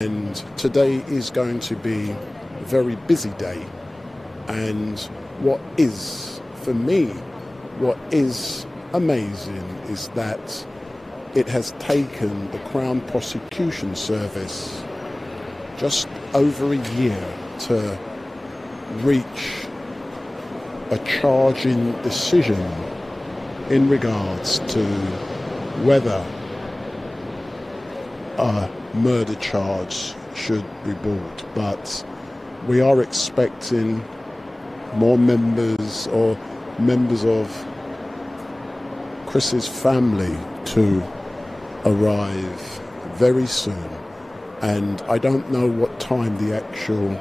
And today is going to be a very busy day. And what is, for me, what is amazing is that it has taken the Crown Prosecution Service just over a year to reach a charging decision in regards to whether a murder charge should be brought. But we are expecting more members of Chris's family to arrive very soon, and I don't know what time the actual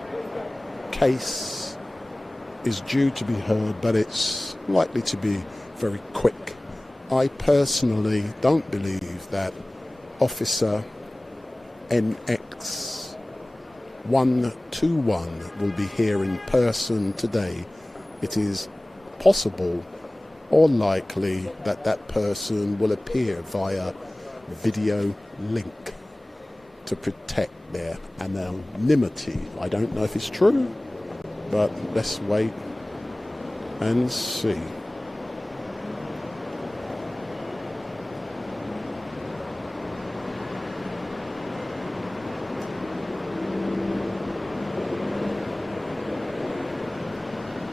case is due to be heard, but it's likely to be very quick. I personally don't believe that Officer NX121 will be here in person today. It is possible or likely that that person will appear via video link to protect their anonymity. I don't know if it's true, but let's wait and see.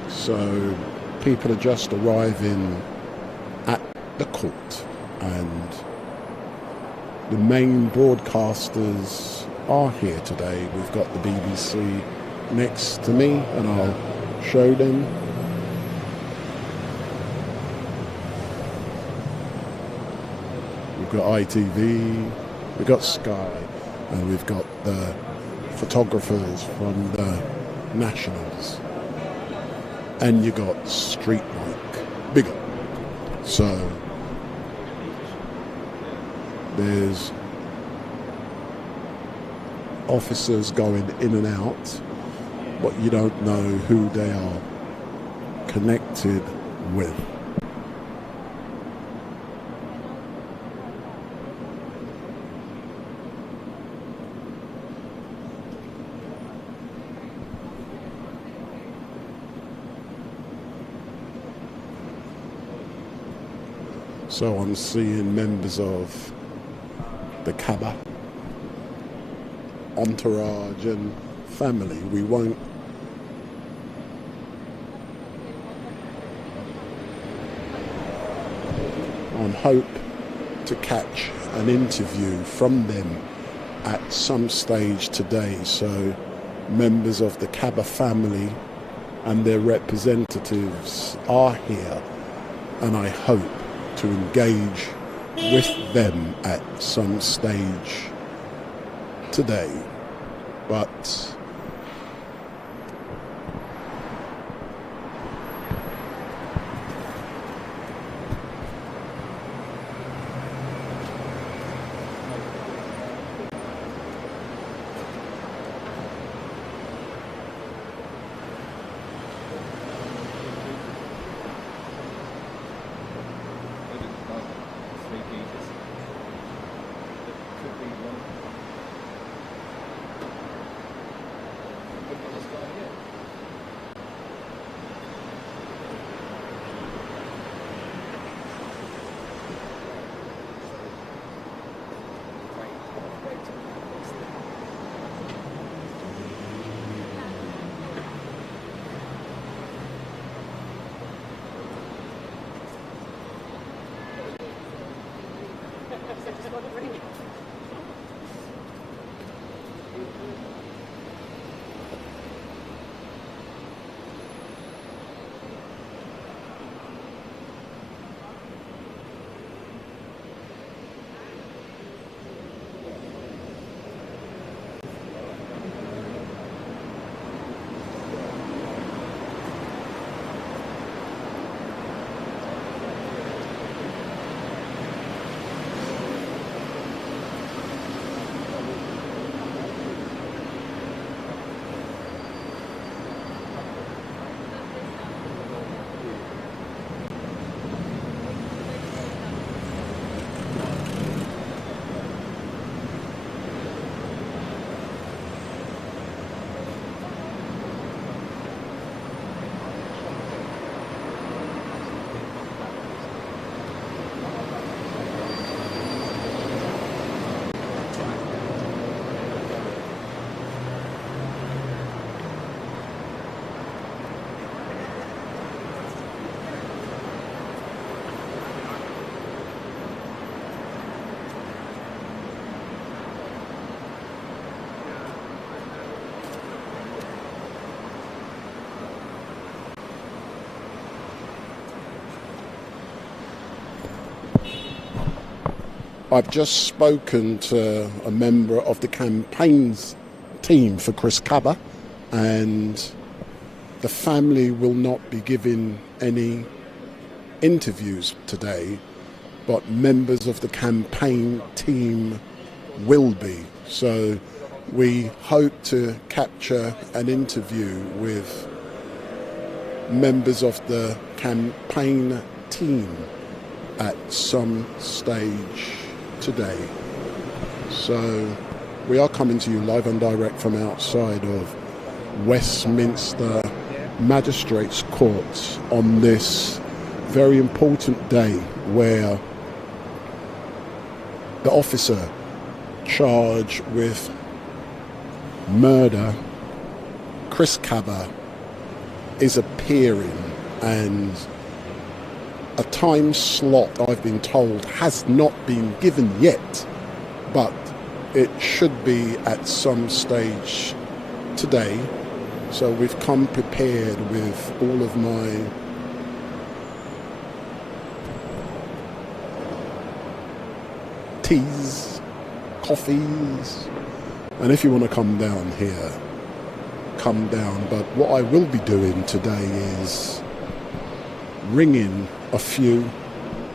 So people are just arriving at the court, and the main broadcasters are here today. We've got the BBC next to me, and I'll show them. We've got ITV, we've got Sky, and we've got the photographers from the Nationals. And you got Street Mike, big up. So there's officers going in and out, but you don't know who they are connected with. So I'm seeing members of the Kaba entourage and family. We won't hope to catch an interview from them at some stage today. So members of the Kaba family and their representatives are here, and I hope to engage with them at some stage today. But I've just spoken to a member of the campaigns team for Chris Kaba, and the family will not be giving any interviews today, but members of the campaign team will be. So we hope to capture an interview with members of the campaign team at some stage today. So we are coming to you live and direct from outside of Westminster Magistrates Court on this very important day where the officer charged with murder, Chris Kaba, is appearing, and a time slot, I've been told, has not been given yet, but it should be at some stage today. So we've come prepared with all of my teas, coffees, and if you want to come down here, come down. But what I will be doing today is ringing a few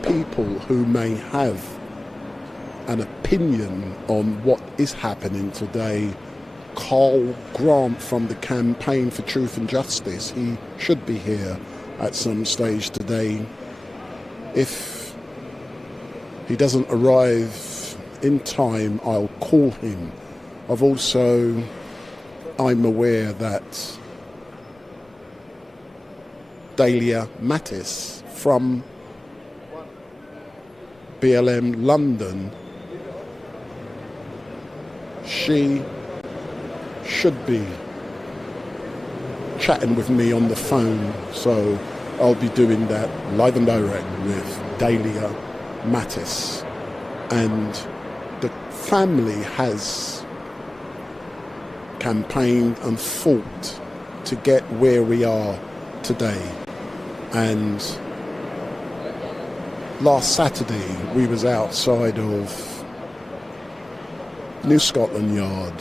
people who may have an opinion on what is happening today. Carl Grant from the Campaign for Truth and Justice, he should be here at some stage today. If he doesn't arrive in time, I'll call him. I'm aware that Dahlia Mattis from BLM London, she should be chatting with me on the phone, so I'll be doing that live and direct with Dahlia Mattis. And the family has campaigned and fought to get where we are today. And last Saturday we was outside of New Scotland Yard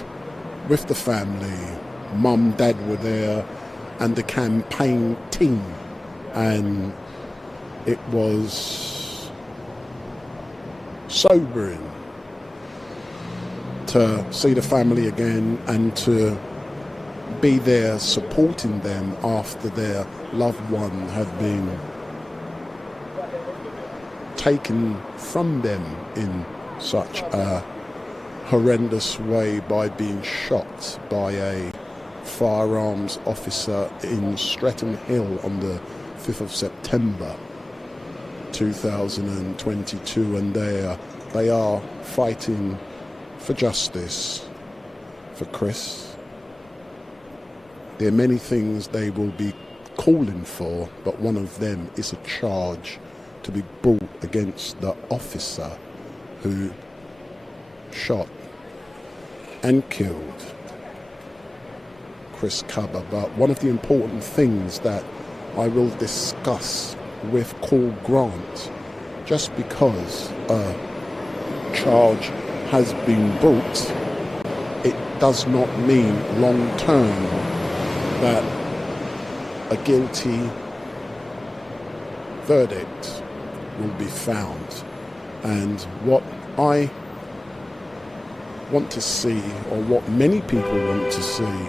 with the family. Mum, Dad were there, and the campaign team, and it was sobering to see the family again and to be there supporting them after their loved one had been taken from them in such a horrendous way by being shot by a firearms officer in Streatham Hill on the 5th of September 2022, and they are fighting for justice for Chris. There are many things they will be calling for, but one of them is a charge to be brought against the officer who shot and killed Chris Kaba. But one of the important things that I will discuss with Carl Grant, just because a charge has been brought, it does not mean long term that a guilty verdict will be found. And what I want to see, or what many people want to see,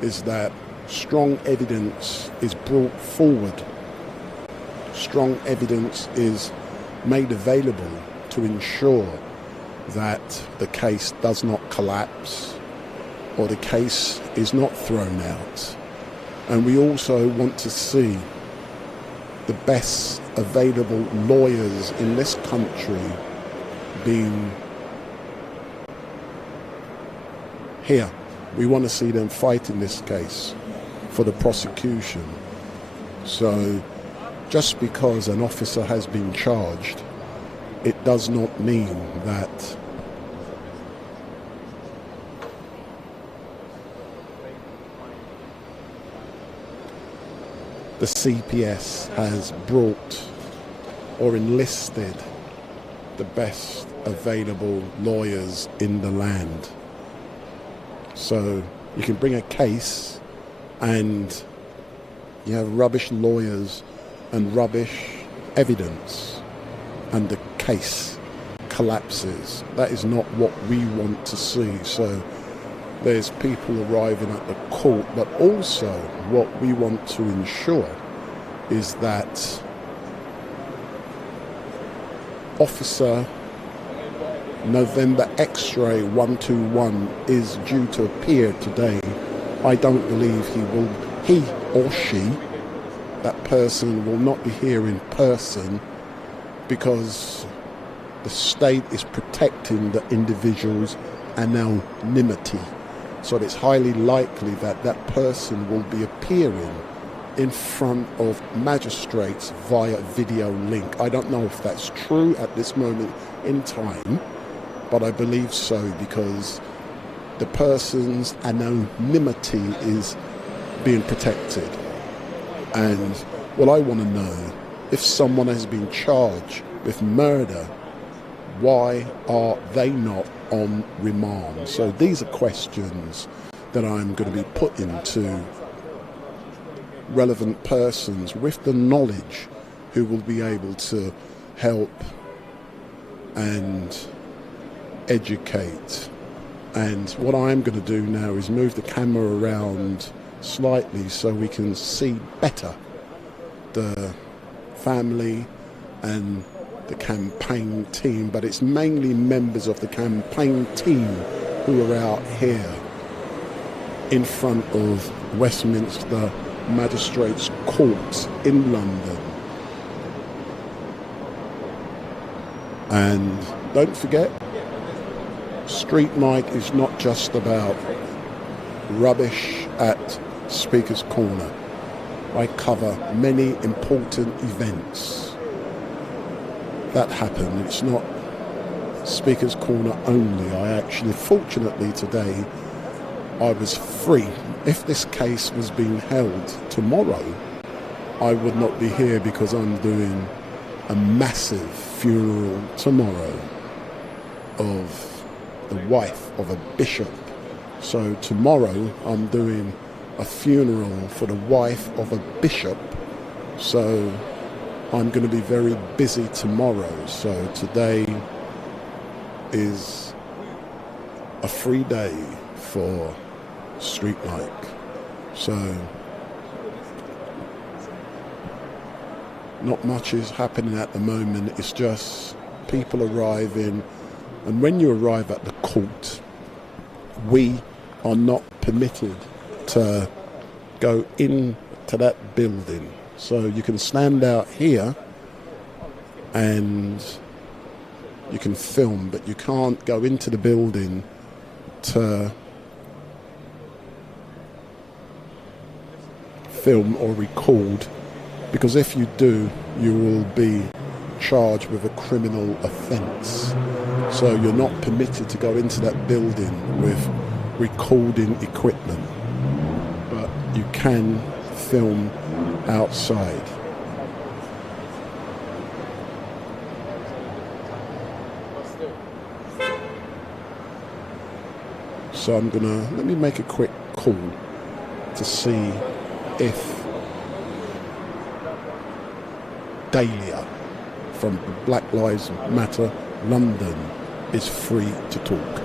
is that strong evidence is brought forward. Strong evidence is made available to ensure that the case does not collapse or the case is not thrown out. And we also want to see the best available lawyers in this country being here. We want to see them fight in this case for the prosecution. So just because an officer has been charged, it does not mean that the CPS has brought or enlisted the best available lawyers in the land. So you can bring a case and you have rubbish lawyers and rubbish evidence, and the case collapses. That is not what we want to see. So there's people arriving at the court, but also what we want to ensure is that Officer November X-ray 121 is due to appear today. I don't believe he or she, that person, will not be here in person because the state is protecting the individual's anonymity. So it's highly likely that that person will be appearing in front of magistrates via video link. I don't know if that's true at this moment in time, but I believe so because the person's anonymity is being protected. And what I want to know, if someone has been charged with murder, why are they not on remand? So these are questions that I'm going to be putting to relevant persons with the knowledge who will be able to help and educate. And what I'm going to do now is move the camera around slightly so we can see better the family and the campaign team, but it's mainly members of the campaign team who are out here in front of Westminster Magistrates Court in London. And don't forget, Street Mike is not just about rubbish at Speaker's Corner. I cover many important events that happen. It's not Speaker's Corner only. I actually, fortunately today, I was free. If this case was being held tomorrow, I would not be here because I'm doing a massive funeral tomorrow of the wife of a bishop. So tomorrow I'm doing a funeral for the wife of a bishop. So I'm going to be very busy tomorrow. So today is a free day for Street Mike. So not much is happening at the moment. It's just people arriving. And when you arrive at the court, we are not permitted to go into that building. So you can stand out here and you can film, but you can't go into the building to film or record, because if you do, you will be charged with a criminal offence. So you're not permitted to go into that building with recording equipment, but you can film outside. So let me make a quick call to see if Dahlia from Black Lives Matter London is free to talk.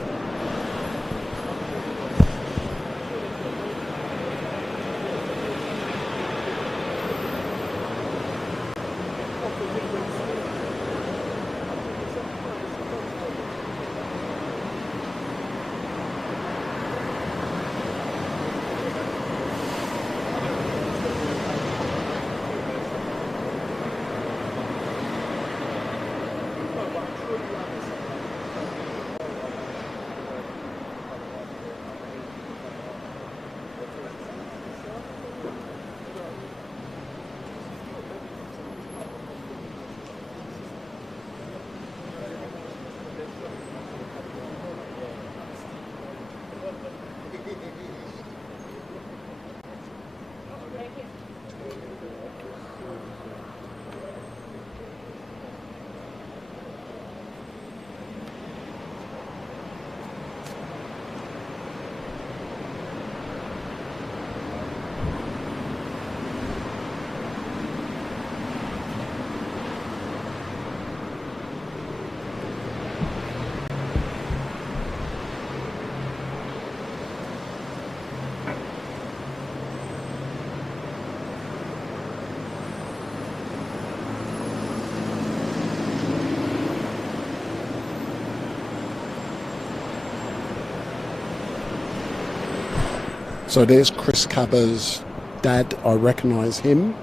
So there's Chris Kaba's dad, I recognise him.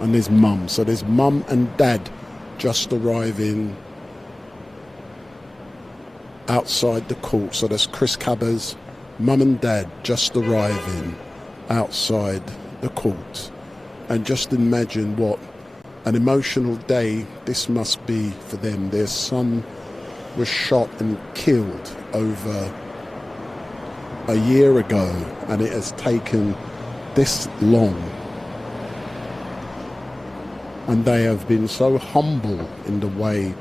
And there's mum. So there's mum and dad just arriving outside the court. So that's Chris Kaba's mum and dad just arriving outside the court. And just imagine what an emotional day this must be for them. Their son was shot and killed over a year ago, and it has taken this long. And they have been so humble in the way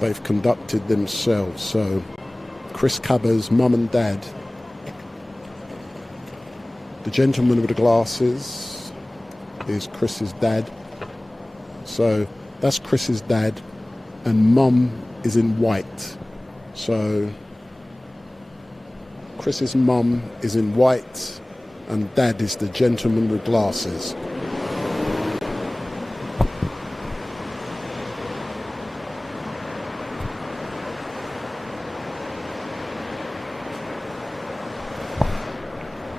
they've conducted themselves. So Chris Kaba's mum and dad, the gentleman with the glasses is Chris's dad. So that's Chris's dad, and mum is in white. So Chris's mum is in white and dad is the gentleman with glasses.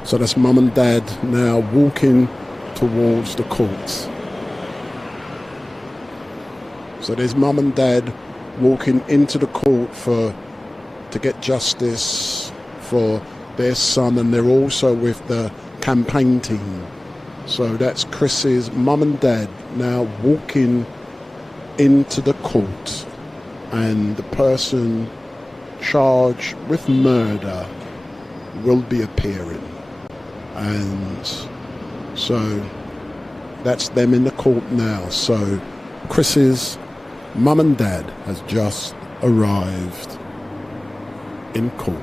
So that's mum and dad now walking towards the courts. So there's mum and dad walking into the court to get justice for their son, and they're also with the campaign team. So that's Chris's mum and dad now walking into the court, and the person charged with murder will be appearing. And so that's them in the court now. So Chris's mum and dad has just arrived in court.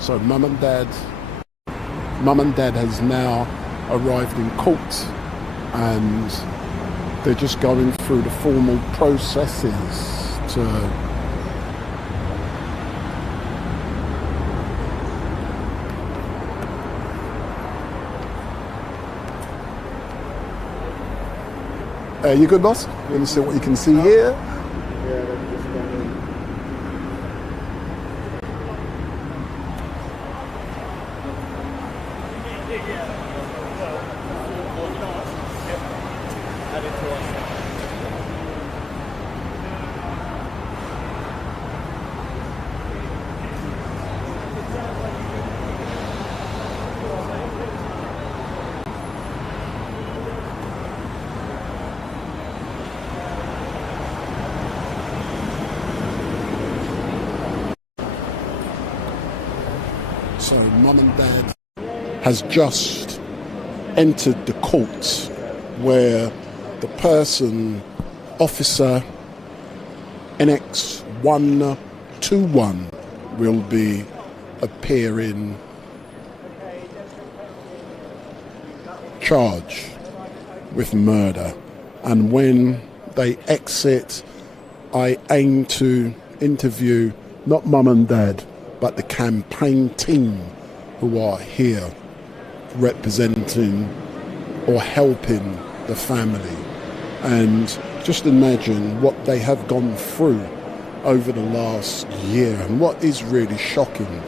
So mum and dad has now arrived in court, and they're just going through the formal processes to you good, boss? Let me see what you can see here. So mum and dad has just entered the court where the person, Officer NX121, will be appearing charged with murder. And when they exit, I aim to interview not mum and dad, but the campaign team who are here representing or helping the family. And just imagine what they have gone through over the last year. And what is really shocking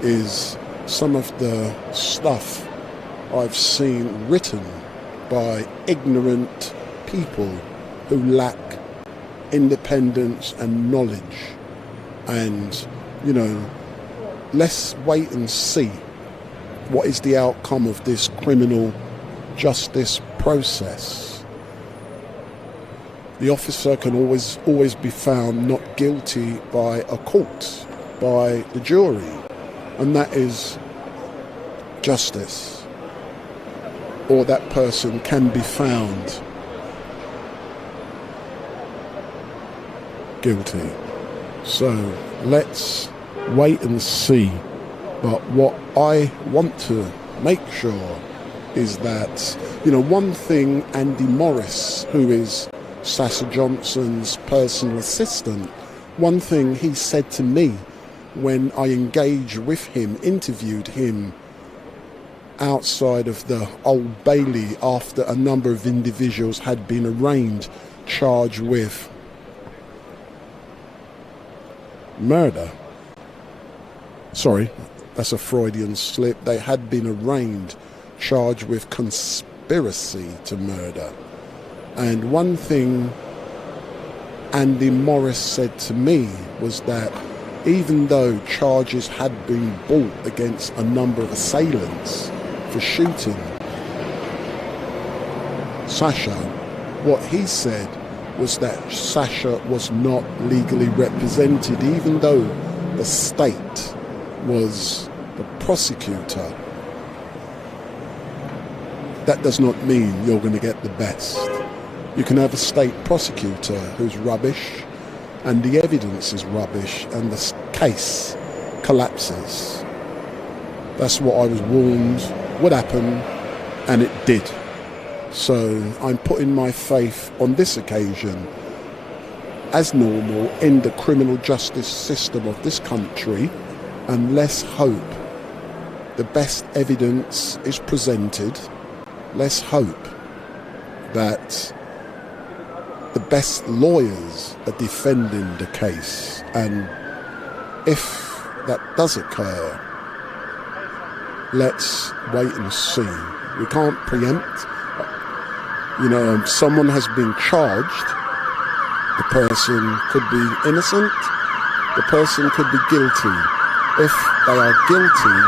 is some of the stuff I've seen written by ignorant people who lack independence and knowledge. And, you know, let's wait and see what is the outcome of this criminal justice process. The officer can always be found not guilty by a court, by the jury. And that is justice, or that person can be found guilty. So let's wait and see. But what I want to make sure is that, one thing Andy Morris, who is Sasha Johnson's personal assistant, one thing he said to me when I engaged with him, interviewed him outside of the Old Bailey after a number of individuals had been arraigned, charged with murder. Sorry, that's a Freudian slip. They had been arraigned, charged with conspiracy to murder. And one thing Andy Morris said to me was that even though charges had been brought against a number of assailants for shooting Sasha, what he said was that Sasha was not legally represented, even though the state was the prosecutor. That does not mean you're going to get the best. You can have a state prosecutor who's rubbish, and the evidence is rubbish, and the case collapses. That's what I was warned would happen, and it did. So I'm putting my faith on this occasion, as normal, in the criminal justice system of this country, and let's hope the best evidence is presented. Let's hope that the best lawyers are defending the case, and if that does occur, let's wait and see. We can't preempt. Someone has been charged. The person could be innocent. The person could be guilty. If they are guilty,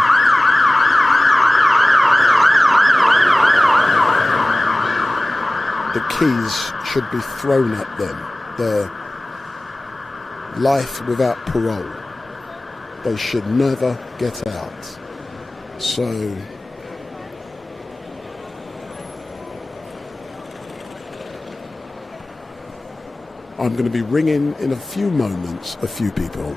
the keys should be thrown at them. The life without parole. They should never get out. So I'm going to be ringing in a few moments a few people.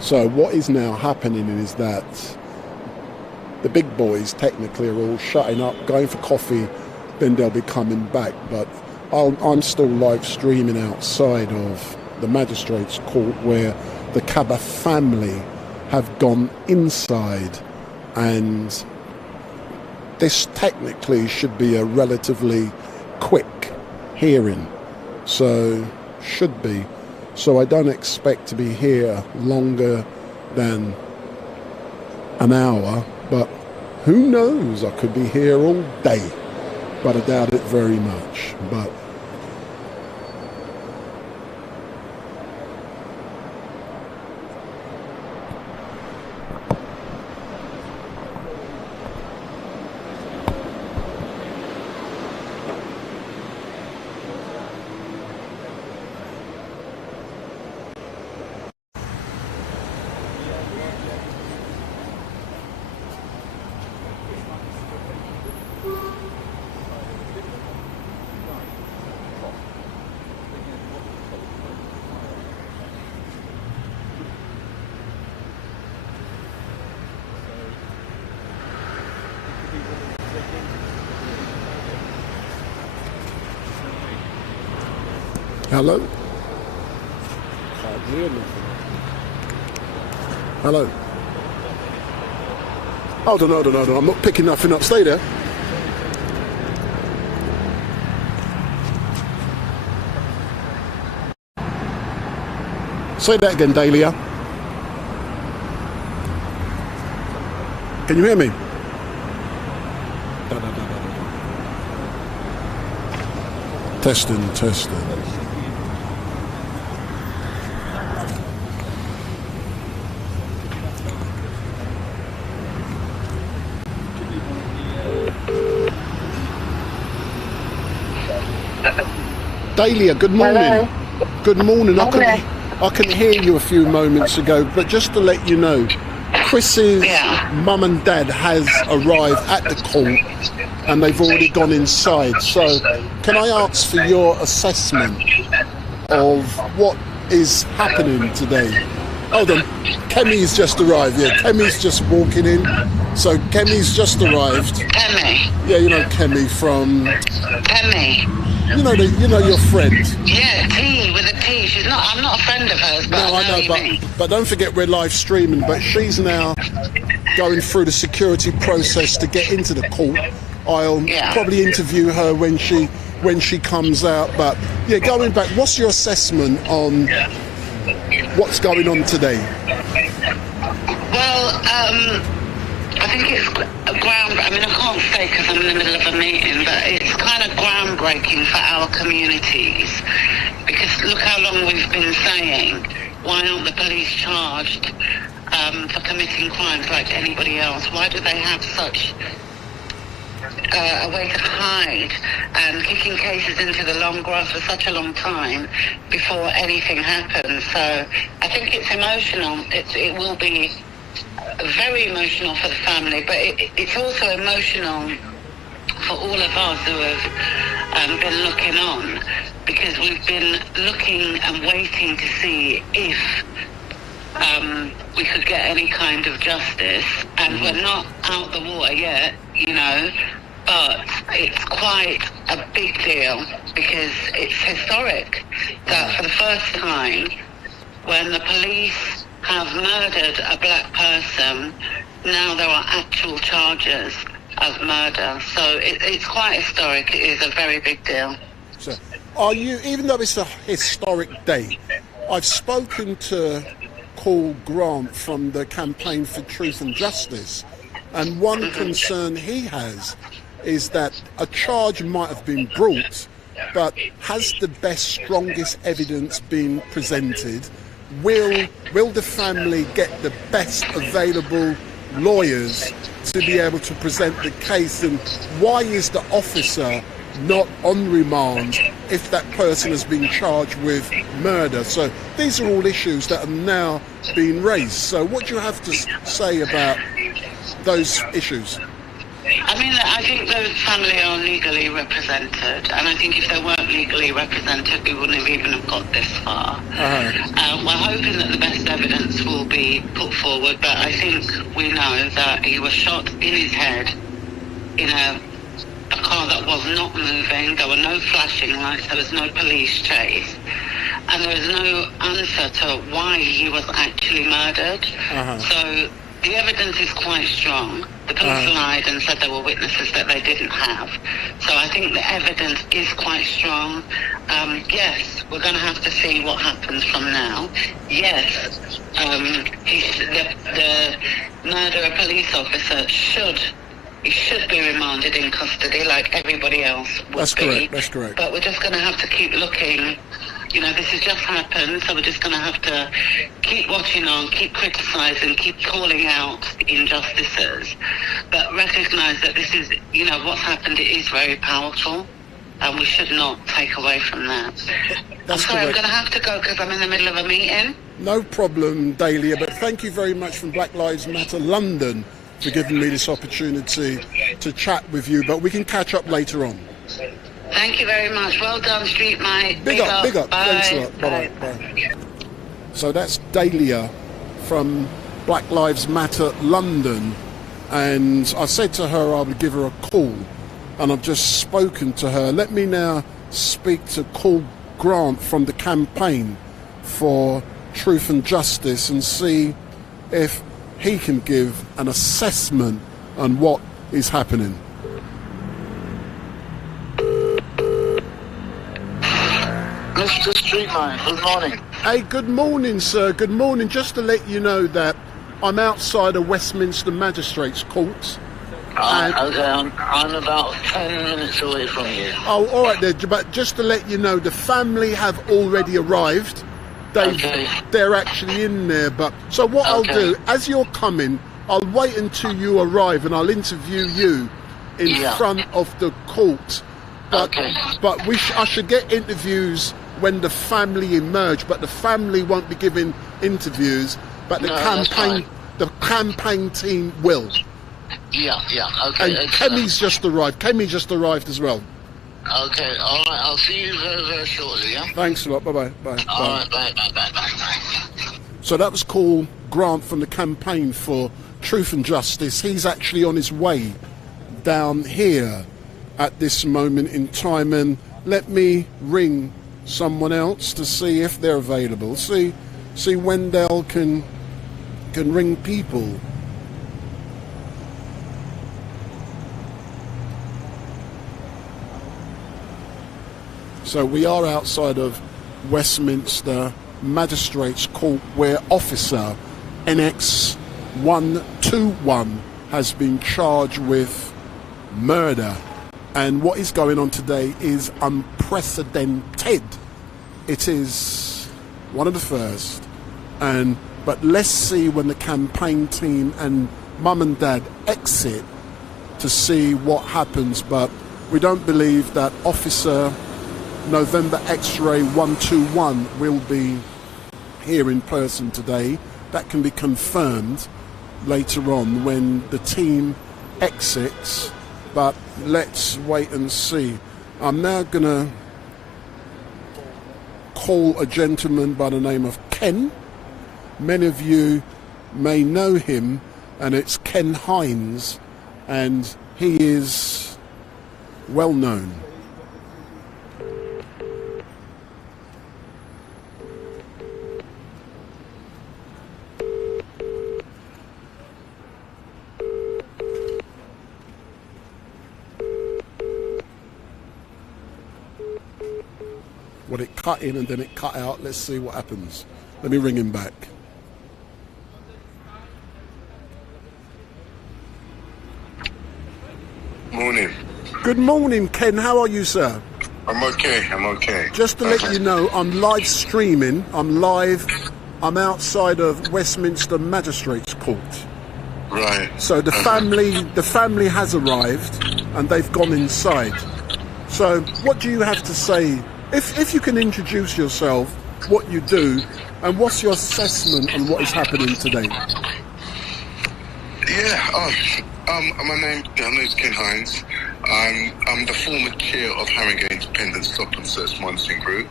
So what is now happening is that the big boys technically are all shutting up, going for coffee, then they'll be coming back. But I'm still live streaming outside of the Magistrates Court, where the Kaba family have gone inside, and this technically should be a relatively quick hearing. So should be. So I don't expect to be here longer than an hour, but who knows? I could be here all day, but I doubt it very much. But Hello? Can't hear anything. Hello? Hold on. I'm not picking nothing up. Stay there. Say that again, Dahlia. Can you hear me? Testing. Dahlia, good morning. Hello. Good morning. Okay. I can hear you a few moments ago, but just to let you know, Chris's mum and dad has arrived at the court and they've already gone inside. So can I ask for your assessment of what is happening today? Hold on, Kemi's just arrived. Yeah, Kemi's just walking in. So Kemi's just arrived. Kemi. Yeah, you know Kemi from... Kemi. You know your friend. Yeah, T with a T. I'm not a friend of hers, but No, I know, but don't forget we're live streaming. But she's now going through the security process to get into the court. I'll probably interview her when she comes out. But yeah, going back, what's your assessment on what's going on today? Well, I think it's I mean, I can't say because I'm in the middle of a meeting, but it's kind of groundbreaking for our communities. Because look how long we've been saying, why aren't the police charged for committing crimes like anybody else? Why do they have such a way to hide and kicking cases into the long grass for such a long time before anything happens? So I think it's emotional. It will be very emotional for the family, but it's also emotional for all of us who have been looking on, because we've been looking and waiting to see if we could get any kind of justice, and we're not out the water yet, but it's quite a big deal because it's historic that for the first time when the police have murdered a black person, now there are actual charges of murder. So it's quite historic. It is a very big deal. So, are you, even though it's a historic day, I've spoken to Paul Grant from the Campaign for Truth and Justice, and one concern he has is that a charge might have been brought, but has the best, strongest evidence been presented? Will the family get the best available lawyers to be able to present the case? And why is the officer not on remand if that person has been charged with murder? So these are all issues that are now being raised. So what do you have to say about those issues? I mean, I think the family are legally represented, and I think if they weren't legally represented, we wouldn't have even have got this far. We're hoping that the best evidence will be put forward, but I think we know that he was shot in his head in a car that was not moving. There were no flashing lights, there was no police chase, and there was no answer to why he was actually murdered. So the evidence is quite strong. The police lied and said there were witnesses that they didn't have. So I think the evidence is quite strong. Yes, we're going to have to see what happens from now. Yes, the murderer police officer should be remanded in custody like everybody else would be. That's correct. But we're just going to have to keep looking. This has just happened, so we're just going to have to keep watching on, keep criticising, keep calling out injustices, but recognise that this is, what's happened, it is very powerful, and we should not take away from that. I'm sorry, I'm going to have to go because I'm in the middle of a meeting. No problem, Dahlia, but thank you very much from Black Lives Matter London for giving me this opportunity to chat with you, but we can catch up later on. Thank you very much. Well done, Street Mate. Big up. Bye. Thanks a lot. Bye. So that's Dahlia from Black Lives Matter London, and I said to her I would give her a call, and I've just spoken to her. Let me now speak to Paul Grant from the campaign for Truth and Justice and see if he can give an assessment on what is happening. Mr. Streatham, good morning. Hey, good morning, sir. Good morning. Just to let you know that I'm outside of Westminster Magistrates Court. Okay, I'm about 10 minutes away from you. Oh, all right there. But just to let you know, the family have already arrived. They're actually in there. But so what I'll do, as you're coming, I'll wait until you arrive and I'll interview you in front of the court. But I should get interviews when the family emerge. But the family won't be giving interviews. But the campaign team will. Okay. And Kemi's just arrived. Kemi just arrived as well. Okay, all right. I'll see you very, very shortly. Yeah. Thanks a lot. Bye. All right. Bye. So that was called Grant from the campaign for Truth and Justice. He's actually on his way down here at this moment in time, and let me ring someone else to see if they're available. See Wendell can ring people. So we are outside of Westminster Magistrates Court, where Officer NX121 has been charged with murder. And what is going on today is unprecedented. It is one of the first. But let's see when the campaign team and mum and dad exit to see what happens. But we don't believe that Officer November X-ray 121 will be here in person today. That can be confirmed later on when the team exits, but let's wait and see. I'm now gonna call a gentleman by the name of Ken. Many of you may know him, and it's Ken Hines, and he is well known. Well, it cut in and then it cut out. Let's see what happens. Let me ring him back. Morning. Good morning, Ken. How are you, sir? I'm okay. Just to let you know, I'm live streaming. I'm outside of Westminster Magistrates Court. Right. So the family has arrived and they've gone inside. So what do you have to say? If you can introduce yourself, what you do, and what's your assessment on what is happening today? My name is Ken Hines. I'm the former chair of Haringey Independent Stop and Search Monitoring Group.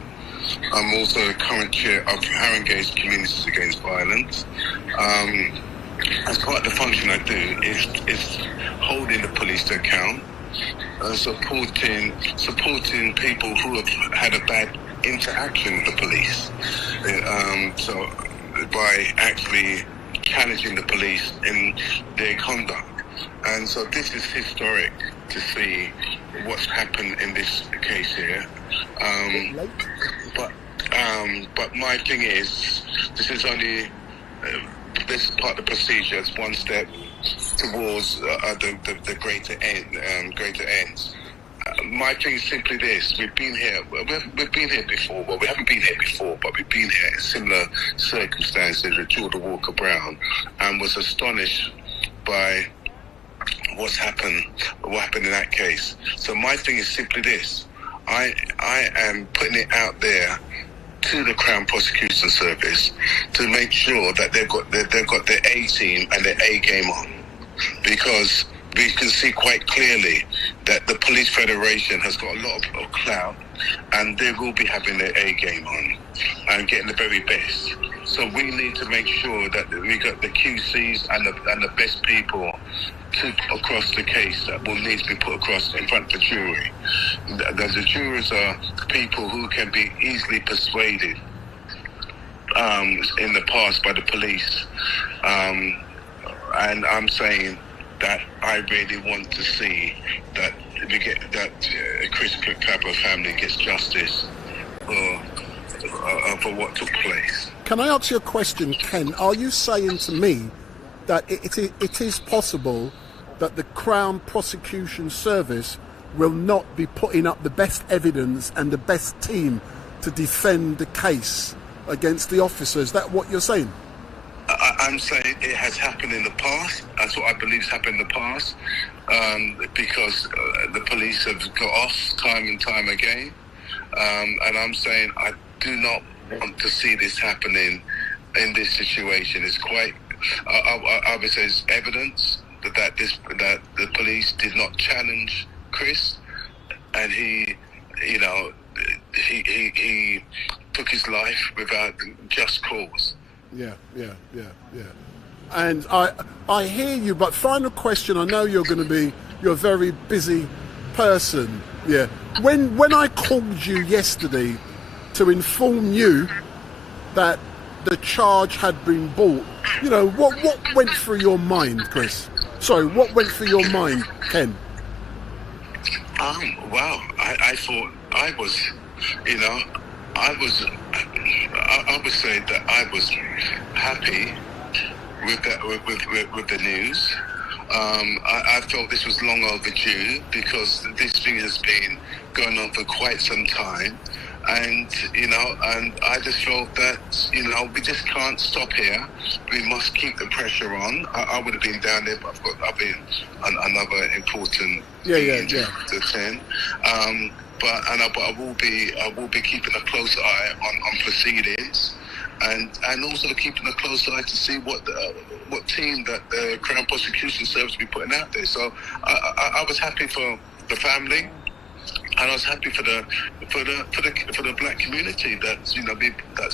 I'm also the current chair of Haringey's Communities Against Violence. As part of the function I do is holding the police to account, supporting people who have had a bad interaction with the police. So by actually challenging the police in their conduct. And so this is historic to see what's happened in this case here. But my thing is, this is only this is part of the procedure. It's one step towards the greater ends. My thing is simply this: we've been here before. Well, we haven't been here before, but we've been here in similar circumstances with Jordan Walker Brown, and was astonished by what happened in that case. So my thing is simply this: I am putting it out there to the Crown Prosecution Service to make sure that they've got their A team and their A game on, because we can see quite clearly that the Police Federation has got a lot of clout, and they will be having their A game on. and getting the very best. So we need to make sure that we got the QCs and the best people to across the case that will need to be put across in front of the jury. The jurors are people who can be easily persuaded in the past by the police, and I'm saying that I really want to see that we get that Chris Kaba family gets justice for what took place. Can I ask you a question, Ken? Are you saying to me that it is possible that the Crown Prosecution Service will not be putting up the best evidence and the best team to defend the case against the officer? Is that what you're saying? I'm saying it has happened in the past. That's what I believe has happened in the past, because the police have got off time and time again. And I'm saying I do not want to see this happening in this situation. It's quite, I would say, it's evidence that the police did not challenge Chris, and he took his life without just cause. Yeah. And I hear you, but final question, I know you're a very busy person. Yeah. When I called you yesterday to inform you that the charge had been brought, what went through your mind, Chris? Sorry, what went through your mind, Ken? Wow, I thought I was, I would say that I was happy with that, with the news. I felt this was long overdue because this thing has been going on for quite some time, and and I just felt that we just can't stop here. We must keep the pressure on. I would have been down there, but I've been on another important meeting to attend. But I will be keeping a close eye on proceedings, and also keeping a close eye to see what team that the Crown Prosecution Service will be putting out there. So I was happy for the family, and I was happy for the black community that's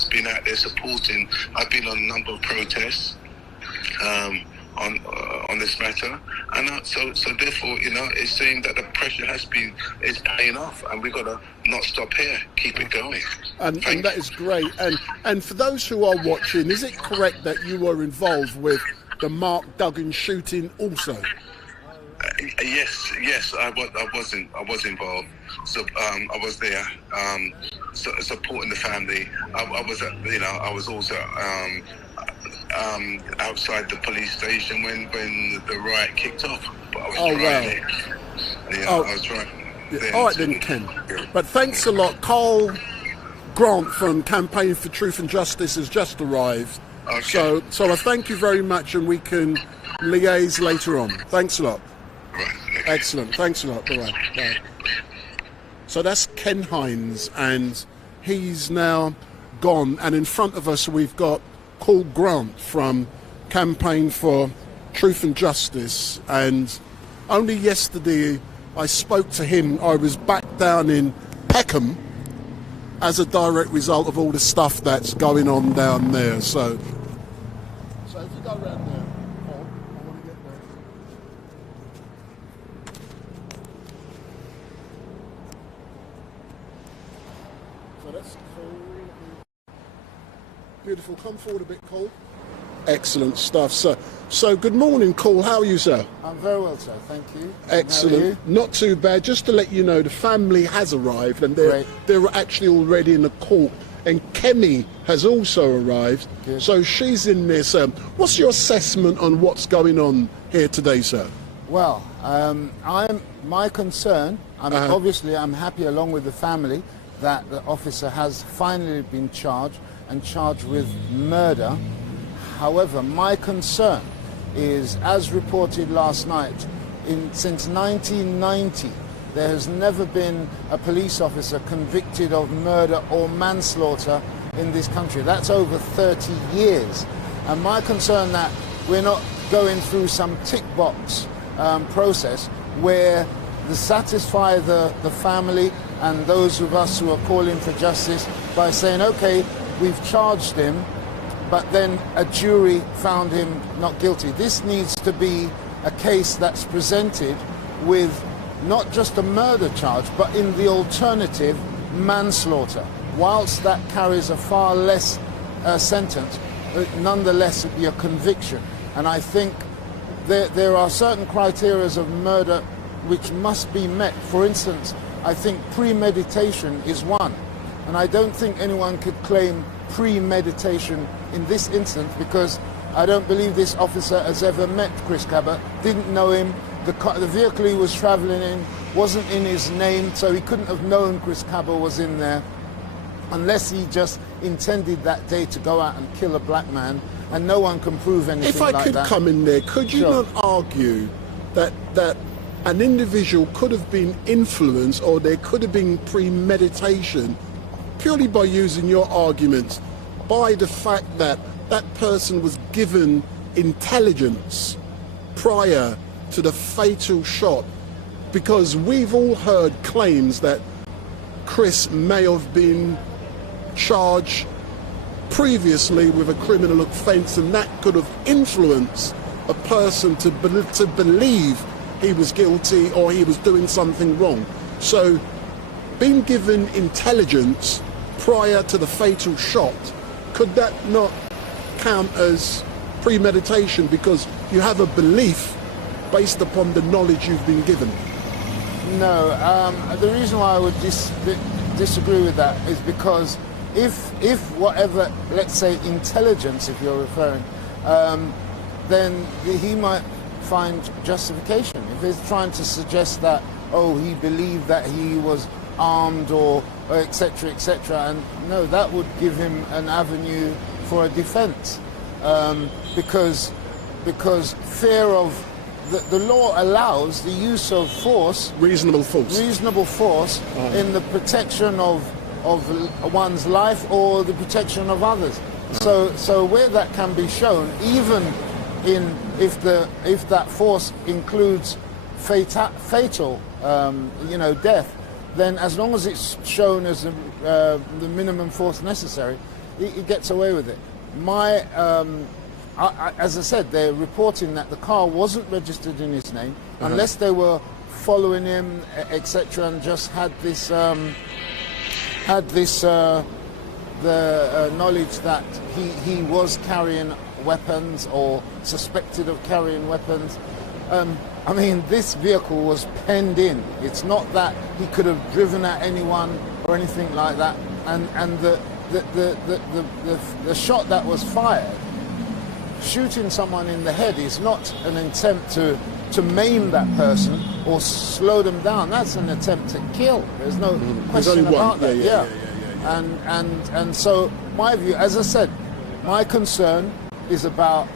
been out there supporting. I've been on a number of protests on this matter, and so therefore it seems that the pressure is paying off, and we've got to not stop here, keep it going. And that is great. And for those who are watching, is it correct that you were involved with the Mark Duggan shooting also? Yes, I was involved. So I was there supporting the family. I was also outside the police station when the riot kicked off. But I was there. Yeah, I was right there. All right then, Ken. But thanks a lot. Carl Grant from Campaign for Truth and Justice has just arrived. Okay. So I thank you very much, and we can liaise later on. Thanks a lot. Right. Okay. Excellent. Thanks a lot. Bye. Bye. So that's Ken Hines, and he's now gone. And in front of us, we've got Carl Grant from Campaign for Truth and Justice. And only yesterday I spoke to him. I was back down in Peckham as a direct result of all the stuff that's going on down there. So if you go around there, Paul, I want to get there. So that's cool. Beautiful. Come forward a bit, Cole. Excellent stuff, sir. So good morning, Cole. How are you, sir? I'm very well, sir. Thank you. Excellent. How are you? Not too bad. Just to let you know, the family has arrived, and they're actually already in the court. And Kemi has also arrived. Good. So she's in there, sir. What's your assessment on what's going on here today, sir? Well, my concern. Obviously, I'm happy along with the family that the officer has finally been charged with murder. However, my concern is, as reported last night, since 1990, there has never been a police officer convicted of murder or manslaughter in this country. That's over 30 years. And my concern that we're not going through some tick box process where to satisfy the family and those of us who are calling for justice by saying, okay, we've charged him, but then a jury found him not guilty. This needs to be a case that's presented with not just a murder charge, but in the alternative, manslaughter. Whilst that carries a far less sentence, nonetheless it'd be a conviction. And I think there are certain criteria of murder which must be met. For instance, I think premeditation is one. And I don't think anyone could claim premeditation in this instance, because I don't believe this officer has ever met Chris Kaba, didn't know him. The vehicle he was travelling in wasn't in his name, so he couldn't have known Chris Kaba was in there, unless he just intended that day to go out and kill a black man, and no one can prove anything like that. If I could come in there, could you not argue that an individual could have been influenced, or there could have been premeditation, purely by using your arguments, by the fact that that person was given intelligence prior to the fatal shot? Because we've all heard claims that Chris may have been charged previously with a criminal offence, and that could have influenced a person to believe he was guilty or he was doing something wrong. So being given intelligence prior to the fatal shot, could that not count as premeditation, because you have a belief based upon the knowledge you've been given? No, the reason why I would disagree with that is because if whatever, let's say intelligence, if you're referring, then he might find justification. If he's trying to suggest that, oh, he believed that he was armed or etc., etc., and no, that would give him an avenue for a defence, because fear of the law allows the use of force, reasonable force, in the protection of one's life or the protection of others. So where that can be shown, even if that force includes fatal death, then as long as it's shown as the minimum force necessary, it gets away with it. As I said, they're reporting that the car wasn't registered in his name, unless they were following him, etc., and just had this knowledge that he was carrying weapons or suspected of carrying weapons. I mean, this vehicle was penned in. It's not that he could have driven at anyone or anything like that. And the shot that was fired, shooting someone in the head, is not an attempt to maim that person or slow them down. That's an attempt to kill. There's no question about that. Yeah. And so my view, as I said, my concern is about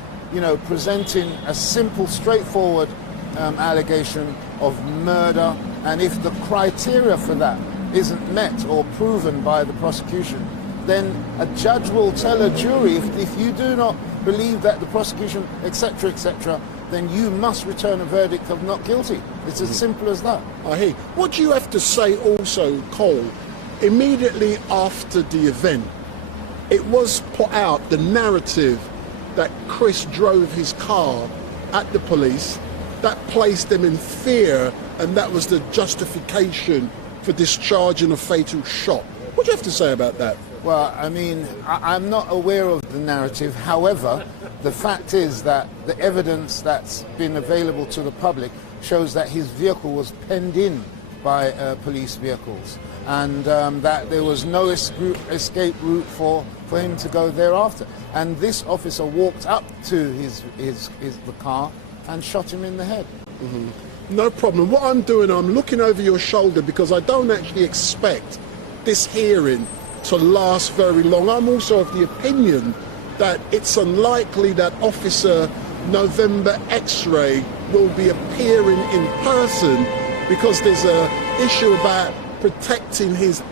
presenting a simple, straightforward allegation of murder, and if the criteria for that isn't met or proven by the prosecution, then a judge will tell a jury, if you do not believe that the prosecution, etc., etc., then you must return a verdict of not guilty. It's as simple as that. I hear. What do you have to say also, Cole? Immediately after the event, it was put out, the narrative that Chris drove his car at the police, that placed them in fear, and that was the justification for discharging a fatal shot. What do you have to say about that? Well, I mean, I'm not aware of the narrative. However, the fact is that the evidence that's been available to the public shows that his vehicle was penned in by police vehicles, and that there was no escape route for him to go thereafter. And this officer walked up to the car and shot him in the head. No problem. What I'm doing, I'm looking over your shoulder, because I don't actually expect this hearing to last very long. I'm also of the opinion that it's unlikely that Officer November X-Ray will be appearing in person, because there's an issue about protecting his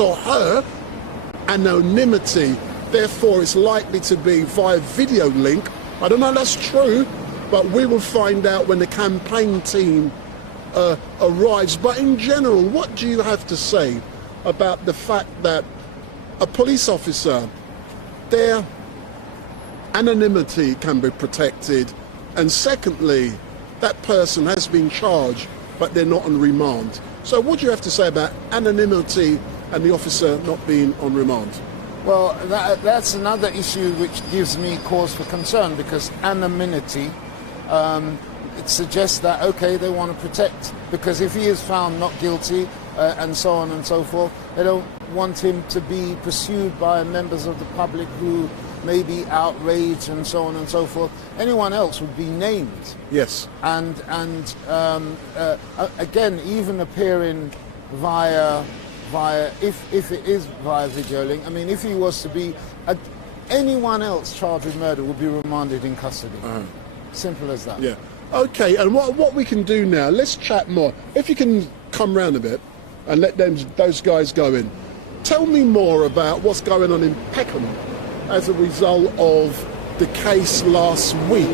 or her anonymity. Therefore, it's likely to be via video link. I don't know if that's true, but we will find out when the campaign team arrives. But in general, what do you have to say about the fact that a police officer, their anonymity can be protected, and secondly, that person has been charged but they're not on remand? So what do you have to say about anonymity and the officer not being on remand? Well, that's another issue which gives me cause for concern, because anonymity, it suggests that, okay, they want to protect, because if he is found not guilty and so on and so forth, they don't want him to be pursued by members of the public who may be outraged and so on and so forth. Anyone else would be named. Yes. And again, even appearing via if it is via video link, I mean, if he was to be anyone else charged with murder would be remanded in custody. Simple as that. Yeah. Okay, and what we can do now, let's chat more. If you can come round a bit and let those guys go in. Tell me more about what's going on in Peckham as a result of the case last week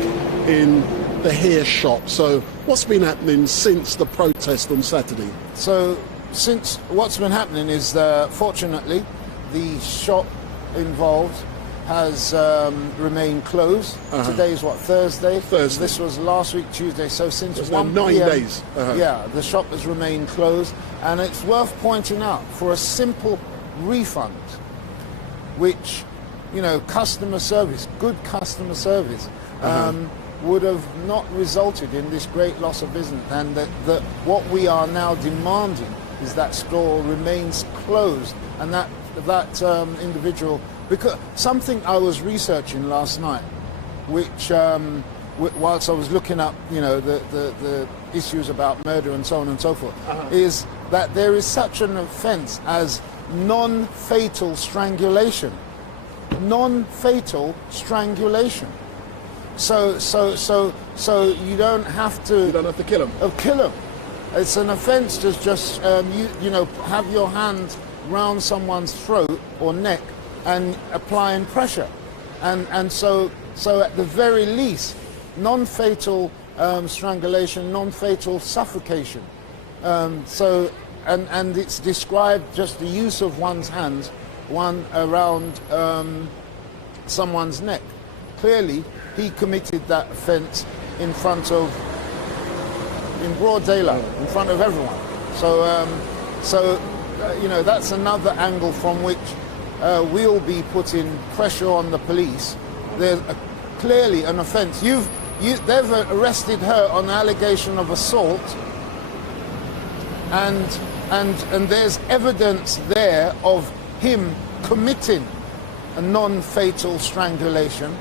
in the hair shop. So what's been happening since the protest on Saturday? So since what's been happening is, fortunately, the shop involved has remained closed. Today is what, Thursday? Thursday. This was last week, Tuesday. So since 1 9 PM, days. Yeah, the shop has remained closed. And it's worth pointing out, for a simple refund, which, you know, customer service, good customer service, would have not resulted in this great loss of business. And that what we are now demanding is that store remains closed, and that individual, because something I was researching last night, which whilst I was looking up, you know, the issues about murder and so on and so forth, is that there is such an offence as non-fatal strangulation. Non-fatal strangulation. So you don't have to. You don't have to kill him. Kill him. It's an offence to just you know, have your hand round someone's throat or neck and applying pressure, and so at the very least, non-fatal strangulation, non-fatal suffocation. And it's described just the use of one's hands, one around someone's neck. Clearly, he committed that offence in broad daylight, in front of everyone. So you know, that's another angle from which we'll be putting pressure on the police. There's clearly an offence. They've arrested her on allegation of assault, and there's evidence there of him committing a non-fatal strangulation.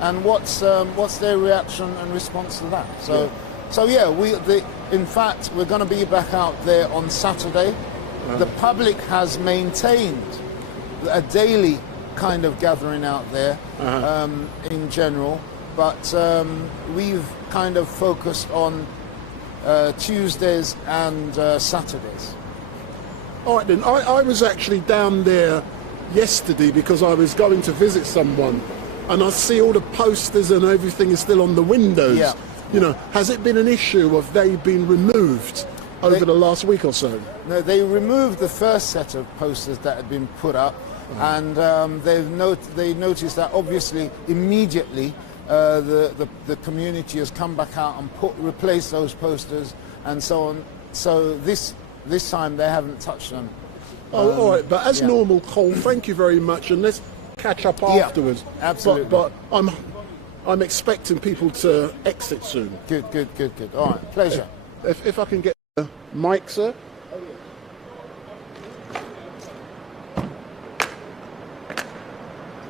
And what's their reaction and response to that? So yeah, in fact, we're going to be back out there on Saturday. The public has maintained a daily kind of gathering out there in general, but we've kind of focused on Tuesdays and Saturdays. All right then, I was actually down there yesterday because I was going to visit someone, and I see all the posters and everything is still on the windows. Yeah. You know, has it been an issue of they been removed over the last week or so? No, they removed the first set of posters that had been put up, and they noticed that obviously immediately the community has come back out and replaced those posters and so on. So this time they haven't touched them. All right, but as normal, Cole, thank you very much, and let's catch up afterwards. Absolutely. But I'm expecting people to exit soon. Good. All right, pleasure. If I can get the mic, sir.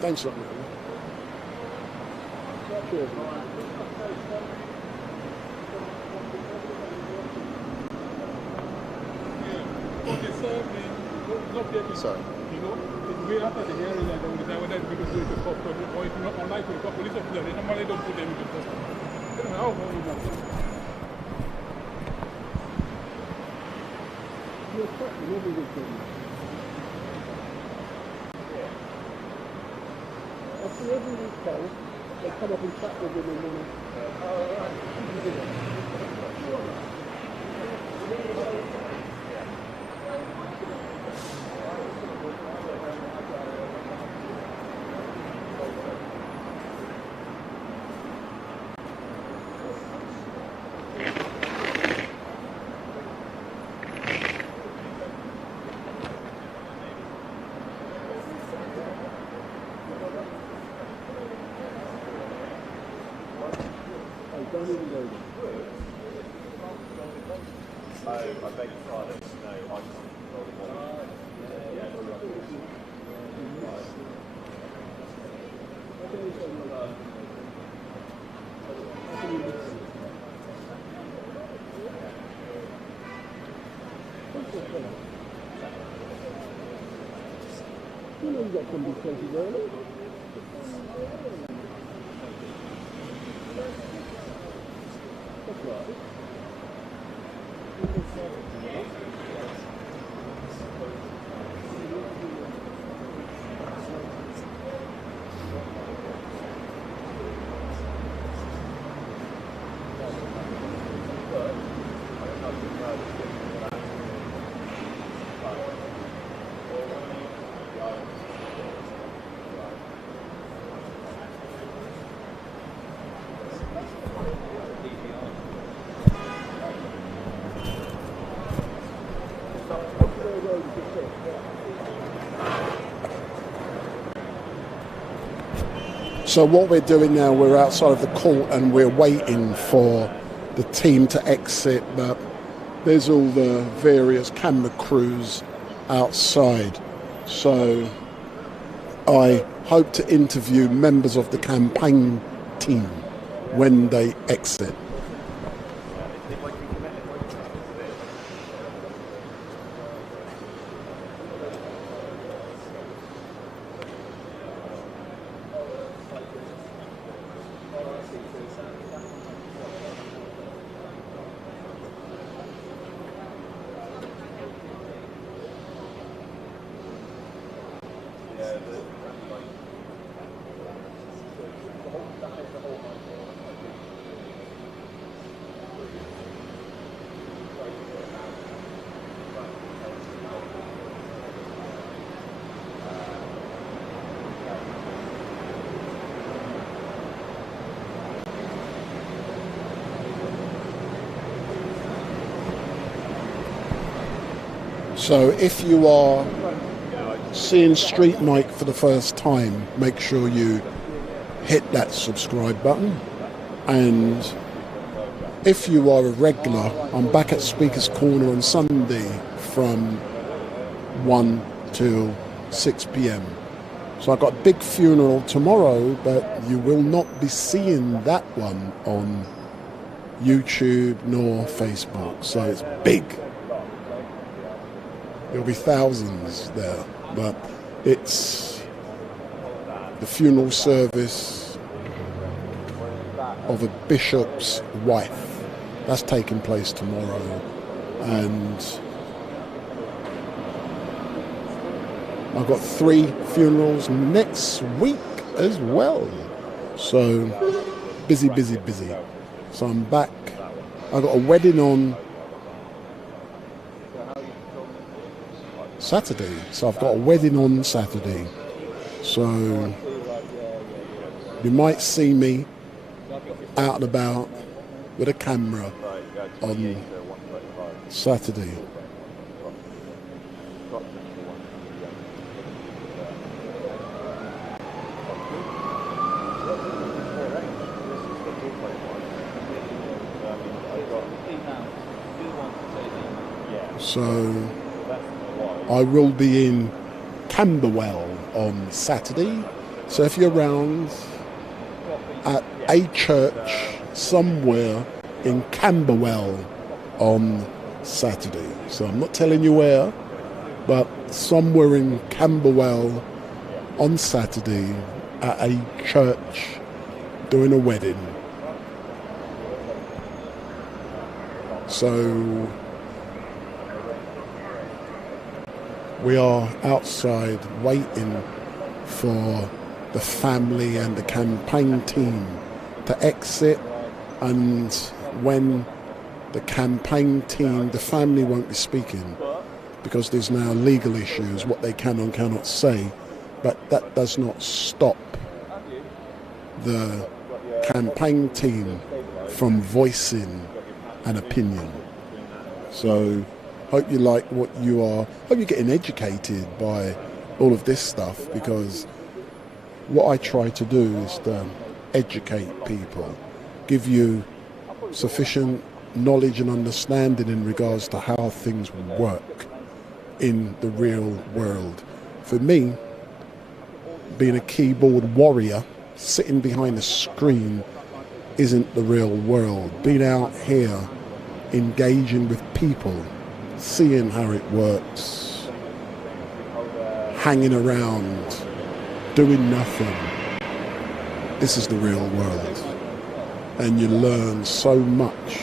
Thanks a lot, man. Cheers. Sorry. You know, way after the hearing, I don't decide whether we can do it to court or if not unlikely to police officer, they normally don't put them into custody. How will we know? You're correct, nobody will tell you. I see every week, Carl, they come up and chat with them in the morning. You know you got some big places early. That's right. So what we're doing now, we're outside of the court and we're waiting for the team to exit, but there's all the various camera crews outside. So I hope to interview members of the campaign team when they exit. So if you are seeing Street Mike for the first time, make sure you hit that subscribe button. And if you are a regular, I'm back at Speaker's Corner on Sunday from 1 till 6 p.m. So I've got a big funeral tomorrow, but you will not be seeing that one on YouTube nor Facebook. So it's big. There'll be thousands there, but it's the funeral service of a bishop's wife. That's taking place tomorrow, and I've got 3 funerals next week as well. So busy. So I'm back. I've got a wedding on Saturday, so I've got a wedding on Saturday, so you might see me out and about with a camera on Saturday. So I will be in Camberwell on Saturday. So if you're around at a church somewhere in Camberwell on Saturday. So I'm not telling you where, but somewhere in Camberwell on Saturday at a church doing a wedding. So we are outside waiting for the family and the campaign team to exit, and when the campaign team, the family won't be speaking because there's now legal issues, what they can and cannot say, but that does not stop the campaign team from voicing an opinion. So hope you like what you are, hope you're getting educated by all of this stuff, because what I try to do is to educate people, give you sufficient knowledge and understanding in regards to how things work in the real world. For me, being a keyboard warrior, sitting behind a screen isn't the real world. Being out here, engaging with people, seeing how it works, hanging around, doing nothing, this is the real world. And you learn so much.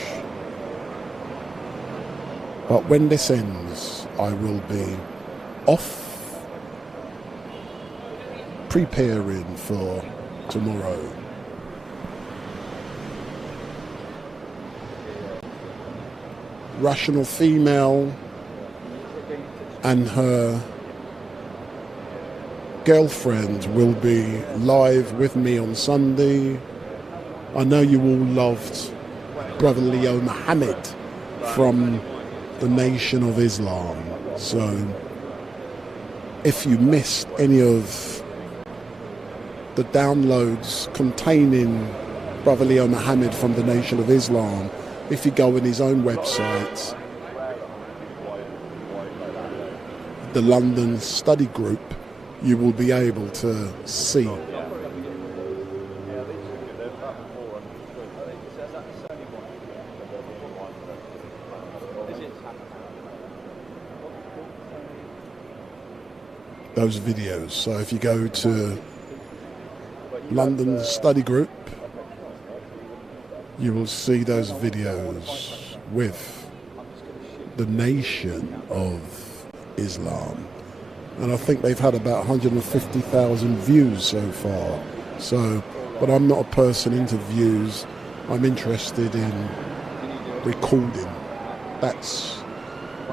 But when this ends, I will be off preparing for tomorrow. Rational female and her girlfriend will be live with me on Sunday. I know you all loved Brother Leo Muhammad from the Nation of Islam. So if you missed any of the downloads containing Brother Leo Muhammad from the Nation of Islam, if you go on his own website, the London Study Group, you will be able to see those videos. So if you go to London Study Group, you will see those videos with the Nation of Islam. And I think they've had about 150,000 views so far. So, but I'm not a person into views. I'm interested in recording. That's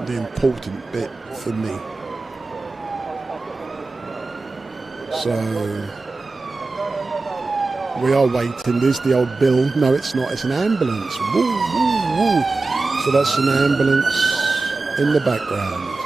the important bit for me. So we are waiting. There's the old bill. No, it's not. It's an ambulance. Woo, woo, woo. So that's an ambulance in the background.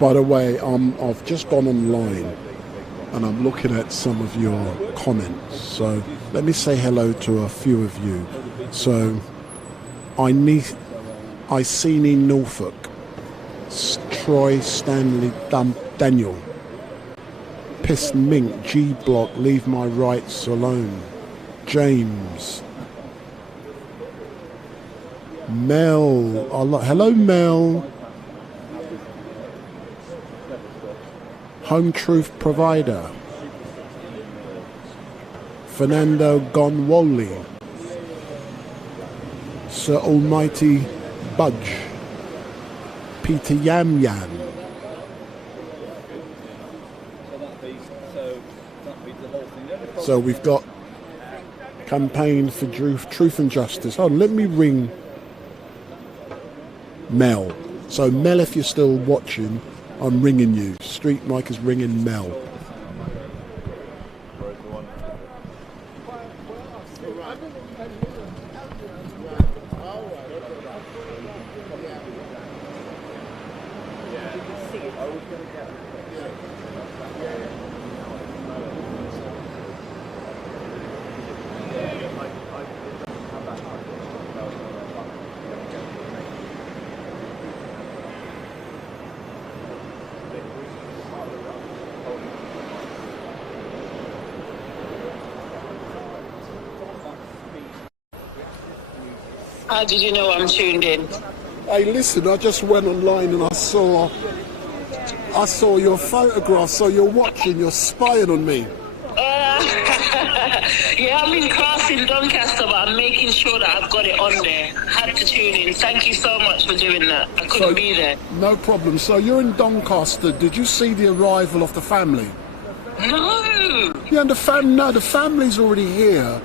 By the way, I've just gone online and I'm looking at some of your comments. So let me say hello to a few of you. So I seen in Norfolk, Troy Stanley Daniel, Piss Mink, G Block, Leave My Rights Alone, James, Mel, hello Mel, Home Truth Provider, Fernando Gonwoli, Sir Almighty Budge, Peter Yam Yam, so we've got campaign for truth and justice. Oh, let me ring Mel. So Mel, if you're still watching, I'm ringing you. Street Mike is ringing Mel. How did you know I'm tuned in? Hey, listen, I just went online and I saw your photograph, so you're watching, you're spying on me. Yeah, I'm in class in Doncaster, but I'm making sure that I've got it on there. Had to tune in. Thank you so much for doing that. I couldn't be there. No problem. So you're in Doncaster. Did you see the arrival of the family? No. Yeah, the family's already here.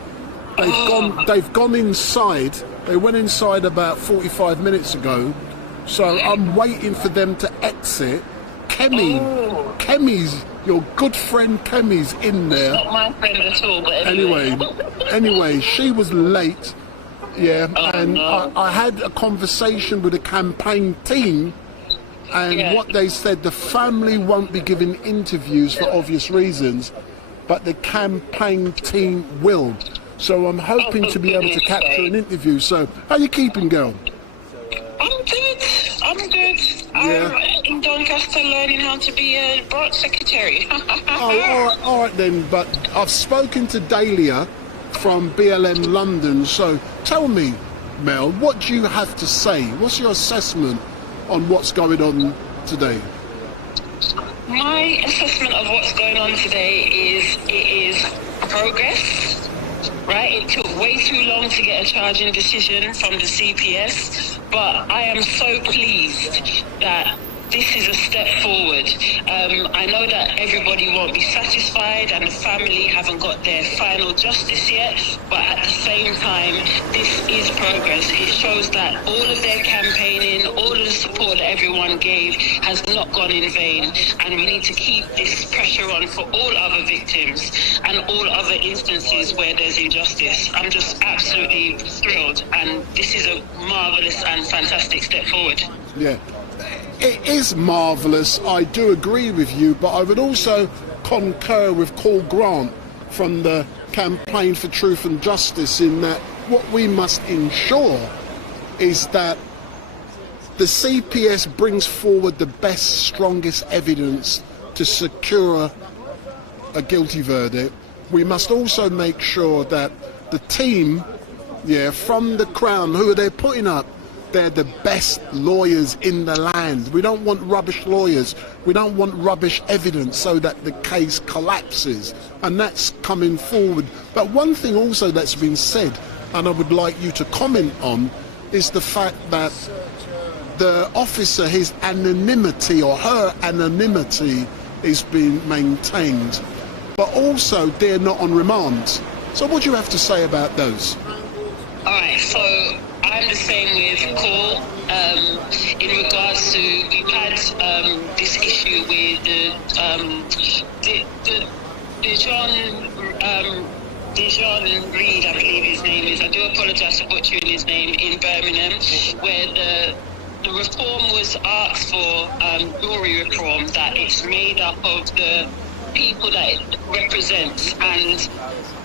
They've gone inside. They went inside about 45 minutes ago, so I'm waiting for them to exit. Kemi's, your good friend Kemi's in there. Not my friend at all, but anyway, she was late, yeah, no. I had a conversation with the campaign team, and what they said, the family won't be giving interviews for obvious reasons, but the campaign team will. So I'm hoping to be able to capture an interview. So, how you keeping, girl? I'm good. Yeah. I'm in Doncaster learning how to be a branch secretary. all right then. But I've spoken to Dahlia from BLM London. So tell me, Mel, what do you have to say? What's your assessment on what's going on today? My assessment of what's going on today is it is progress. Right, it took way too long to get a charging decision from the CPS, but I am so pleased that this is a step forward. I know that everybody won't be satisfied and the family haven't got their final justice yet, but at the same time, this is progress. It shows that all of their campaigning, all of the support that everyone gave has not gone in vain, and we need to keep this pressure on for all other victims and all other instances where there's injustice. I'm just absolutely thrilled, and this is a marvellous and fantastic step forward. Yeah. It is marvellous, I do agree with you, but I would also concur with Paul Grant from the Campaign for Truth and Justice in that what we must ensure is that the CPS brings forward the best, strongest evidence to secure a guilty verdict. We must also make sure that the team, from the Crown, who are they putting up, they're the best lawyers in the land. We don't want rubbish lawyers. We don't want rubbish evidence so that the case collapses. And that's coming forward. But one thing also that's been said, and I would like you to comment on, is the fact that the officer, his anonymity or her anonymity is being maintained. But also they're not on remand. So what do you have to say about those? All right, so I'm the same with Cole. In regards to, we've had this issue with the John Reed, I believe his name is. I do apologise for butchering his name, in Birmingham, where the reform was asked for, jury reform, that it's made up of the people that it represents, and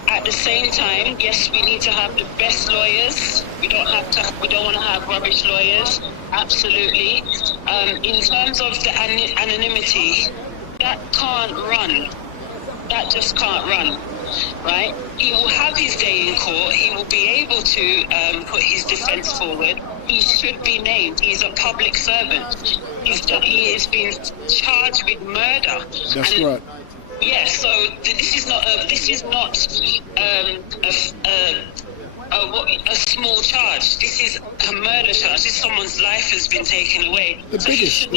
at the same time, yes, we need to have the best lawyers. We don't want to have rubbish lawyers. Absolutely. In terms of the anonymity, that can't run. That just can't run, right? He will have his day in court. He will be able to put his defence forward. He should be named. He's a public servant. He has been charged with murder. That's right. Yeah, so this is not a small charge. This is a murder charge. This someone's life has been taken away. He should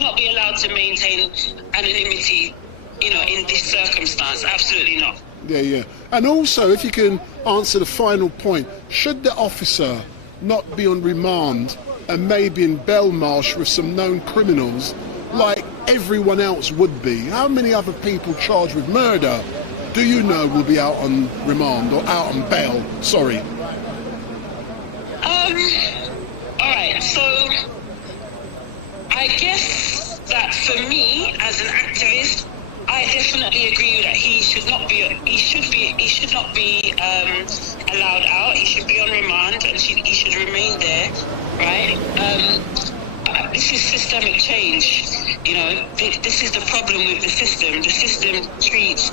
not be allowed to maintain anonymity, in this circumstance. Absolutely not. Yeah. And also, if you can answer the final point, should the officer not be on remand and maybe in Belmarsh with some known criminals like everyone else would be? How many other people charged with murder do you know will be out on remand or out on bail? Sorry. All right, so I guess that for me as an activist, I definitely agree that he should not be allowed out. He should be on remand and he should remain there, right? This is systemic change. This is the problem with the system. The system treats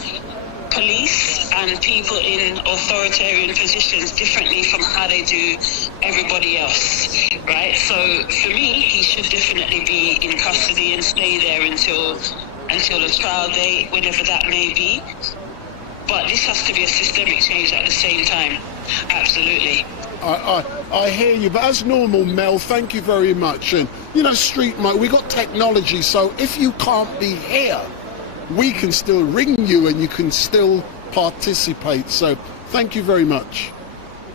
police and people in authoritarian positions differently from how they do everybody else, right? So for me, he should definitely be in custody and stay there until the trial date, whenever that may be. But this has to be a systemic change at the same time. Absolutely. I hear you, but as normal, Mel, thank you very much. And Street Mike, we got technology, so if you can't be here, we can still ring you and you can still participate. So thank you very much.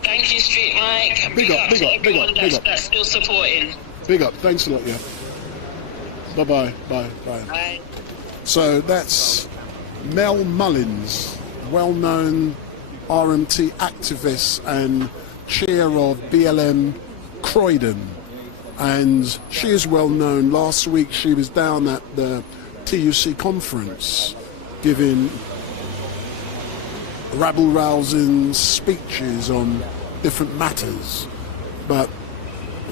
Thank you, Street Mike. Big up. That's still supporting. Big up. Thanks a lot, yeah. Bye. Bye. So that's Mel Mullins, well-known RMT activist and chair of BLM Croydon, and she is well known. Last week she was down at the TUC conference giving rabble-rousing speeches on different matters. But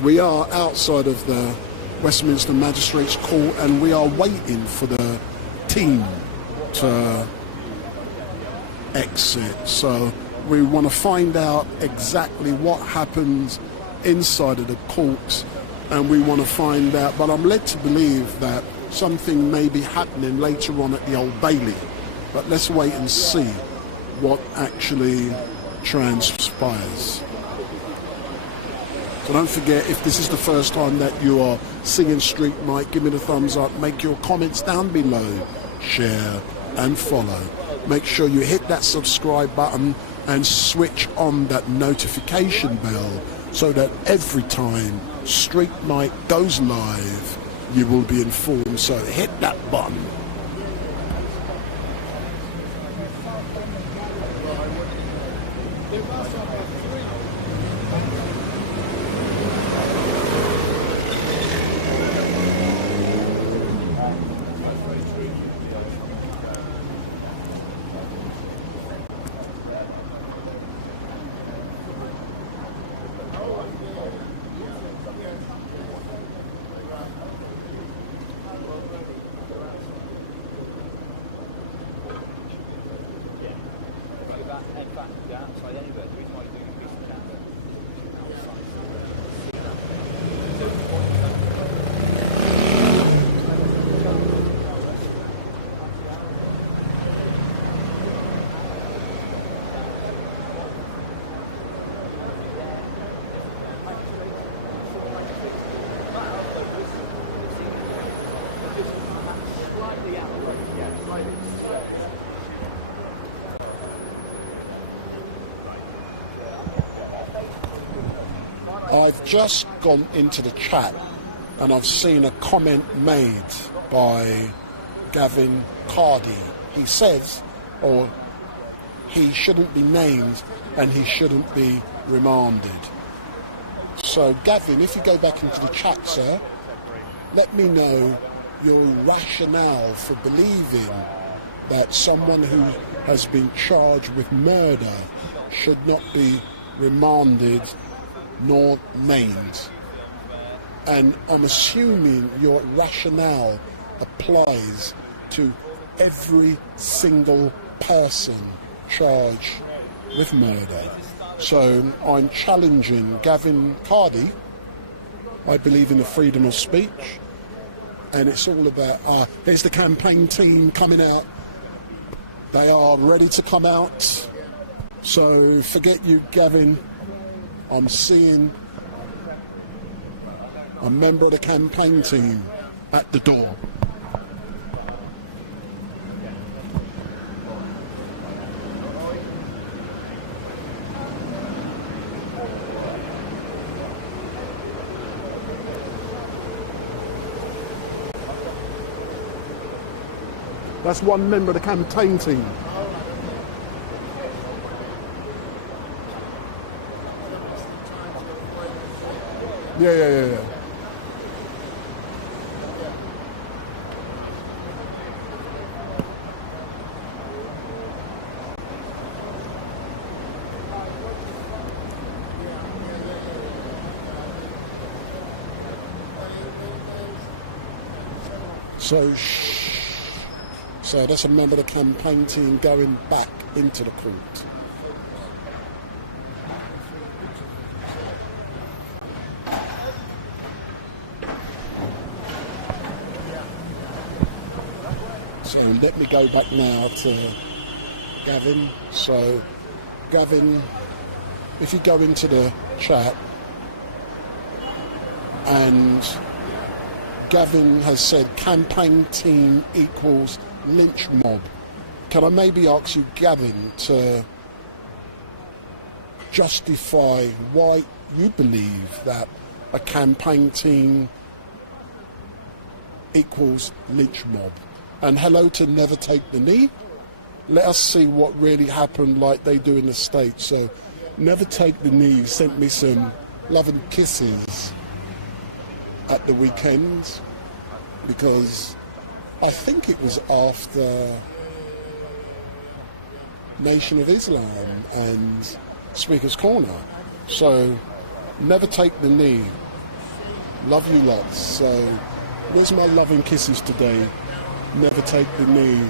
we are outside of the Westminster Magistrates Court and we are waiting for the team to exit. So we want to find out exactly what happens inside of the court, and we want to find out, but I'm led to believe that something may be happening later on at the Old Bailey. But let's wait and see what actually transpires. So don't forget, if this is the first time that you are singing Street Mike, give me the thumbs up, make your comments down below, share and follow. Make sure you hit that subscribe button and switch on that notification bell so that every time Street Mike goes live, you will be informed. So hit that button. I've just gone into the chat and I've seen a comment made by Gavin Cardy. He says, or he shouldn't be named and he shouldn't be remanded. So, Gavin, if you go back into the chat, sir, let me know your rationale for believing that someone who has been charged with murder should not be remanded nor named. And I'm assuming your rationale applies to every single person charged with murder. So I'm challenging Gavin Cardy. I believe in the freedom of speech, and it's all about, here's the campaign team coming out. They are ready to come out. So forget you, Gavin. I'm seeing a member of the campaign team at the door. That's one member of the campaign team. Yeah. So that's a member of the campaign team going back into the court. So let me go back now to Gavin. So Gavin, if you go into the chat, and Gavin has said campaign team equals lynch mob. Can I maybe ask you, Gavin, to justify why you believe that a campaign team equals lynch mob? And hello to Never Take the Knee. Let us see what really happened like they do in the States. So Never Take the Knee sent me some love and kisses at the weekend, because I think it was after Nation of Islam and Speaker's Corner. So Never Take the Knee. Love you lots. So where's my love and kisses today? Never Take the Knee.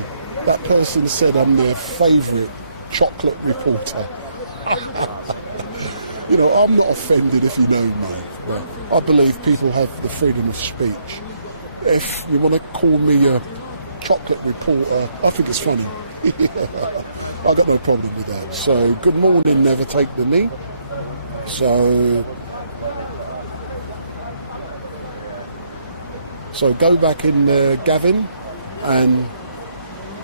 That person said I'm their favourite chocolate reporter. You know, I'm not offended if you know me, but I believe people have the freedom of speech. If you want to call me a chocolate reporter, I think it's funny. I got no problem with that. So, good morning, Never Take the Knee. So go back in there, Gavin, and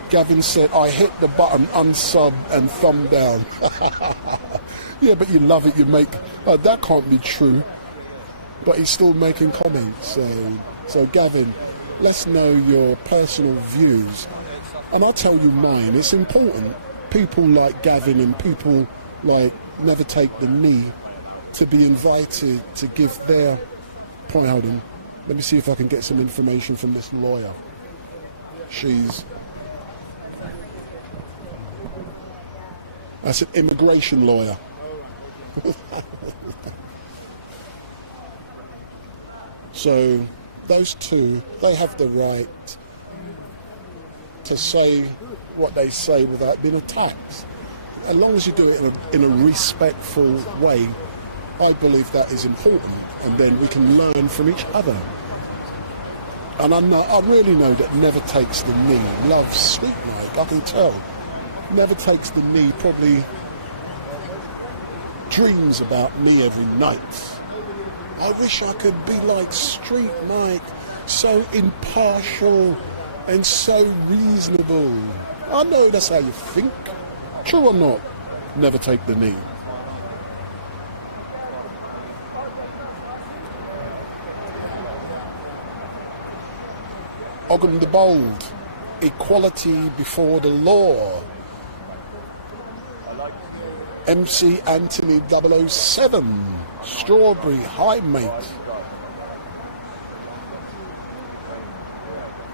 Gavin said, I hit the button, unsub and thumb down. Yeah, but you love it, you make... that can't be true. But he's still making comments. So Gavin, let's know your personal views. And I'll tell you mine. It's important, people like Gavin and people like Never Take the Knee, to be invited to give their point. Hold on. Let me see if I can get some information from this lawyer. That's an immigration lawyer. So those two, they have the right to say what they say without being attacked. As long as you do it in a respectful way, I believe that is important, and then we can learn from each other. And I really know that Never Takes the Knee loves Sweet Mike, I can tell. Never Takes the Knee probably dreams about me every night. I wish I could be like Street Mike, so impartial and so reasonable. I know that's how you think. True or not, Never Take the Knee. Ogden the Bold, equality before the law. MC Anthony 007. Strawberry, hi mate.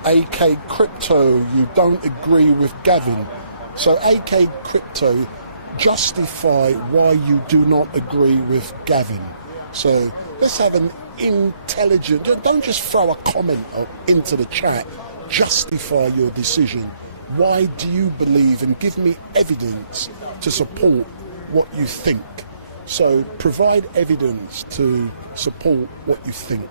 AK Crypto, you don't agree with Gavin. So AK Crypto, justify why you do not agree with Gavin. So let's have an intelligent, don't just throw a comment into the chat, justify your decision. Why do you believe, and give me evidence to support what you think. So provide evidence to support what you think.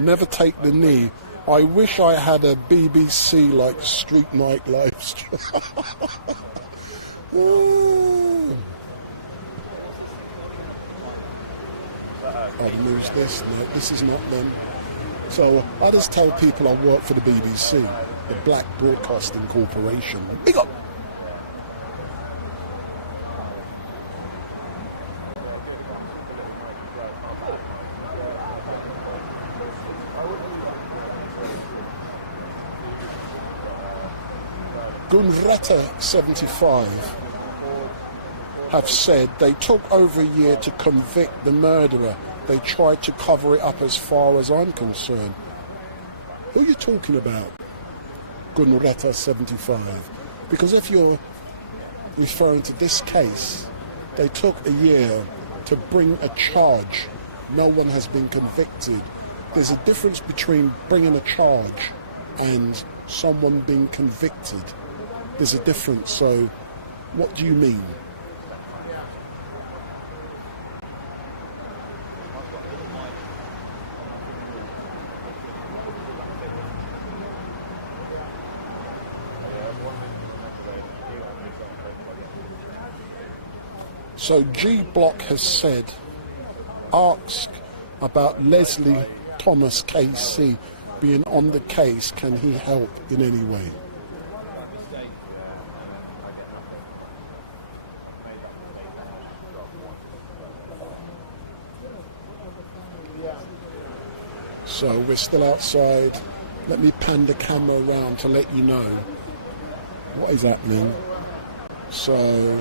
Never take the knee. I wish I had a BBC like Street Night live stream. I'd lose this. No, this is not them. So I just tell people I work for the BBC, the Black Broadcasting Corporation. Big up. Gunretta 75 have said they took over a year to convict the murderer. They tried to cover it up as far as I'm concerned. Who are you talking about? Gunretta 75. Because if you're referring to this case, they took a year to bring a charge. No one has been convicted. There's a difference between bringing a charge and someone being convicted. There's a difference. So what do you mean? So G Block has said, ask about Leslie Thomas KC being on the case. Can he help in any way? So we're still outside. Let me pan the camera around to let you know what is happening. So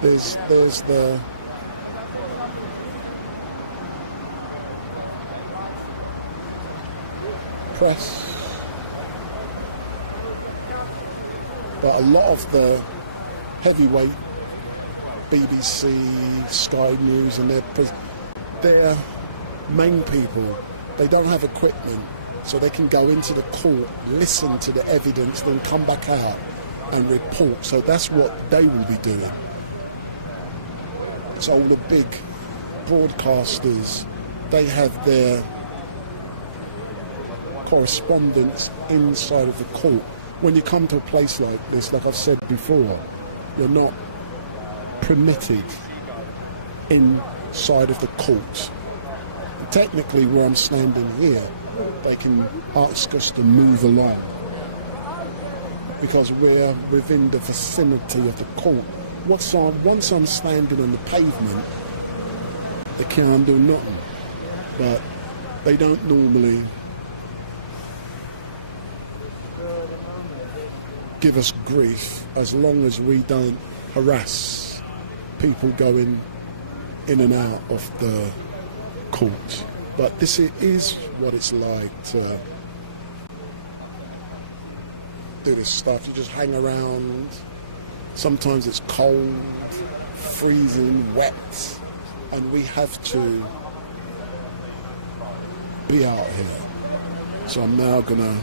there's the press, but a lot of the heavyweight BBC, Sky News, and their main people, they don't have equipment, so they can go into the court, listen to the evidence, then come back out and report. So that's what they will be doing. So all the big broadcasters, they have their correspondence inside of the court. When you come to a place like this, like I've said before, you're not permitted inside of the court. Technically, where I'm standing here, they can ask us to move along because we're within the vicinity of the court. Once I'm standing on the pavement, they can't do nothing. But they don't normally give us grief as long as we don't harass people going in and out of the court. But this is what it's like to do this stuff. You just hang around. Sometimes it's cold, freezing, wet, and we have to be out here. So I'm now gonna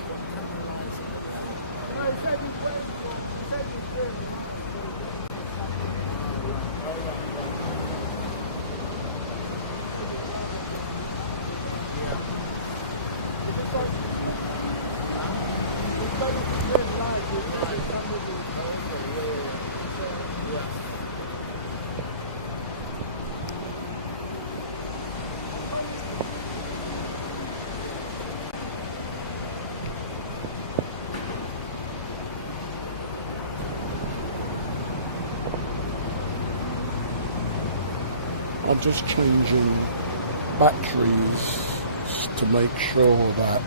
just changing batteries to make sure that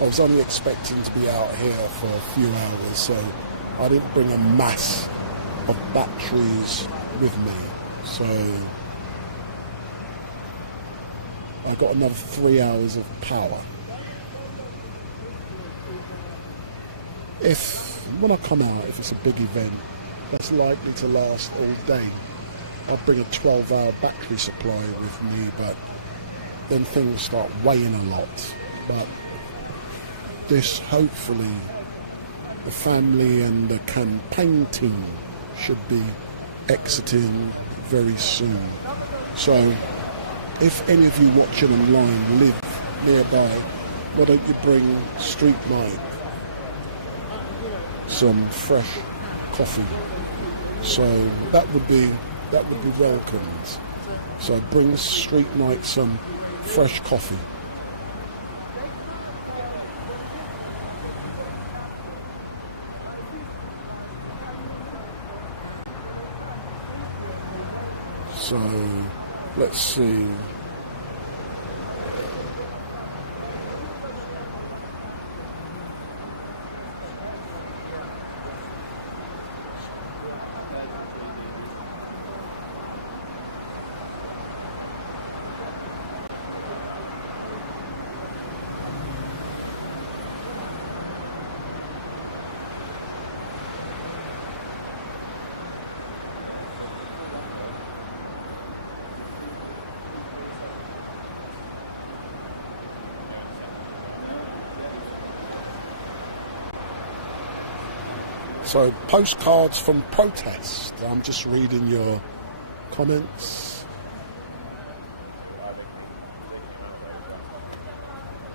I was only expecting to be out here for a few hours, so I didn't bring a mass of batteries with me. So I got another 3 hours of power. When I come out, if it's a big event that's likely to last all day, I'll bring a 12-hour battery supply with me, but then things start weighing a lot. But this, hopefully, the family and the campaign team should be exiting very soon. So if any of you watching online live nearby, why don't you bring Street Mike some fresh coffee? So that would be welcomed. So bring Street Mike some fresh coffee. So let's see. So, postcards from protest. I'm just reading your comments.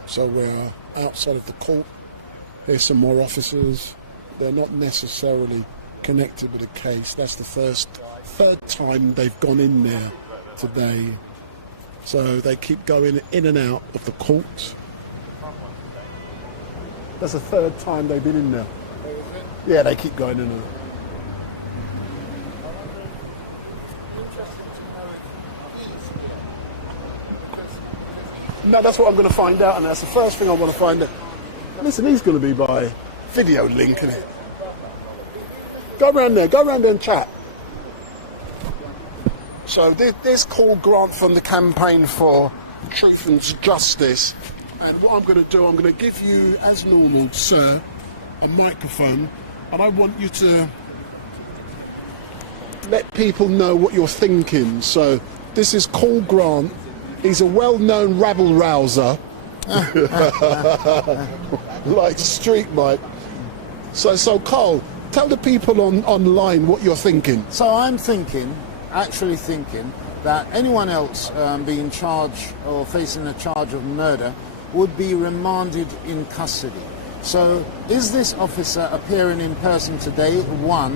So we're outside of the court. There's some more officers. They're not necessarily connected with the case. That's the third time they've gone in there today. So they keep going in and out of the court. That's the third time they've been in there. Yeah, they keep going in and out. No, that's what I'm going to find out, and that's the first thing I want to find out. Listen, he's going to be by video link, isn't it? Go around there and chat. So this call grant from the campaign for truth and justice, and what I'm going to do, I'm going to give you, as normal, sir, a microphone, and I want you to let people know what you're thinking. So this is Call Grant. He's a well-known rabble-rouser, like Street Mike. So Cole, tell the people online what you're thinking. So I'm actually thinking that anyone else being charged or facing a charge of murder would be remanded in custody. So is this officer appearing in person today? One.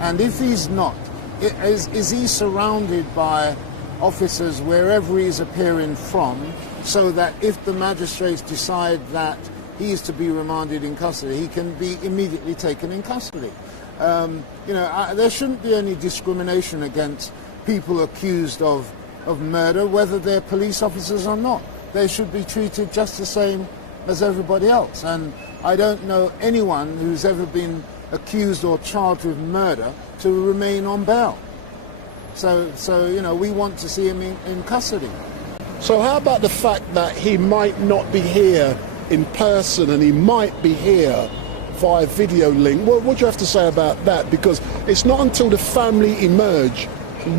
And if he's not, is he surrounded by officers wherever he's appearing from, so that if the magistrates decide that he is to be remanded in custody, he can be immediately taken in custody? There shouldn't be any discrimination against people accused of murder, whether they're police officers or not. They should be treated just the same as everybody else. And I don't know anyone who's ever been accused or charged with murder to remain on bail. So we want to see him in custody. So how about the fact that he might not be here in person and he might be here via video link? What do you have to say about that? Because it's not until the family emerge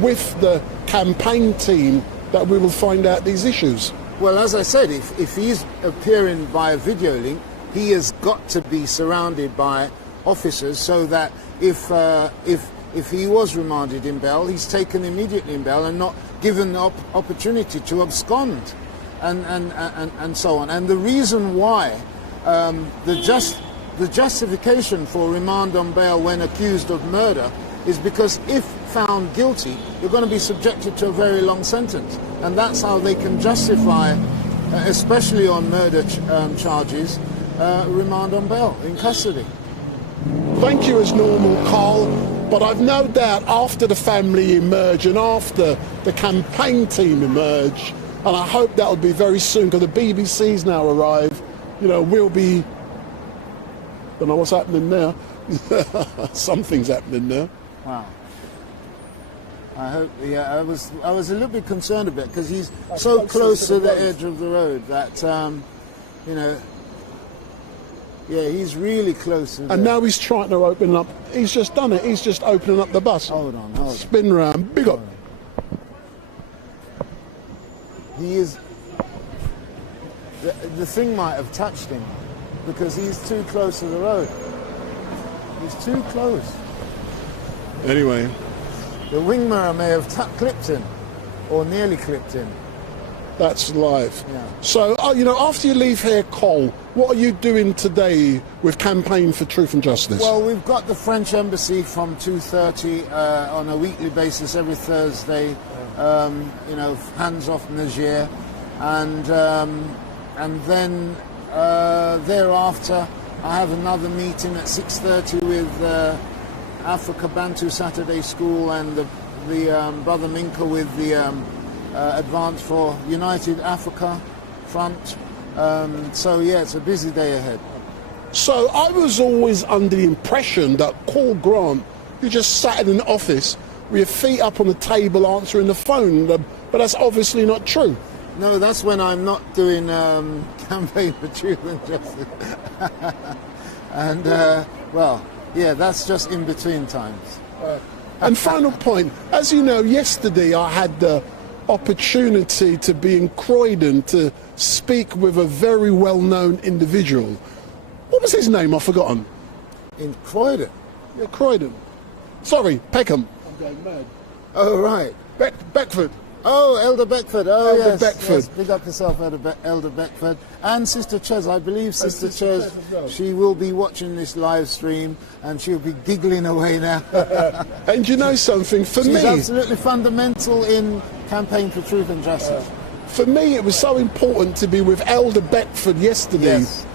with the campaign team that we will find out these issues. Well, as I said, if he's appearing via video link, he has got to be surrounded by officers, so that if he was remanded in bail, he's taken immediately in bail and not given the opportunity to abscond and so on. And the reason why the justification for remand on bail when accused of murder is because if found guilty, you're going to be subjected to a very long sentence. And that's how they can justify, especially on murder charges, remand on bail in custody. Thank you as normal, Carl. But I've no doubt after the family emerge and after the campaign team emerge, and I hope that'll be very soon, because the BBC's now arrived, you know, we'll be. Don't know what's happening there. Something's happening there. Wow. I hope. Yeah, I was a little bit concerned a bit because he's so close to the edge of the road that you know. Yeah, he's really close. And now he's trying to open up. He's just done it. He's just opening up the bus. Hold on. Spin round. Big up. He is. The thing might have touched him because he's too close to the road. He's too close. Anyway. The wing mirror may have clipped him, or nearly clipped him. That's live. Yeah. So, you know, after you leave here, Cole, what are you doing today with Campaign for Truth and Justice? Well, we've got the French Embassy from 2:30 on a weekly basis every Thursday. You know, hands off Niger, and then thereafter I have another meeting at 6:30 with Africa Bantu Saturday School and the Brother Minka with the Advance for United Africa Front. So yeah, it's a busy day ahead. So I was always under the impression that Cole Grant, you just sat in an office with your feet up on the table answering the phone, but that's obviously not true. No, that's when I'm not doing Campaign for Truth and Justice. And well, yeah, that's just in between times. And final point, as you know, yesterday I had the opportunity to be in Croydon to speak with a very well-known individual. What was his name? I've forgotten. In Croydon? Yeah, Croydon. Sorry, Peckham. I'm going mad. Oh, right. Beckford. Oh, Elder Beckford. Oh, Elder yes. Beckford. Yes, big up yourself, Elder Beckford. And Sister Ches. I believe Sister Ches, she will be watching this live stream and she'll be giggling away now. And you know something? For me... She's absolutely fundamental in Campaign for Truth and Justice. For me, it was so important to be with Elder Beckford yesterday. Yes.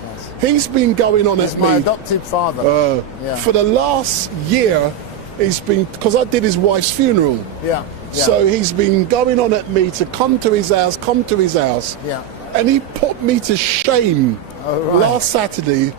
He's been going on He's at my me adopted father. for the last year. He's been, because I did his wife's funeral. Yeah. So he's been going on at me to come to his house. Yeah. And he put me to shame last Saturday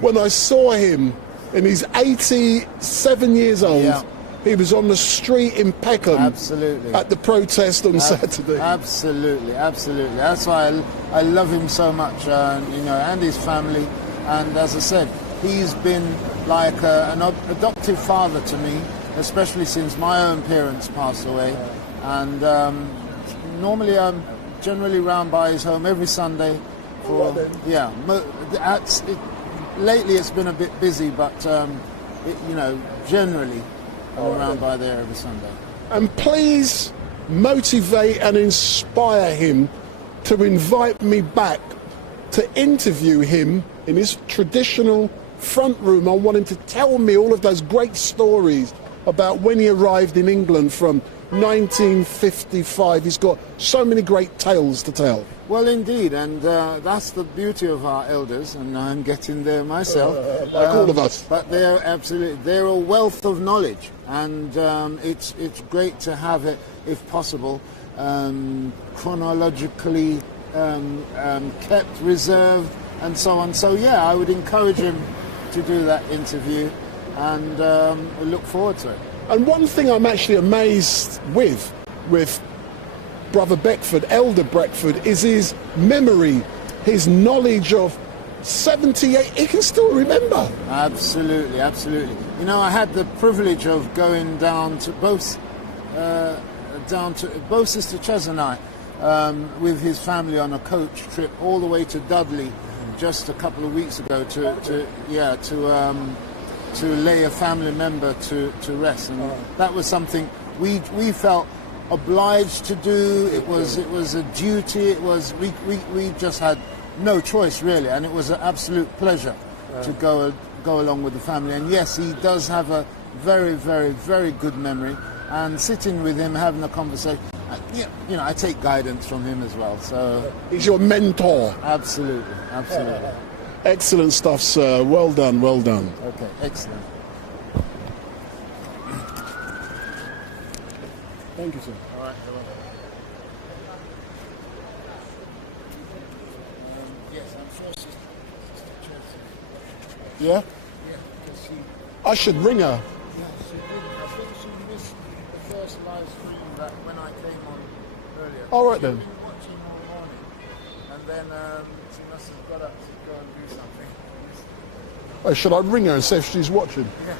when I saw him, and he's 87 years old. Yeah. He was on the street in Peckham. Absolutely. At the protest on Saturday. Absolutely. That's why I love him so much, you know, and his family. And as I said, he's been like an adoptive father to me, especially since my own parents passed away. And normally I'm generally round by his home every Sunday. Lately it's been a bit busy, but you know, generally I'm around by there every Sunday. And please motivate and inspire him to invite me back to interview him in his traditional front room. I want him to tell me all of those great stories about when he arrived in England from 1955. He's got so many great tales to tell. Well, indeed, and that's the beauty of our elders, and I'm getting there myself. Like all of us. But they're a wealth of knowledge, and it's great to have it, if possible, chronologically kept, reserved, and so on. So yeah, I would encourage him to do that interview, and we look forward to it. And one thing I'm actually amazed with Brother Beckford, Elder Beckford, is his memory, his knowledge of 78. He can still remember. Absolutely. You know, I had the privilege of going down to both Sister Ches and I with his family on a coach trip all the way to Dudley just a couple of weeks ago to lay a family member to rest, and that was something we felt obliged to do. It was a duty. It was we just had no choice really, and it was an absolute pleasure to go along with the family. And yes, he does have a very, very, very good memory. And sitting with him, having a conversation, you know, I take guidance from him as well. So he's your mentor. Absolutely. Excellent stuff, sir. Well done. Okay, excellent. Thank you, sir. All right. Yes, I'm sure. Yeah? Yeah, because she... I should ring her. Yeah, she didn't. I think she missed the first live stream that when I came on earlier. All right then. She'd been watching all morning, and then she must have got up to go and do something. Oh, should I ring her and see if she's watching? Yeah.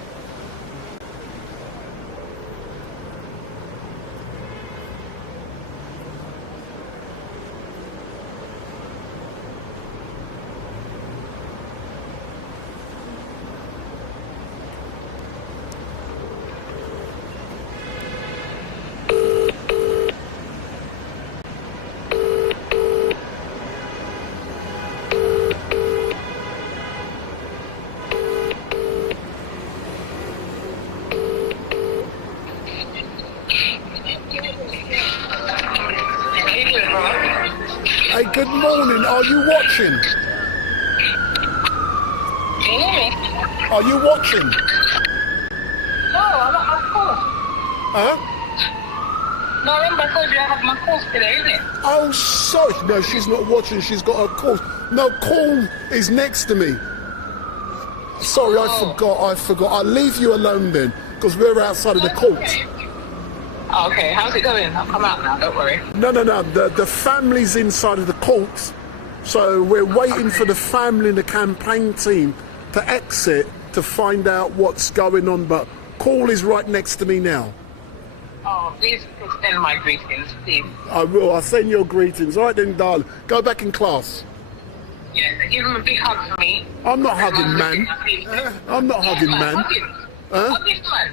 Hey, good morning. Are you watching? Can you hear me? Are you watching? No, I'm not on course. Huh? No, remember I told you I have my course today, isn't it? Oh, sorry. No, she's not watching. She's got her call. No, call is next to me. Sorry, I forgot. I'll leave you alone then, because we're outside of the court. Okay. Oh, okay, how's it going? I'll come out now, don't worry. No. The family's inside of the court, so we're waiting for the family and the campaign team to exit to find out what's going on. But call is right next to me now. Oh, please extend my greetings, please. I will. I'll send your greetings. All right then, darling. Go back in class. Yeah, give him a big hug for me. I'm not hugging, man. I'm not hugging, man. Huh? Hug this man.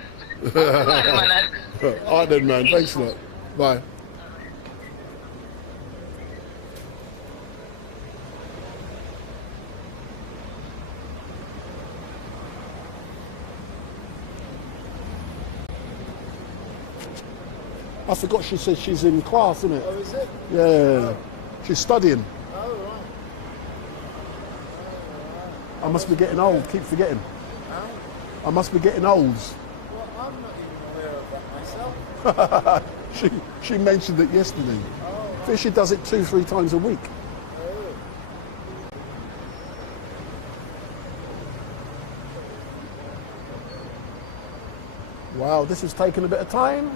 All right then, man. Thanks a lot. Bye. I forgot she said she's in class, isn't it? Oh, is it? Yeah. She's studying. Oh, right. I must be getting old. Keep forgetting. I must be getting old. Well, I'm not even aware of that myself. She mentioned it yesterday. I think she does it 2-3 times a week. Wow, this is taking a bit of time.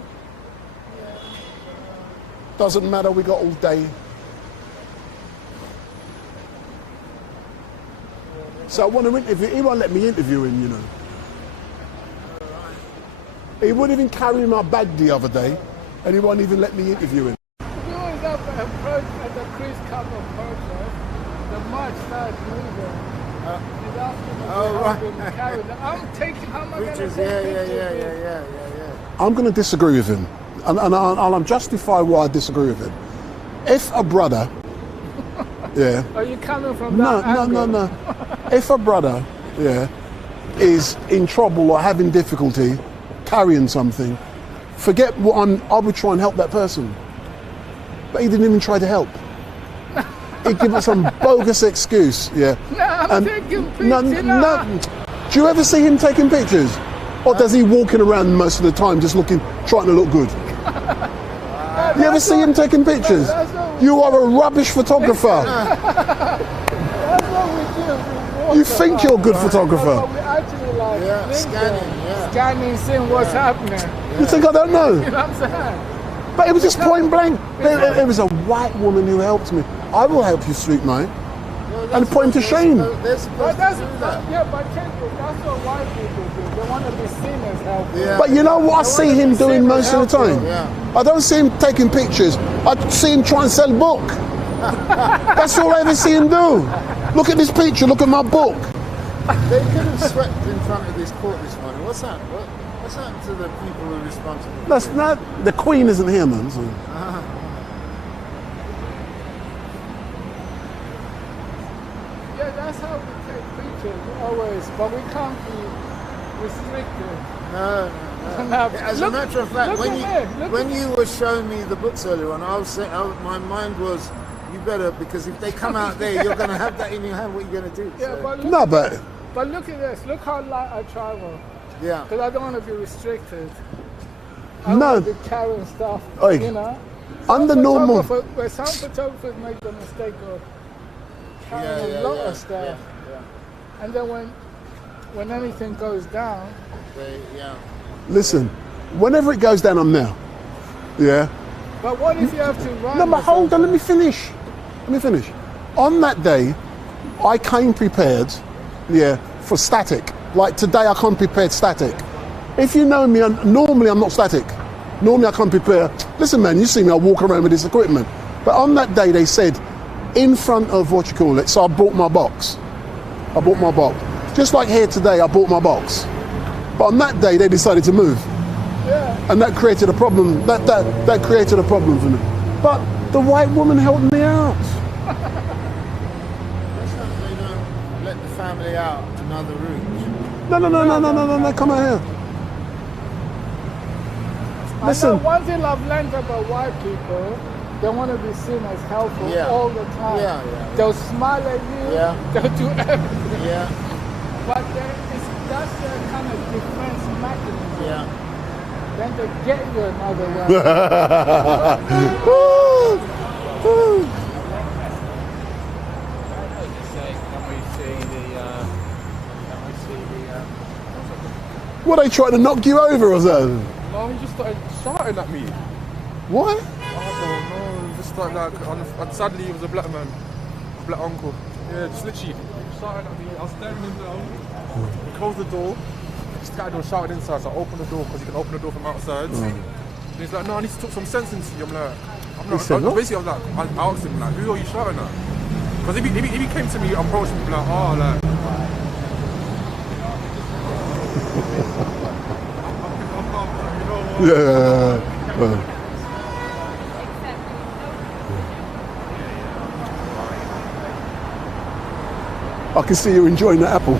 Doesn't matter, we got all day. So I want to interview, he won't let me interview him, you know. He wouldn't even carry my bag the other day, and he won't even let me interview him. You was up at the Chris Kaba protest, the march started moving. He's asking me to help him carry the... I'm taking... How am I going to take pictures? Yeah. I'm going to disagree with him, and I'll justify why I disagree with him. If a brother... Yeah. Are you coming from that angle? No. If a brother, is in trouble or having difficulty carrying something, forget what I would try and help that person. But he didn't even try to help. He gave us some bogus excuse, No, I'm taking pictures. No. Do you ever see him taking pictures? Or does he walking around most of the time just trying to look good? You ever see him taking pictures? You are a rubbish photographer. That's what we do. You think you're a good photographer. We actually like Scanning, seeing what's happening. You think I don't know? You know what I'm saying? But it was just point blank. It was a white woman who helped me. I will help you, sweet mate. And put him to shame. They're supposed to do that. But that's what white people do. They want to be seen as helpful. Yeah. But you know what I see him doing most of the time? Yeah. I don't see him taking pictures. I see him try and sell a book. That's all I ever see him do. Look at this picture, look at my book. They could have swept in front of this court this morning. What's happened? What's happened to the people who are responsible? That's not, the Queen isn't here, man. So. Yeah, that's how we take pictures, always. But we can't be restricted. No. As a matter of fact, when you were showing me the books earlier on, I was saying, my mind was, you better, because if they come out there, you're going to have that in your hand. What are you going to do? Yeah, So, but look at this. Look how light I travel. yeah. Because I don't want to be restricted. I want to be carrying stuff, you know. Under normal... But some photographers make the mistake of carrying a lot of stuff. Yeah. And then when when anything goes down. Listen, whenever it goes down, I'm there. Yeah. But what if you have to run? No, but hold on, let me finish. On that day, I came prepared, for static. Like today, I come prepared static. If you know me, normally I'm not static. Normally I come prepared. Listen, man, you see me, I walk around with this equipment. But on that day, they said, in front of so I bought my box. Just like here today, I bought my box. But on that day, they decided to move. Yeah. And that created a problem. That created a problem for me. But the white woman helped me out. They don't let the family out another route. No, come out here. Listen. One thing I've learned about white people, they want to be seen as helpful all the time. Yeah. They'll smile at you. Yeah. They'll do everything. Yeah. But that's their kind of defense mechanism. Yeah. Then they get you another way. What, they trying to knock you over or something? No, he just started shouting at me. What? I don't know, he just started like, sadly he was a black man, black uncle. Yeah, just literally shouting at me. I was staring him down. He closed the door. This guy was shouting inside, so I opened the door because you can open the door from outside. And he's like, no, I need to talk some sense into you. I'm like, basically I was like, I asked him like, who are you shouting at? Because if he came to me, approached me, like, oh, like. Yeah. I can see you enjoying the apple.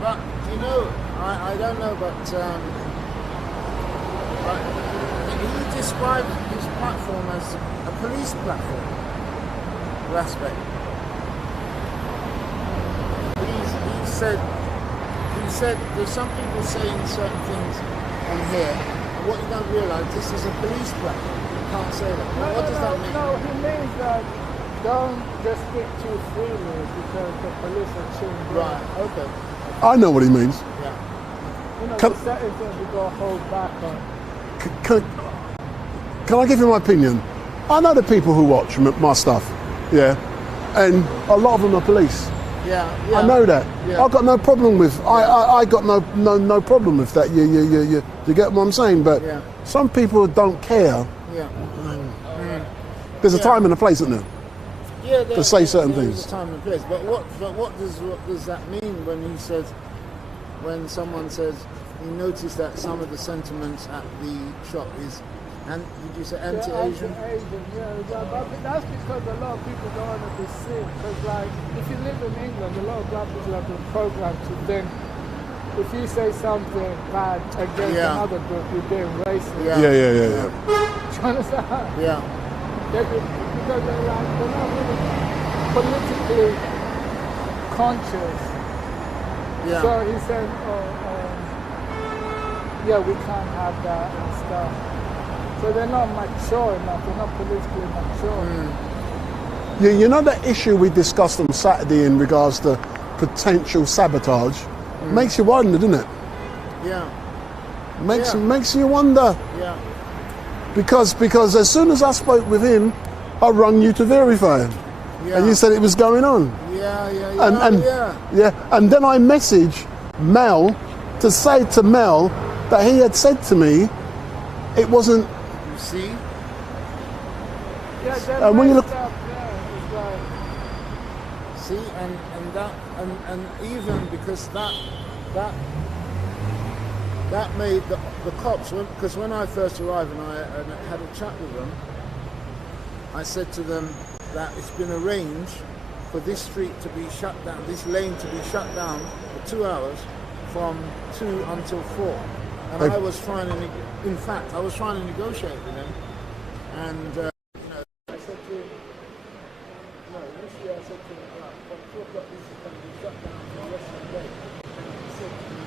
But you know, I don't know, but he described his platform as a police platform. Respect. He said there's some people saying certain things on here, and what you don't realise, this is a police platform. You can't say that. What does that mean? No, he means that don't just speak too freely because the police are chilling. Right, okay. I know what he means. Yeah. You know, Can- there's certain things we got to hold back on. Can I give you my opinion? I know the people who watch my stuff, and a lot of them are police. Yeah. I know that. Yeah. I've got no problem with. I got no problem with that. You get what I'm saying? But some people don't care. Yeah. There's a time and a place, isn't there? Yeah, to say certain there's things. a time and place. But what does that mean when when someone says he noticed that some of the sentiments at the shop is, and did you say anti-Asian? Anti-Asian, that's because a lot of people don't want to be seen. Because like, if you live in England, a lot of black people have been programmed to think if you say something bad against another group, you're being racist. Yeah. Do you understand? Yeah. Because they're not really politically conscious. Yeah. So he said, we can't have that and stuff. So they're not mature enough, they're not politically mature. You know that issue we discussed on Saturday in regards to potential sabotage? Makes you wonder, doesn't it? Yeah. Makes you wonder. Yeah. Because as soon as I spoke with him, I rung you to verify it. Yeah. And you said it was going on. And then I messaged Mel to say to Mel that he had said to me it wasn't. You see? Yeah, and when you look, it's like, see, and even because that made the cops, because when I first arrived and I had a chat with them, I said to them that it's been arranged for this street to be shut down, this lane to be shut down for 2 hours from 2 until 4. And I was trying to, in fact, I was trying to negotiate with him. And, I said to him, no, initially I said to him, from 2 o'clock this is going to be shut down for the rest of the day. And he said to me,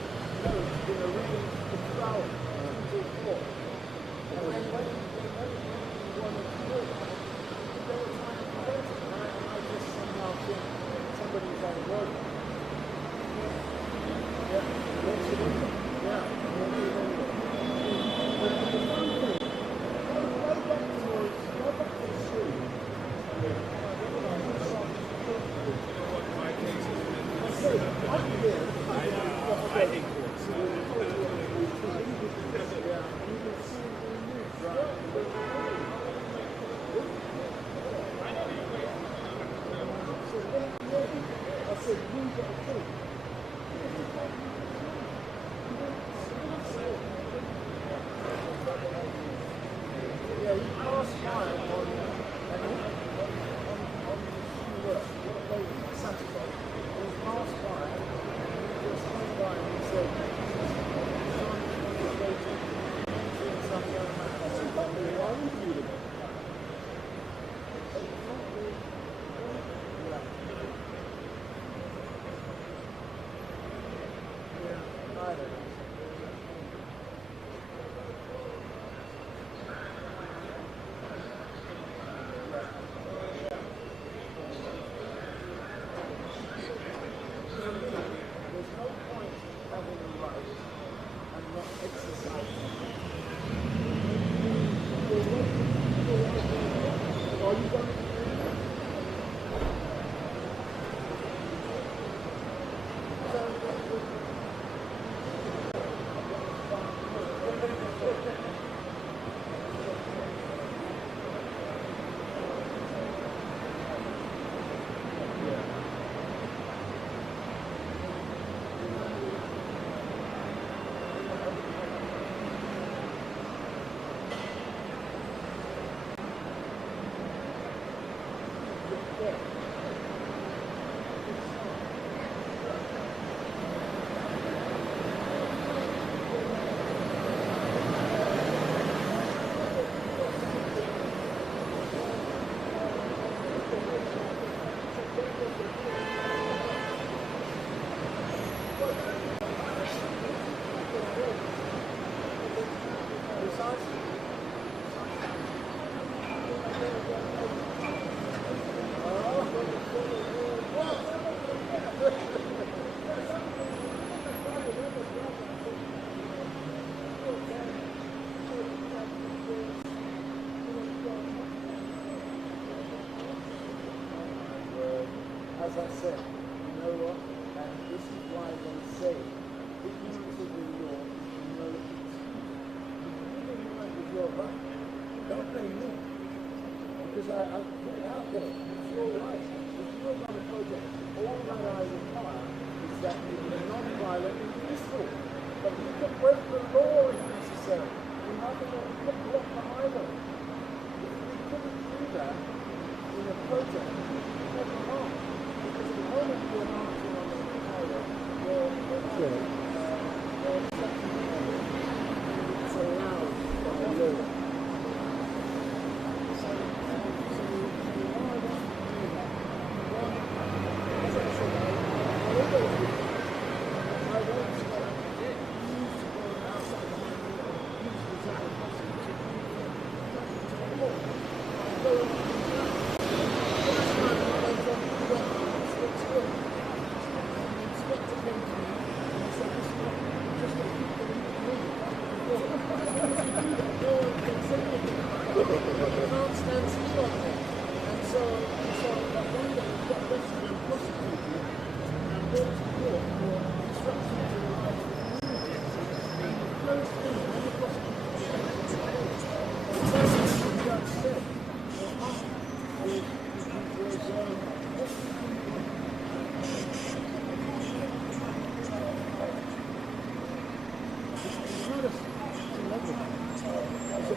no, it's been arranged for 2 hours, until 4. As I said, you know what? And this is why they say, ignorance of the law is no excuse. If you think with your right, don't blame me. Because I put it out there. It's your right. If you work on a project, all that I require is that it is non-violent and peaceful. But you can break the law if necessary. You have to put block behind them. If we couldn't do that in a protest, we never harm. Because the moment you're marching on the highway, it's allowed by law.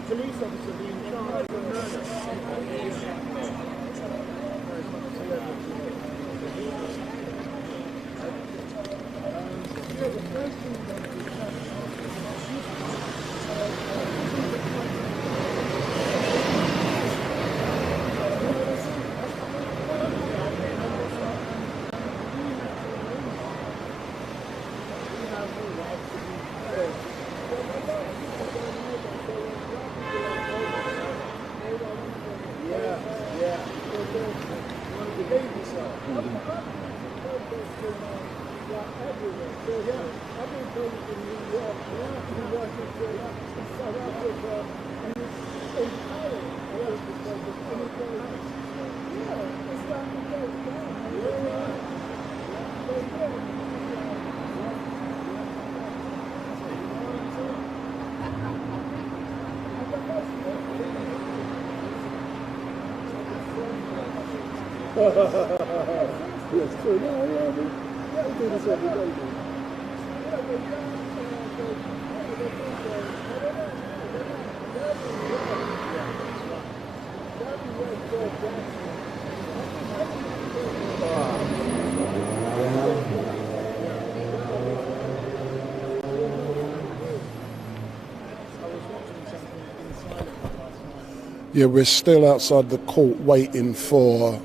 Police officer being charged with murder. The first thing that Yes, true. No, yeah, Yeah, we're still outside the court waiting for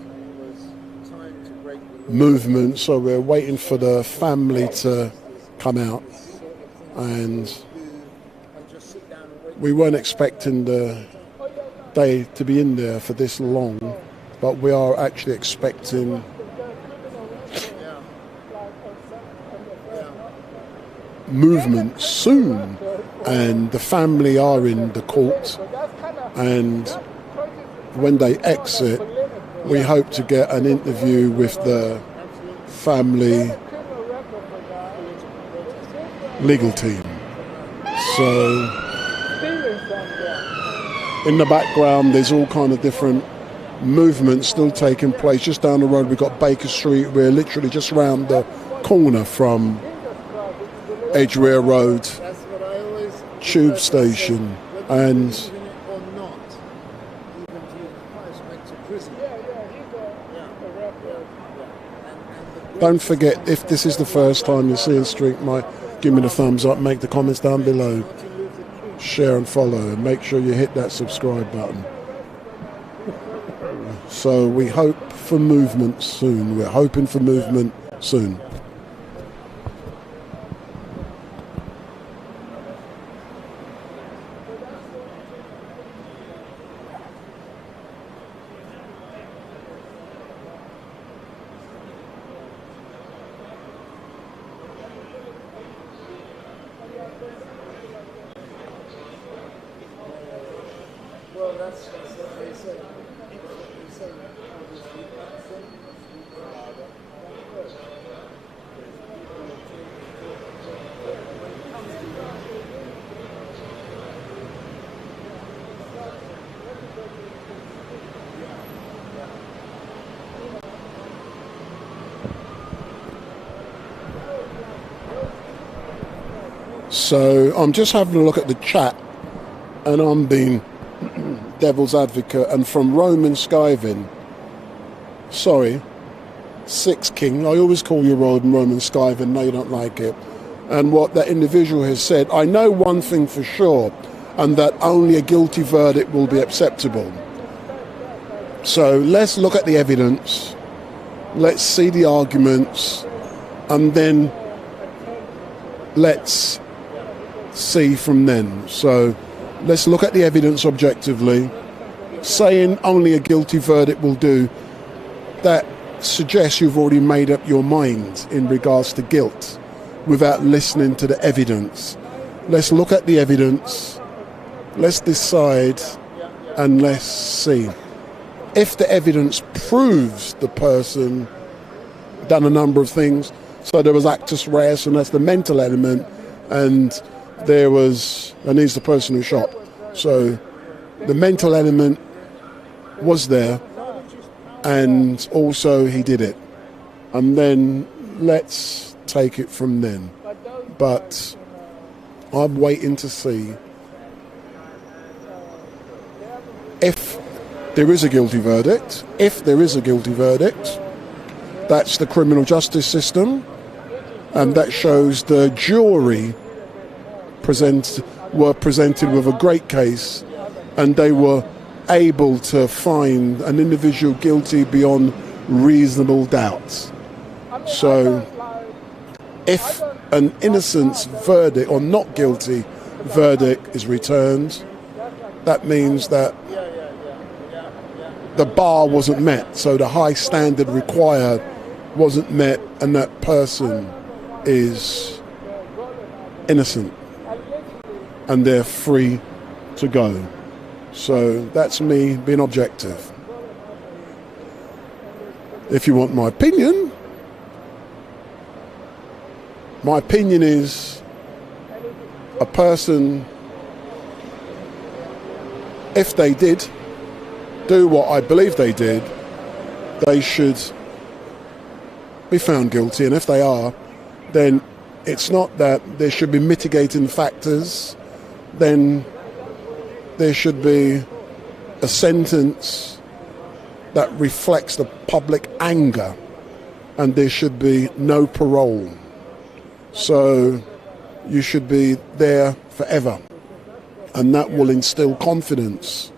movement, so we're waiting for the family to come out, and we weren't expecting the day to be in there for this long, but we are actually expecting movement soon, and the family are in the court, and when they exit we hope to get an interview with the family legal team. So in the background there's all kind of different movements still taking place. Just down the road we've got Baker Street. We're literally just around the corner from Edgware Road tube station, and don't forget, if this is the first time you're seeing Street, give me the thumbs up, make the comments down below, share and follow, and make sure you hit that subscribe button. So we hope for movement soon. We're hoping for movement soon. So I'm just having a look at the chat, and I'm being devil's advocate, and from Roman Skyvin, sorry, Six King, I always call you Roman Skyvin, no you don't like it, and what that individual has said, I know one thing for sure, and that only a guilty verdict will be acceptable. So let's look at the evidence, let's see the arguments, and then let's see from then. So let's look at the evidence objectively. Saying only a guilty verdict will do, that suggests you've already made up your mind in regards to guilt without listening to the evidence. Let's look at the evidence, let's decide, and let's see. If the evidence proves the person done a number of things, so there was actus reus, and that's the mental element, and there was, and he's the person who shot. So the mental element was there, and also he did it. And then let's take it from then. But I'm waiting to see if there is a guilty verdict. If there is a guilty verdict, that's the criminal justice system, and that shows the jury were presented with a great case, and they were able to find an individual guilty beyond reasonable doubt. So if an innocence verdict or not guilty verdict is returned, that means that the bar wasn't met, so the high standard required wasn't met, and that person is innocent and they're free to go. So that's me being objective. If you want my opinion is a person, if they did do what I believe they did, they should be found guilty, and if they are, then it's not that there should be mitigating factors, then there should be a sentence that reflects the public anger, and there should be no parole. So you should be there forever, and that will instill confidence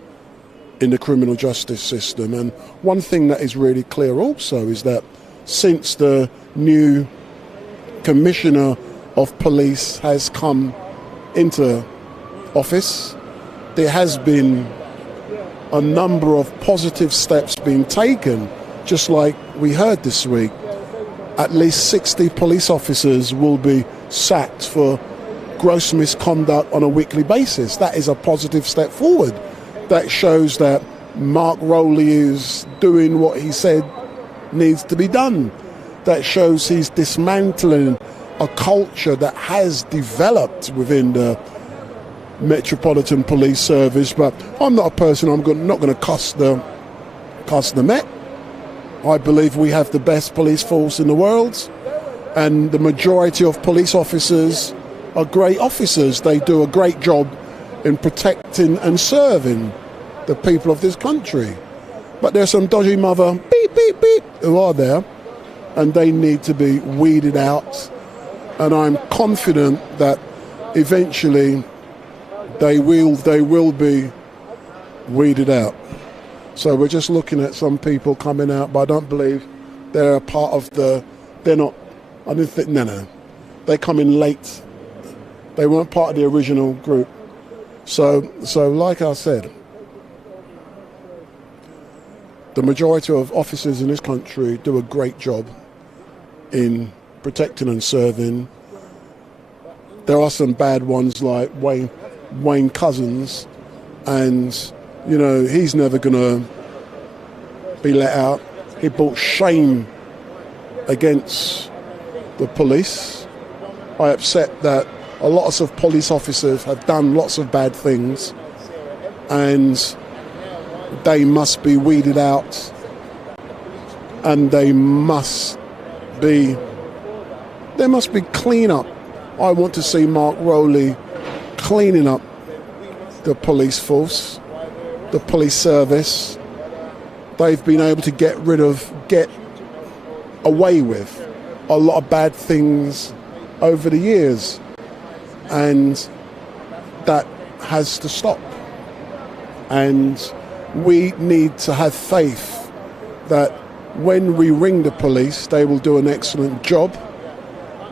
in the criminal justice system. And one thing that is really clear also is that since the new Commissioner of Police has come into office, there has been a number of positive steps being taken, just like we heard this week. At least 60 police officers will be sacked for gross misconduct on a weekly basis. That is a positive step forward. That shows that Mark Rowley is doing what he said needs to be done. That shows he's dismantling a culture that has developed within the Metropolitan Police Service. But I'm not a person, not going to cuss the Met. I believe we have the best police force in the world, and the majority of police officers are great officers. They do a great job in protecting and serving the people of this country. But there's some dodgy mother beep, beep, beep who are there, and they need to be weeded out. And I'm confident that eventually they will be weeded out. So we're just looking at some people coming out, but I don't believe they're a part of they're not, I didn't think, no. They come in late. They weren't part of the original group. So like I said, the majority of officers in this country do a great job in protecting and serving. There are some bad ones like Wayne Couzens, and he's never going to be let out. He brought shame against the police. I accept that a lot of police officers have done lots of bad things, and they must be weeded out, and there must be clean up. I want to see Mark Rowley cleaning up the police force, the police service. They've been able to get away with a lot of bad things over the years, and that has to stop. And we need to have faith that when we ring the police, they will do an excellent job.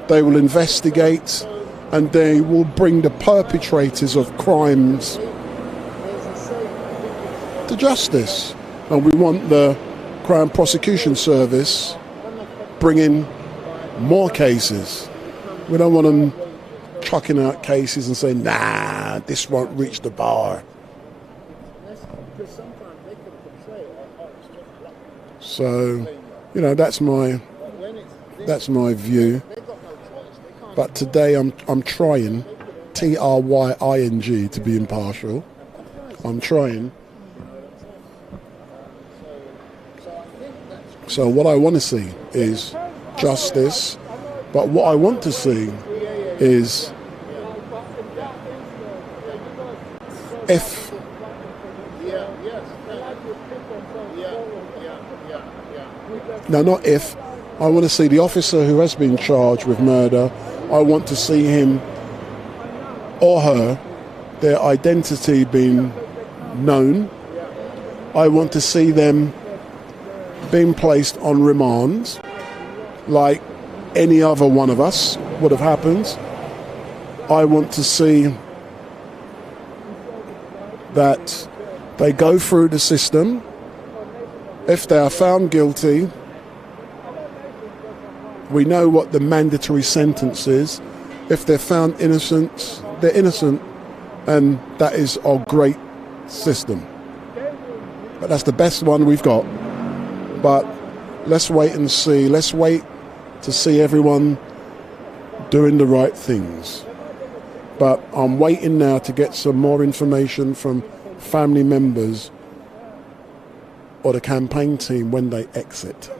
They will investigate, and they will bring the perpetrators of crimes to justice. And we want the Crown Prosecution Service bringing more cases. We don't want them chucking out cases and saying, nah, this won't reach the bar. So, that's my view. But today I'm trying, trying, to be impartial. I'm trying. So what I want to see is justice, but what I want to see is if I want to see the officer who has been charged with murder. I want to see him or her, their identity being known. I want to see them being placed on remand like any other one of us would have happened. I want to see that they go through the system. If they are found guilty, we know what the mandatory sentence is. If they're found innocent, they're innocent, and that is our great system. But that's the best one we've got. But let's wait and see. Let's wait to see everyone doing the right things. But I'm waiting now to get some more information from family members or the campaign team when they exit.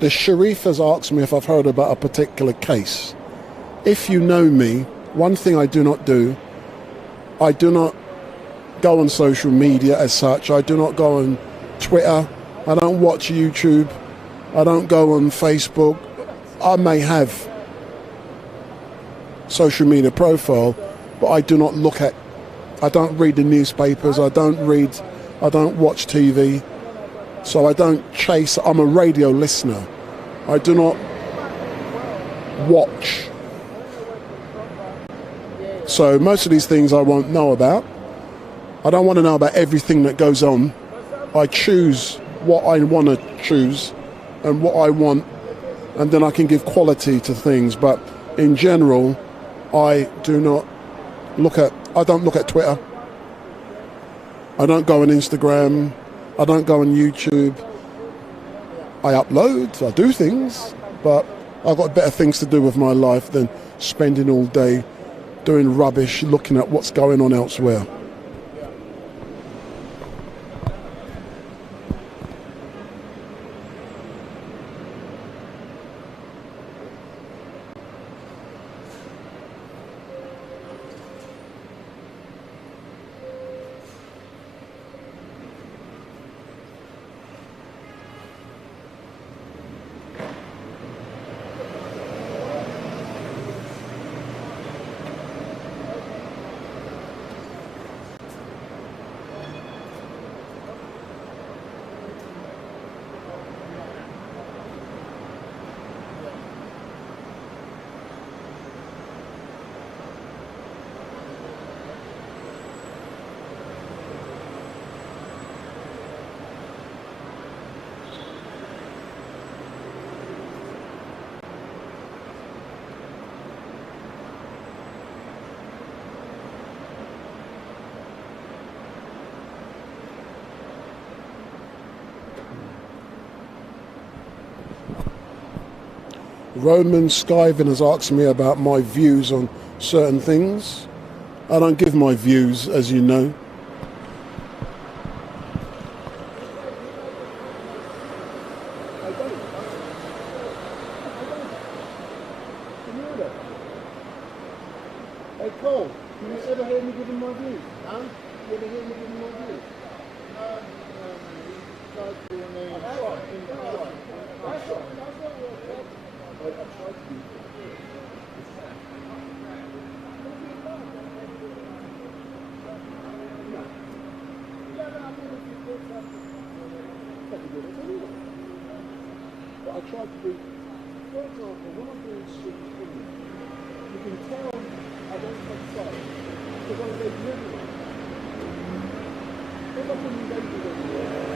The Sharif has asked me if I've heard about a particular case. If you know me, one thing I do not do, I do not go on social media as such. I do not go on Twitter. I don't watch YouTube. I don't go on Facebook. I may have social media profile, but I do not look at, I don't read the newspapers. I don't watch TV. So I don't chase. I'm a radio listener. I do not watch. So most of these things I won't know about. I don't want to know about everything that goes on. I choose what I want to choose and what I want, and then I can give quality to things. But in general, I don't look at Twitter. I don't go on Instagram. I don't go on YouTube. I upload, I do things, but I've got better things to do with my life than spending all day doing rubbish, looking at what's going on elsewhere. Roman Skyven has asked me about my views on certain things. I don't give my views, as you know. Hey Cole, you ever hear me giving my views? Huh? You ever hear me giving my views? But I try to do, for example, when I'm doing street cleaning, you can tell I don't take sides because I'm there everywhere. If I can engage with everywhere,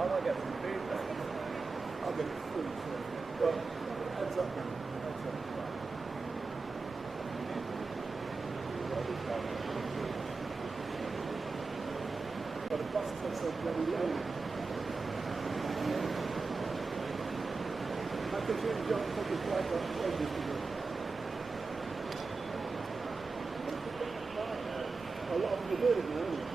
I might get some food. the bus takes so bloody long. I could really jump probably quite a lot. A lot of them are doing it now, isn't it?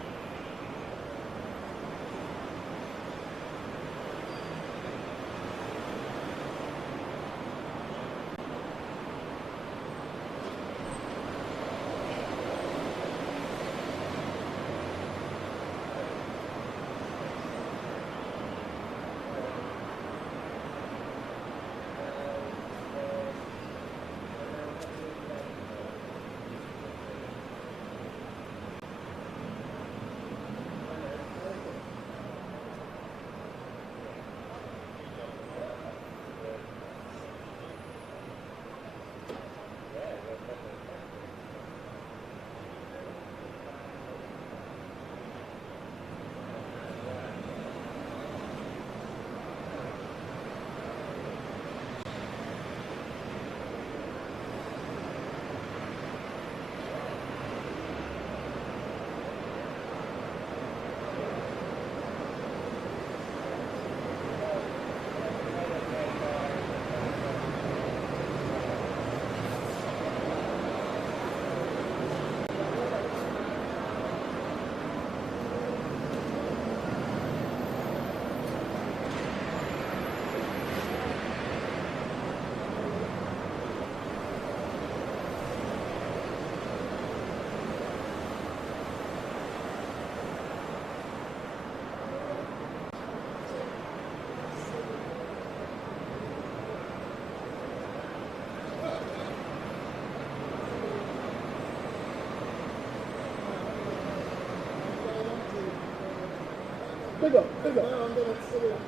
Big up. No, I'm going to sit it out.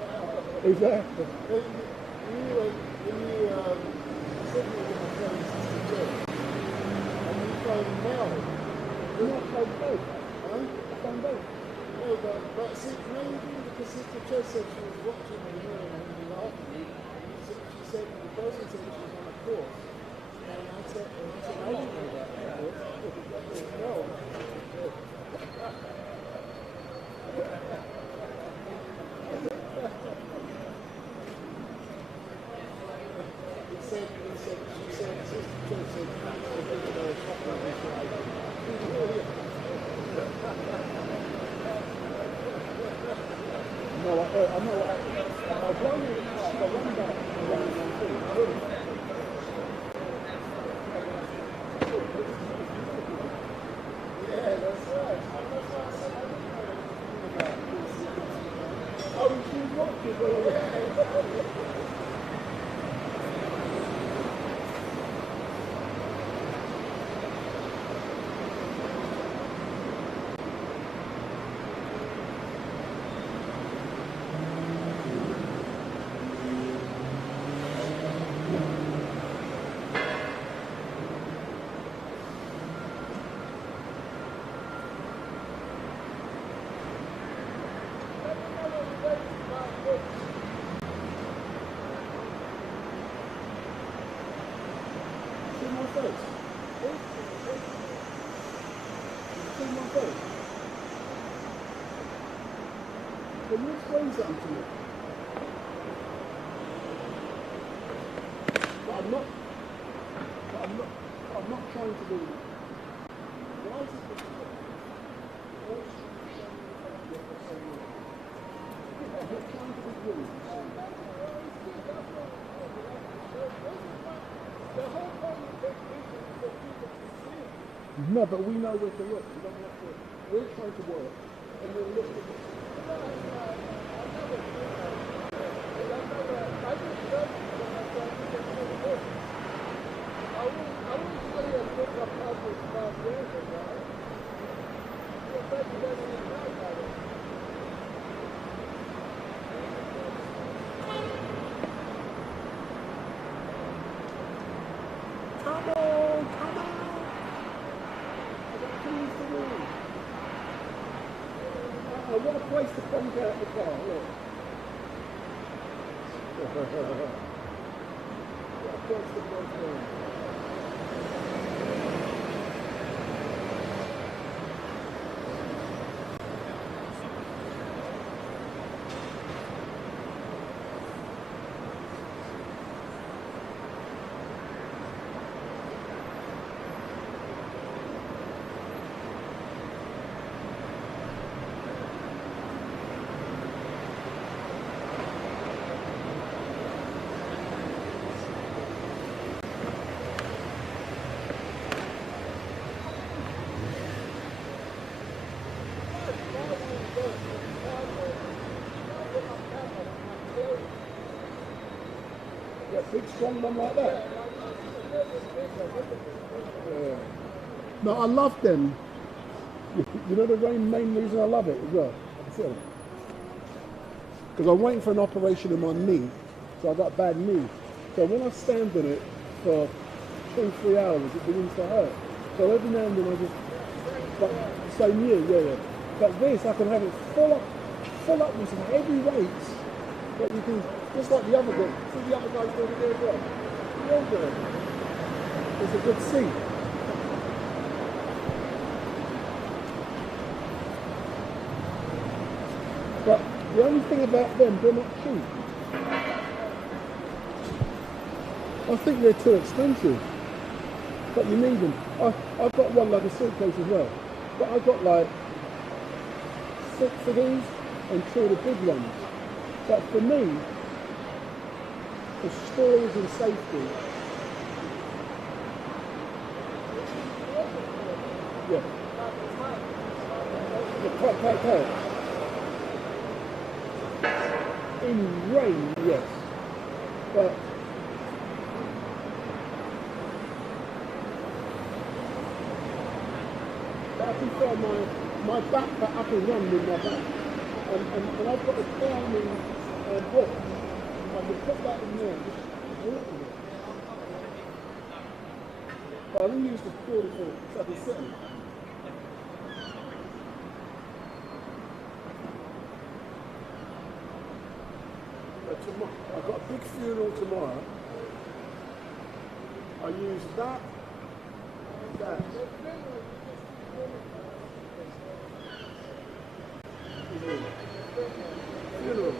Exactly. When you said you were going to phone Sister Joe, and you phoned Mel. You're not phone both. Huh? Phone both. No, but see, maybe because Sister Joe said she was watching the hearing and he laughed at me. She said the person said she was on a course. And I said, I didn't know that. No. She said, Sister Joe said, No, I know. I was wondering if the one back yeah, that's right. That's what I said. I didn't know about this. Oh, she was watching. Can you explain something to me? But I'm not trying to do that. Why is it difficult? Why is it difficult? I'm not trying to be rude. The whole point of this mission is for people to see. No, but we know where to look. We don't have to. We're trying to work, and we'll look at it. Come on! I got things to do. I want a place to plunk out the car, look. Got a place to plunk out. That big strong one like that. No, I love them. You know the main reason I love it as well? Because I'm waiting for an operation in my knee, so I've got a bad knee. So when I stand on it for 2-3 hours, it begins to hurt. So every now and then I just, but same year, yeah. But this, I can have it full up with some heavy weights, but you can, just like the other guy, see the other guys doing it there as well. You're all good. It's a good seat. But the only thing about them, they're not cheap. I think they're too expensive. But you need them. I've got one like a suitcase as well. But I've got like 6 of these and 2 of the big ones. But for me, for storage and safety, yeah. Pack. In rain, yes. But I can throw my backpack up and run with my back. And I've got a climbing book. I can put that in there and just walk with it. But I only use the 44 so I can sit on it. I've got a big funeral tomorrow. I use that. Funeral.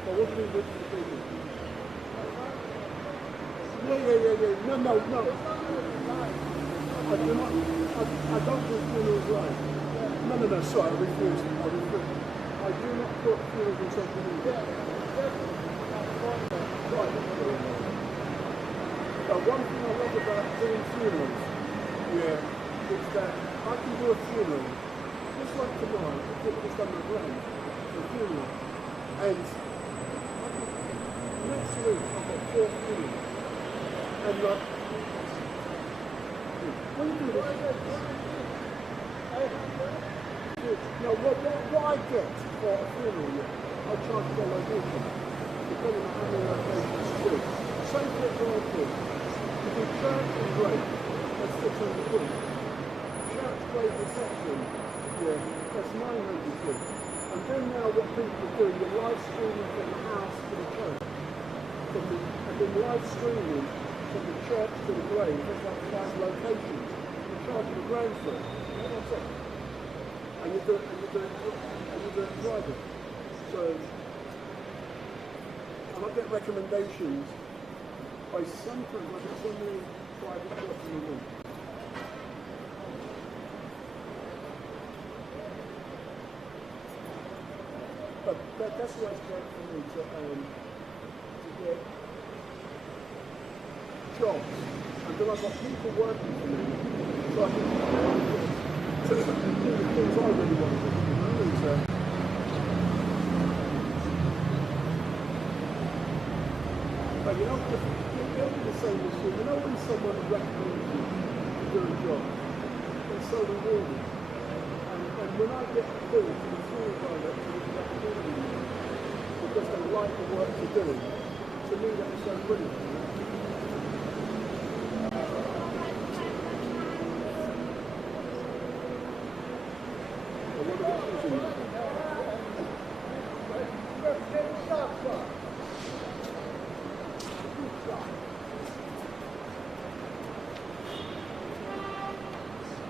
So what do we do with the funeral? Yeah. No. I don't do funerals live. No, sorry, I refuse. I do not put funerals on social media. But one thing I love about doing funerals, is that I can do a funeral, just like tomorrow, I've just done my grave, a funeral, and next week I've got 4 funerals, and like, when you do this, no, what I get for a funeral, I charge for location, depending on how many locations you do. Say for example, you do church and grave, that's 600 quid. Church grave reception, that's 900 quid. And then now what people are doing, you're live streaming from the house to the church. And then live streaming from the church to the grave, that's like 5 locations. You're charging a grand for it. What's up? And you do it private. So, and I get recommendations by sometimes I get so many private shops in the room. But that's why it's great for me to get jobs. And then I've got people working for me. So I can do the things I really want to do. But you know, it'll be the same as you. You know when someone recommends you to do a job, it's so rewarding. And when I get calls from the funeral director who's recommending me because they like the work you're doing, to me that is so brilliant.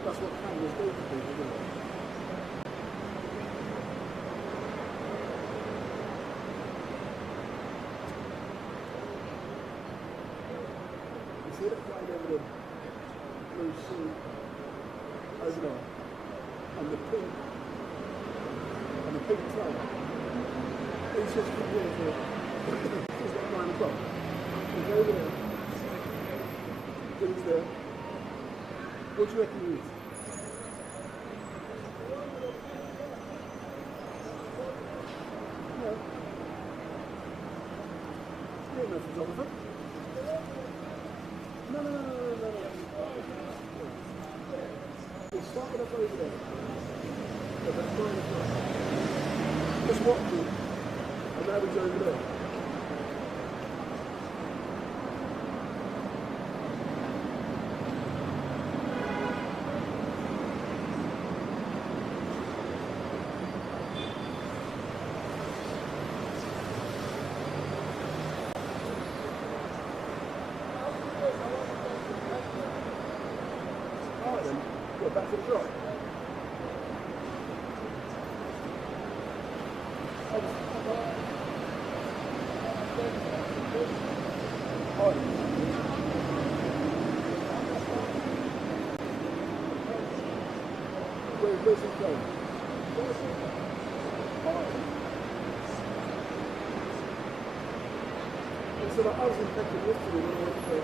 That's what cameras do for people, isn't it? You see that guy there with the blue suit over there? And the pink tie. He's just been here for it's like 9 o'clock. He's over there. He's there. What do you reckon he is? Yeah. Good enough, Just watching, and now he's over there. Alright then, go back to the truck. Where's it going? So I was infected yesterday when I went to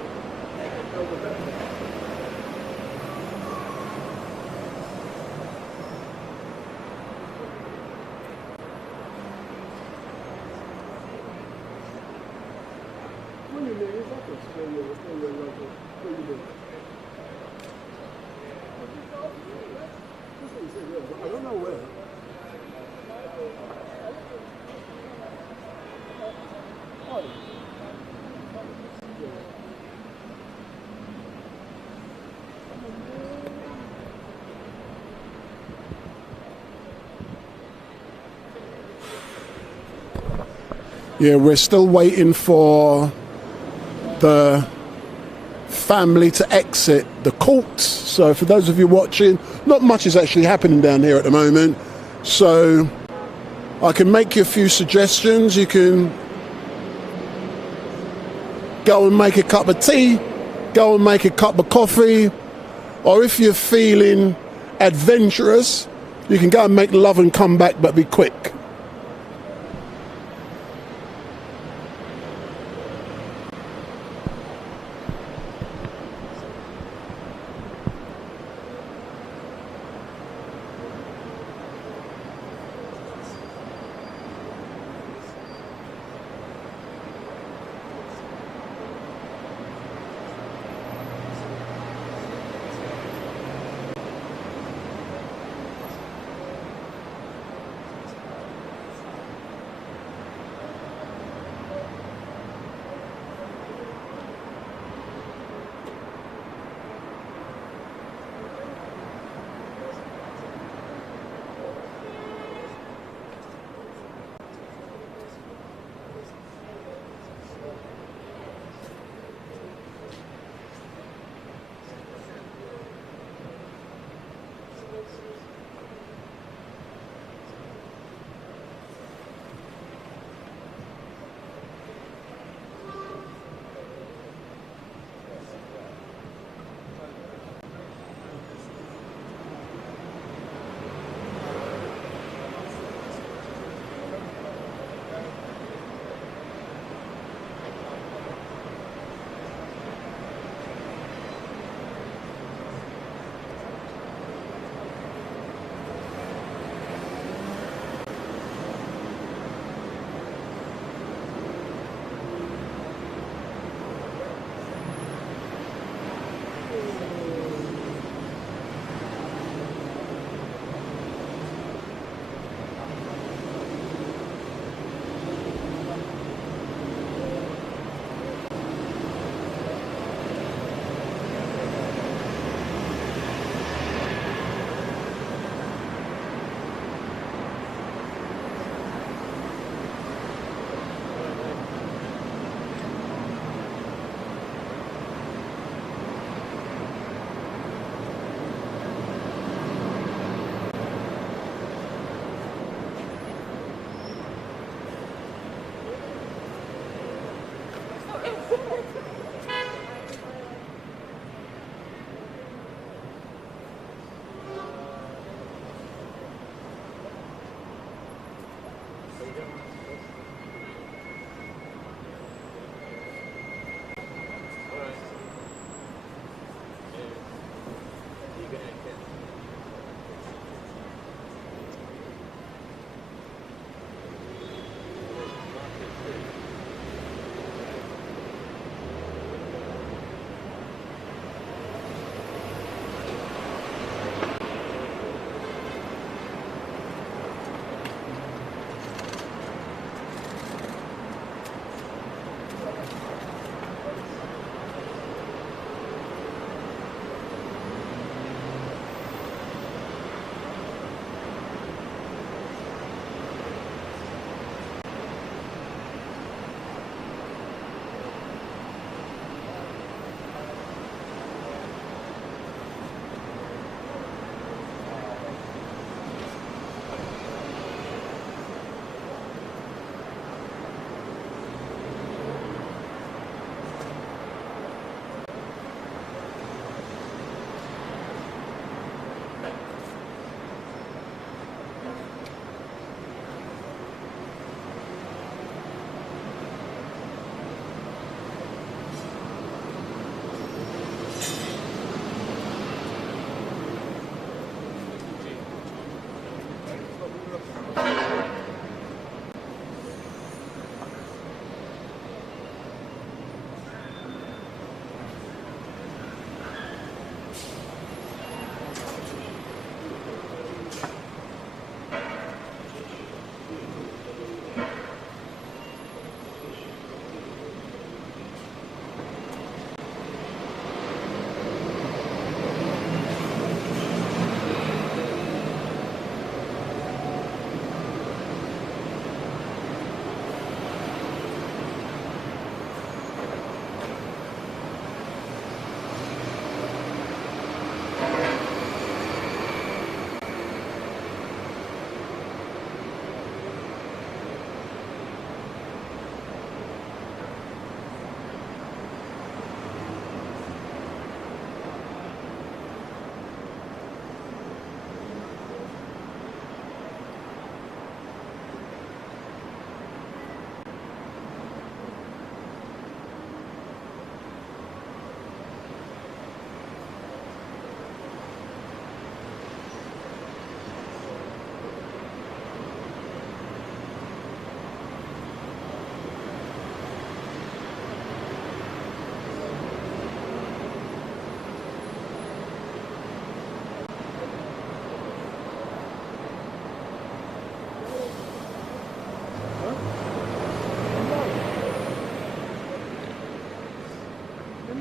over there. When you live in office, where you're local, where you live. That's what you said, yeah, but I don't know where. Yeah, we're still waiting for the family to exit the court. So for those of you watching, not much is actually happening down here at the moment. So I can make you a few suggestions. You can go and make a cup of tea, go and make a cup of coffee, or if you're feeling adventurous, you can go and make love and come back, but be quick.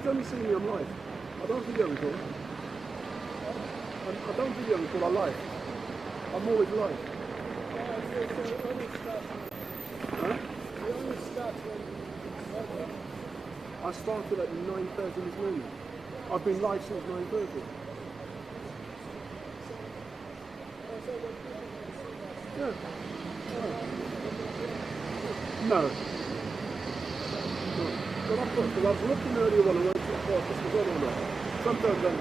She's only seen me on live. I don't video record. I don't video record, I live. I'm always live. Huh? I started at 9:30 this morning. I've been live since 9:30. Yeah. No. But I was looking earlier when I went to the court, this was on or not. Sometimes I'm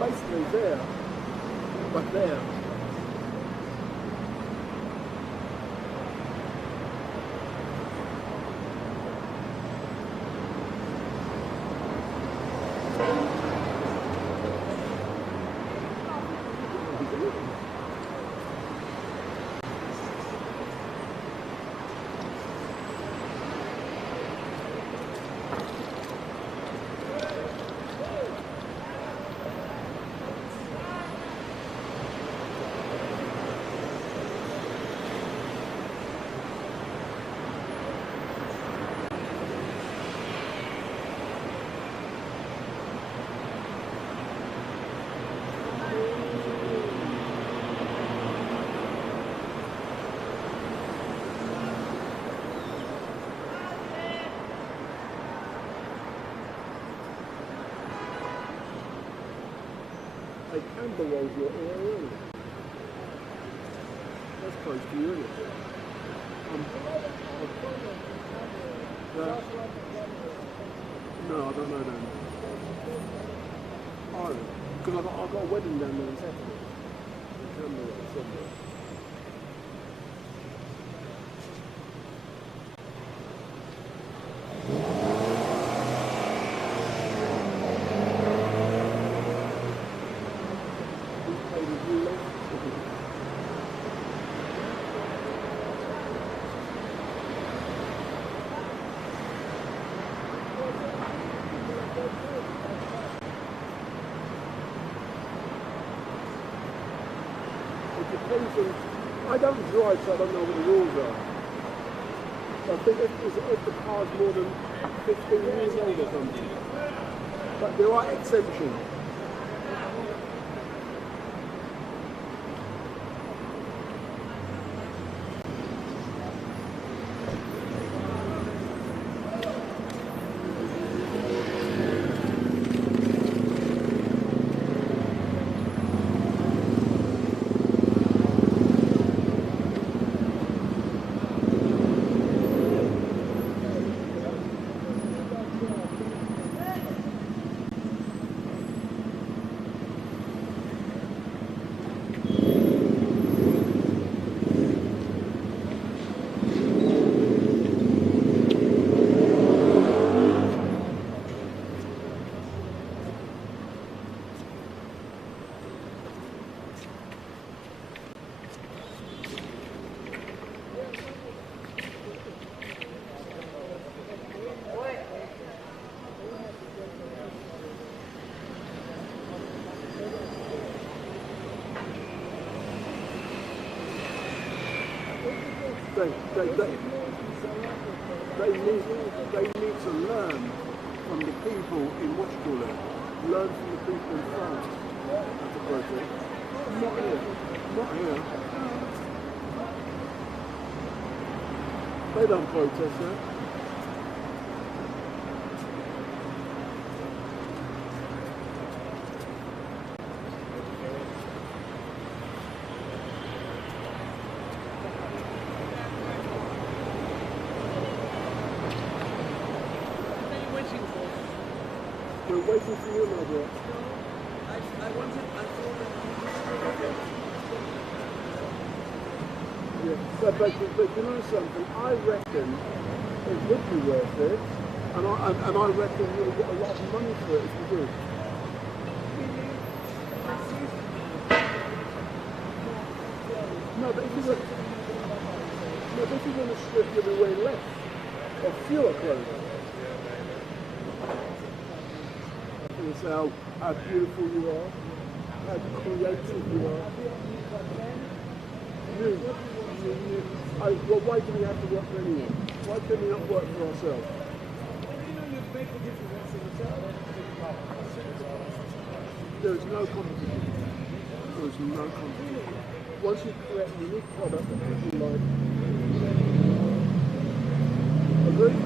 basically there, but there. Camberwell's your area, isn't it? That's close to you, isn't it? No, I don't know them. Oh, because I've got a wedding down there on Saturday. In Camberwell, somewhere. I don't drive, so I don't know what the rules are. So I think if the car's more than 15 years old or something. But there are exemptions. They need to learn from the people in what you call it. Learn from the people in France. That's a protest. Not here. Not here. They don't protest here. We're waiting for you, my dear. Yeah, but you know something? I reckon it would be worth it, and I reckon you'll get a lot of money for it if you do. No, but if you're going to strip, you'll be way less or fewer clothes. And say how beautiful you are, how creative you are. Well, why do we have to work for anyone? Why can we not work for ourselves? You make a difference. There is no competition. There is no competition. Once you create a unique product that people like, agree?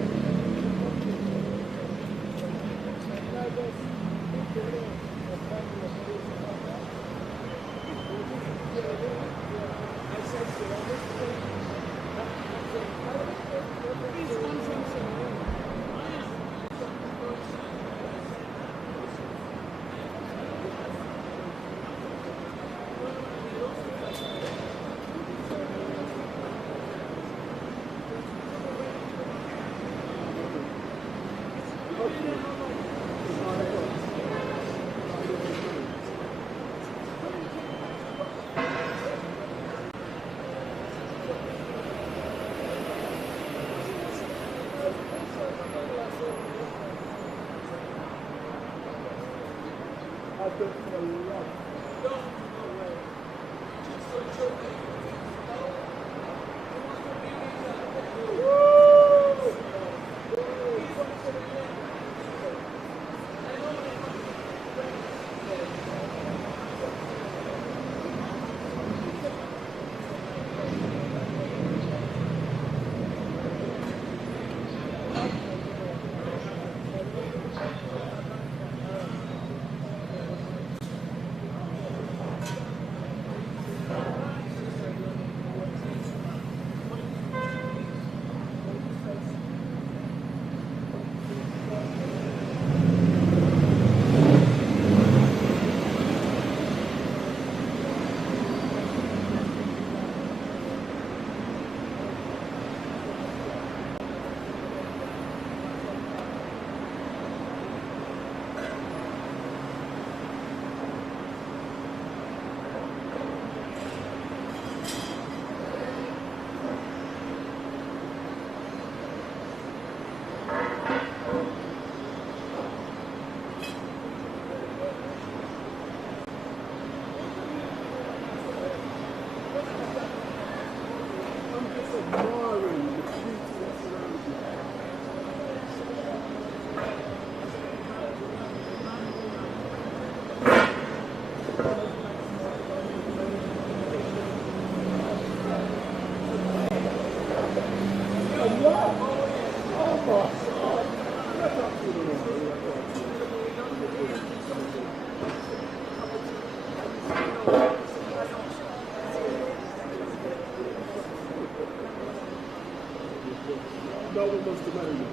No one wants to marry you.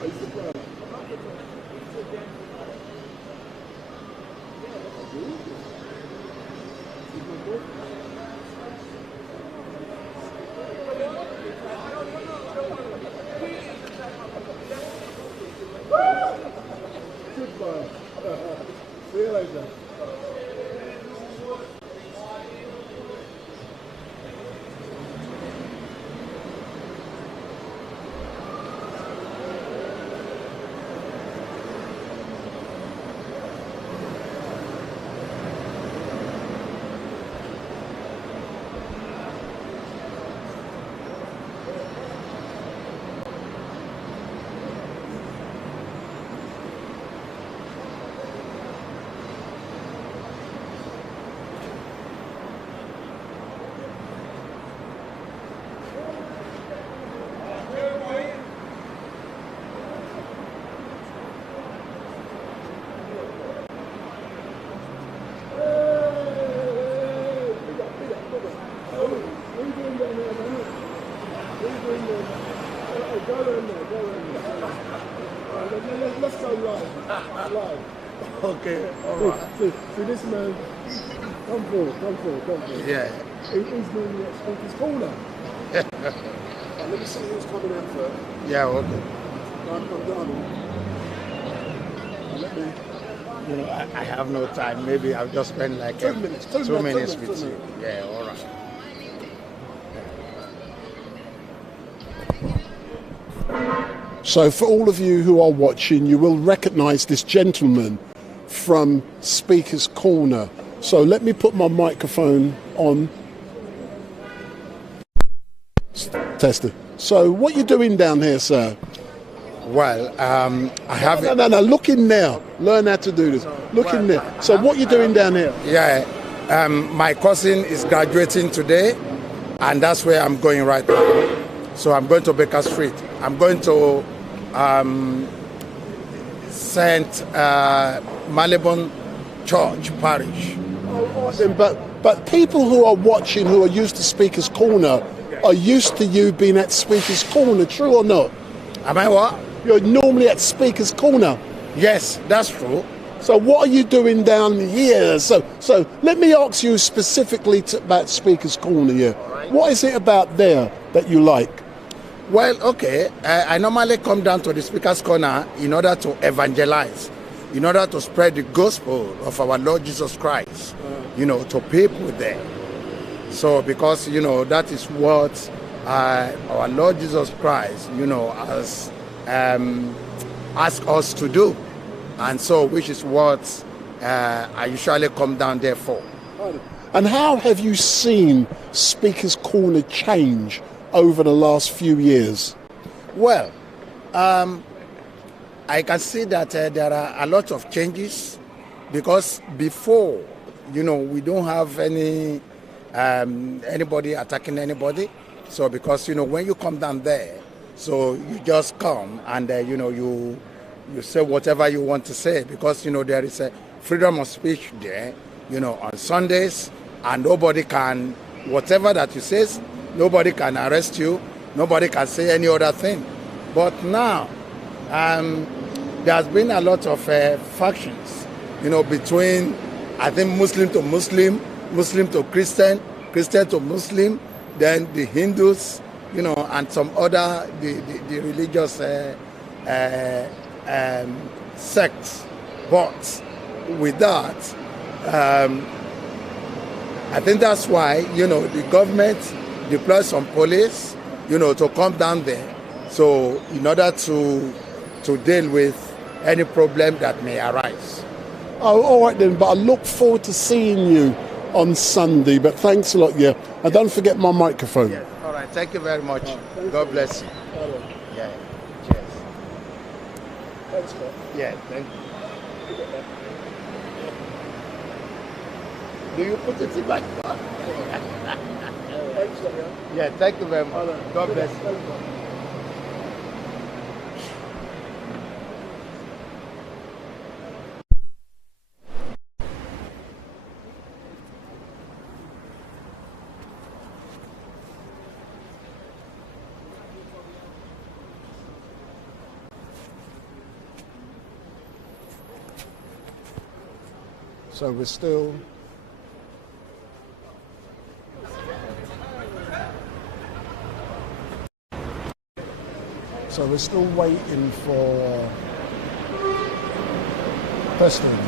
Are you surprised? Goodbye. See you later. Let's go live. Okay, all right. See this man, come forward. Yeah. He's doing the Speaker's Corner. Let me see who's coming in first. Yeah, okay. I'm done. Let me... You know, I have no time. Maybe I'll just spend like 2 minutes. 2 minutes with you. Yeah, all right. So for all of you who are watching, you will recognise this gentleman from Speaker's Corner. So let me put my microphone on. Tester. So what are you doing down here, sir? Well, I have... No, look in there. Learn how to do this. Look in there. So what are you doing down here? Yeah, my cousin is graduating today, and that's where I'm going right now. So I'm going to Baker Street. I'm going to St. Malibon Church Parish. Oh, awesome. But people who are watching, who are used to Speaker's Corner, are used to you being at Speaker's Corner, true or not? Am I what? You're normally at Speaker's Corner. Yes, that's true. So what are you doing down here? So let me ask you specifically about Speaker's Corner here. Right. What is it about there that you like? Well, okay, I normally come down to the Speaker's Corner in order to evangelize, in order to spread the gospel of our Lord Jesus Christ, to people there. So because, that is what our Lord Jesus Christ, has asked us to do. And so, which is what I usually come down there for. And how have you seen Speaker's Corner change over the last few years? Well, I can see that there are a lot of changes, because before, we don't have anybody attacking anybody. So because, when you come down there, so you just come and, you say whatever you want to say, because, there is a freedom of speech there, on Sundays, and nobody can, whatever that you say, nobody can arrest you, nobody can say any other thing. But now, there's been a lot of factions, between, I think, Muslim to Muslim, Muslim to Christian, Christian to Muslim, then the Hindus, and some other, the religious sects. But with that, I think that's why, the government deploys some police, to come down there. So in order to deal with any problem that may arise. Oh, all right then, but I look forward to seeing you on Sunday. But thanks a lot, yeah. And don't forget my microphone. Yeah. All right, thank you very much. God bless you. Yeah. Cheers. Thanks, Scott. Yeah, thank you. Do you put it in my car? Thanks, Scott, yeah, thank you very much. God bless you. So we're still... So we're still waiting for testing.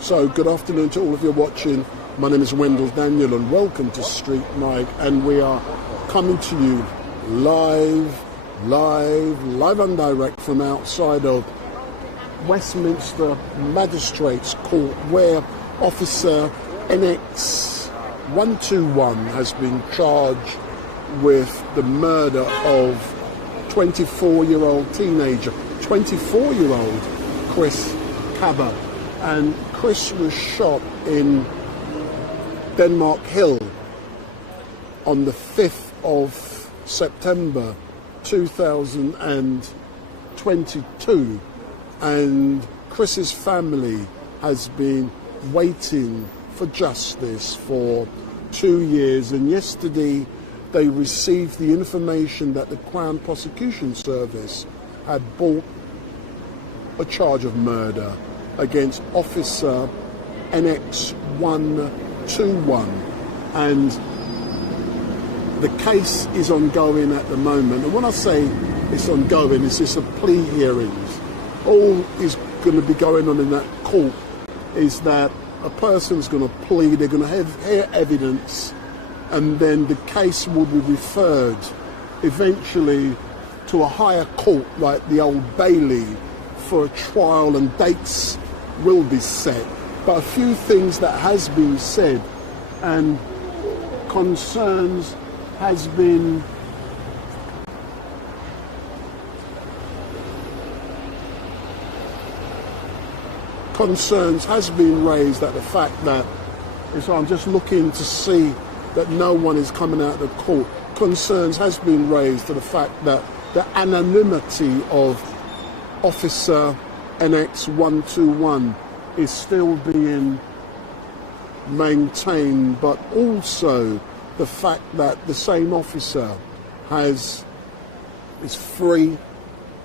So, good afternoon to all of you watching. My name is Wendell Daniel and welcome to Street Mike, and we are coming to you live and direct from outside of Westminster Magistrates Court, where Officer NX 121 has been charged with the murder of 24-year-old teenager, 24-year-old Chris Kaba. And Chris was shot in Denmark Hill on the 5th of September 2022. And Chris's family has been waiting for justice for 2 years. And yesterday they received the information that the Crown Prosecution Service had brought a charge of murder against Officer NX 121, and the case is ongoing at the moment. And when I say it's ongoing, it's just a plea hearings. All is going to be going on in that court is that a person's going to plead, they're going to hear evidence, and then the case will be referred eventually to a higher court like the Old Bailey for a trial, and dates will be set. But a few things that has been said and concerns has been raised at the fact that, so I'm just looking to see that no one is coming out of the court. Concerns has been raised to the fact that the anonymity of Officer NX121 is still being maintained, but also the fact that the same officer is free.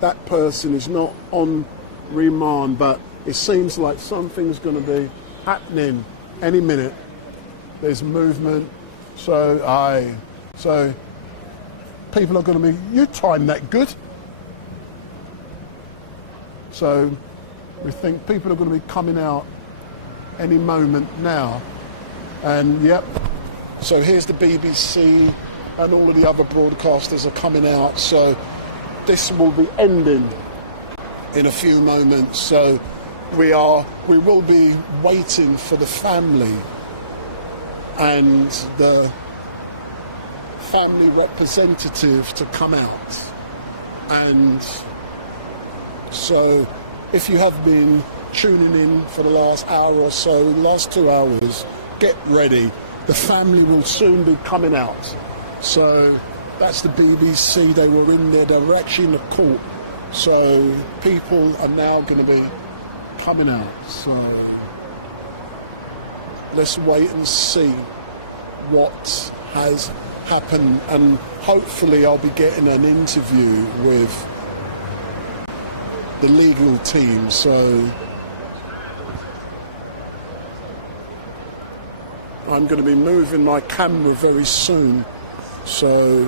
That person is not on remand, but it seems like something's going to be happening any minute. There's movement, so people are going to be, you timed that good. So we think people are going to be coming out any moment now. And yep, so here's the BBC and all of the other broadcasters are coming out. So this will be ending in a few moments. So we will be waiting for the family and the family representative to come out. And so if you have been tuning in for the last hour or so, last 2 hours, get ready. The family will soon be coming out. So that's the BBC. They were in there. They were actually in the court. So people are now going to be coming out. So let's wait and see what has happened. And hopefully I'll be getting an interview with the legal team. So I'm going to be moving my camera very soon. So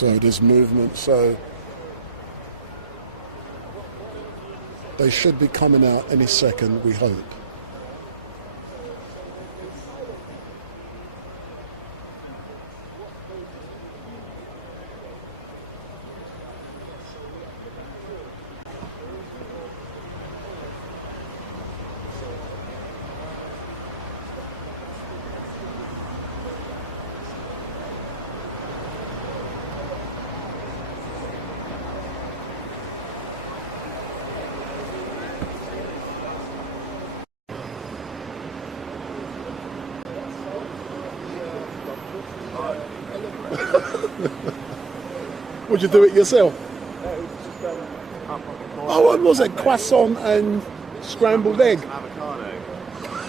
there's movement. So they should be coming out any second, we hope. Would you do it yourself? Oh, what was it? Croissant and scrambled egg? Avocado.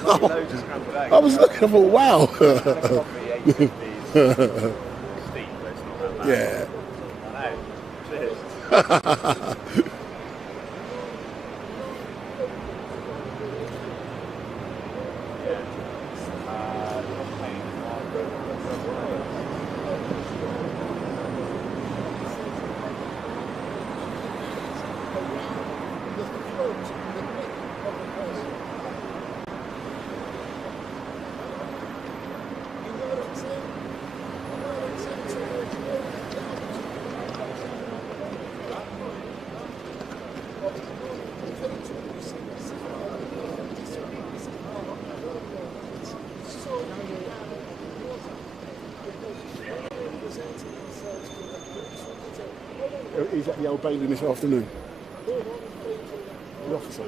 Oh, Loads of scrambled egg. I was looking for, wow. Steep, but it's not that bad. Yeah. I know. Cheers. He's at the Old Bailey this afternoon. The officer.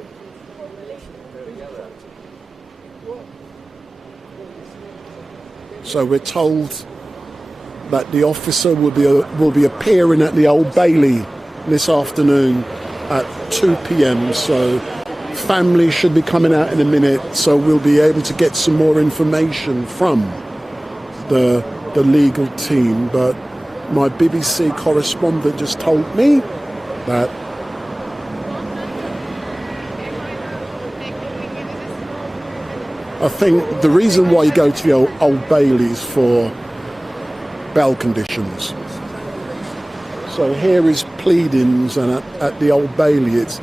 So we're told that the officer will be appearing at the Old Bailey this afternoon at 2 p.m. So family should be coming out in a minute. So we'll be able to get some more information from the legal team. But my BBC correspondent just told me that I think the reason why you go to the Old Bailey is for bail conditions. So here is pleadings, and at the Old Bailey it's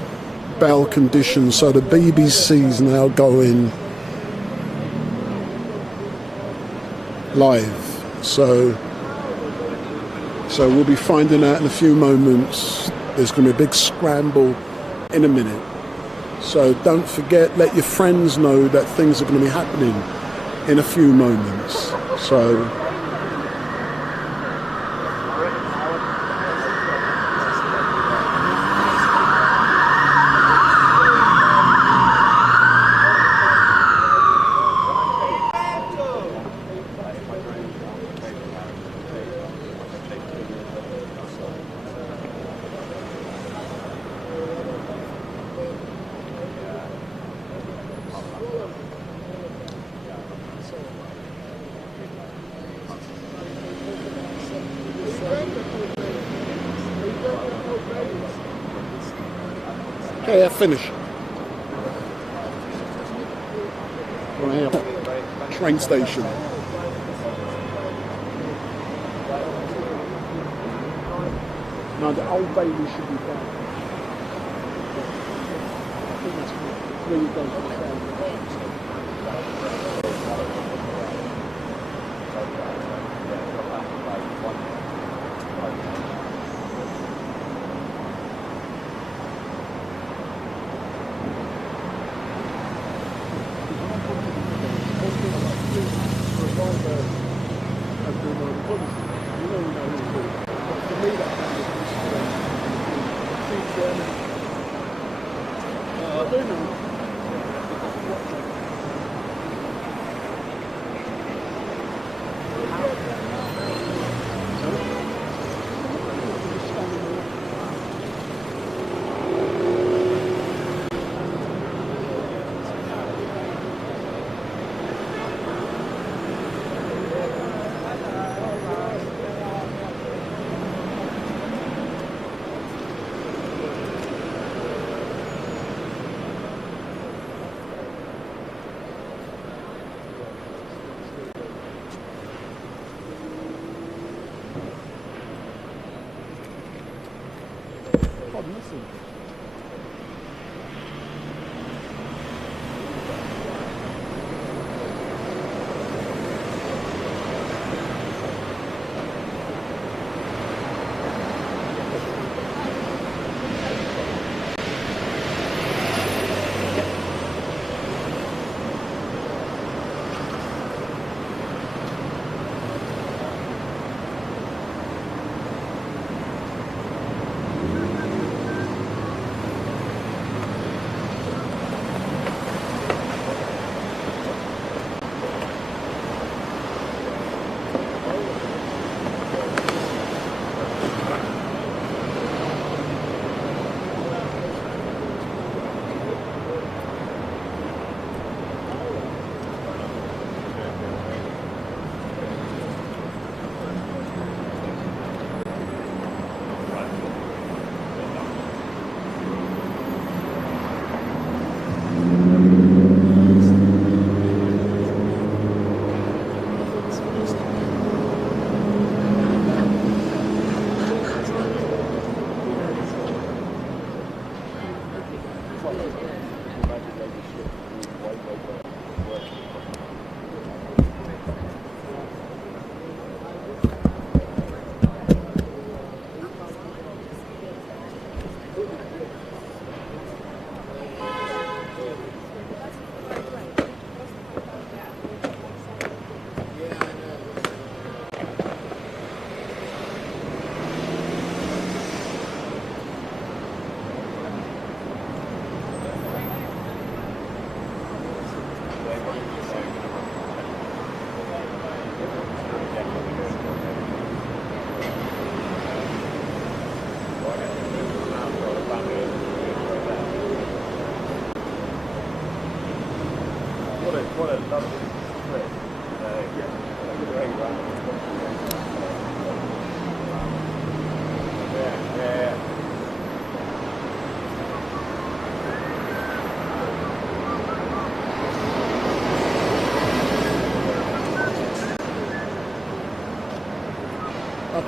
bail conditions. So the BBC's now going live. So we'll be finding out in a few moments. There's going to be a big scramble in a minute. So don't forget, let your friends know that things are going to be happening in a few moments. So okay, I finish. Right here, train station. No, the Old Bailey should be down. I think that's where you go to the train.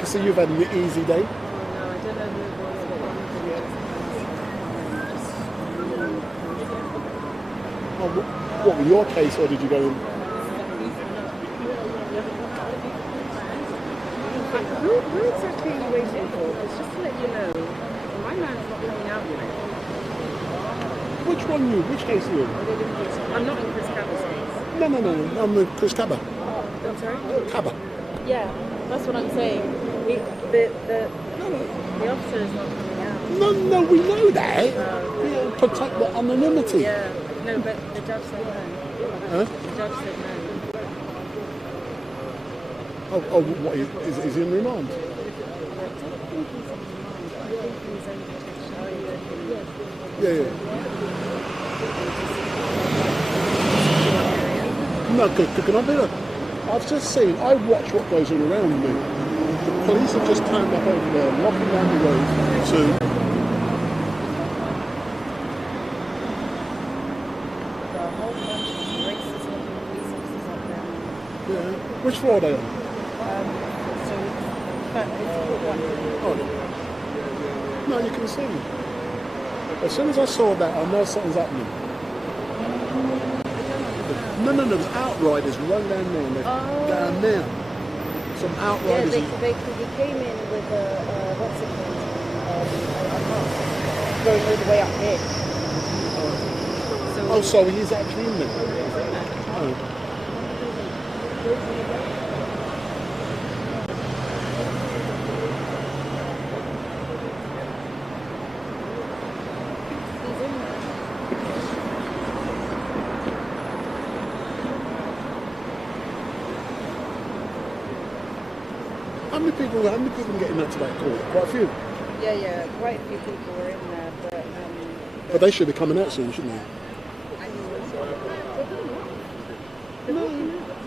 can see you've had an easy day. No, I don't know who it was, Oh, what was your case, or did you go in? Who exactly are you waiting for? It's just to let you know, my man's not coming out yet. Which one you? Which case are you in? I'm not in Chris Kaba's case. No, I'm with Chris Kaba. I'm sorry? Kaba. Yeah, that's what I'm saying. The officer is not coming out. No, we know that. Protect the anonymity. Yeah, no, but the judge said no. Huh? The judge said no. Oh, what is he in remand? Yeah. No, can I be that? I've just seen, I watch what goes on around me. The police have just turned up over there, locking down the road to... Yeah. Which floor are they on? No, you can see. As soon as I saw that, I know something's happening. No, the outriders run down there and they're down there. Some outriders. Yeah, they came in with what's it called? Going all the way up here. So he's actually in there. Oh. How many people getting that to that court? Quite a few. Yeah, quite a few people were in there, but they should be coming out soon, shouldn't they?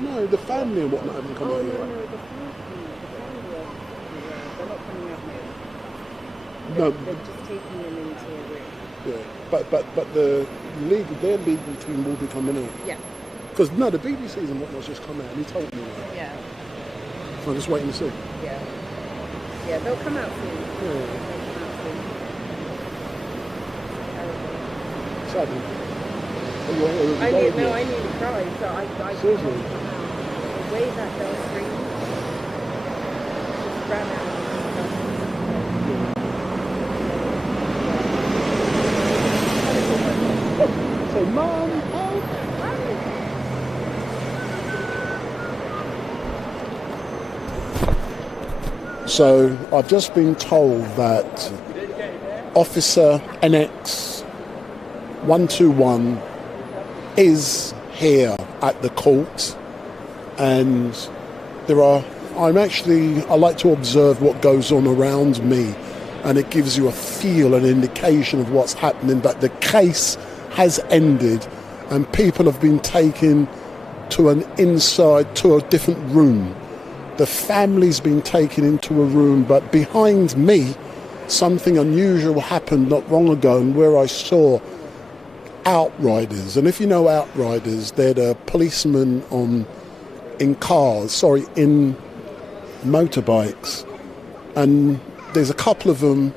No, the family and whatnot haven't come out yet. No, the family they're not coming out now. No. They're just taking them into a room. Yeah, but their legal team will be coming out. Yeah. Because the BBC's and whatnot's just come out and he told me that. Yeah. So I'm just waiting to see. Yeah, they'll come out soon. Yeah. They'll come out soon. Sadly. I nearly cried, so I seriously? The way that girl screamed, just ran out. Say, Mom, help! So I've just been told that Officer NX 121 is here at the court, and I like to observe what goes on around me, and it gives you a feel, an indication of what's happening. But the case has ended and people have been taken to a different room. The family's been taken into a room, but behind me, something unusual happened not long ago, and where I saw outriders. And if you know outriders, they're the policemen in motorbikes. And there's a couple of them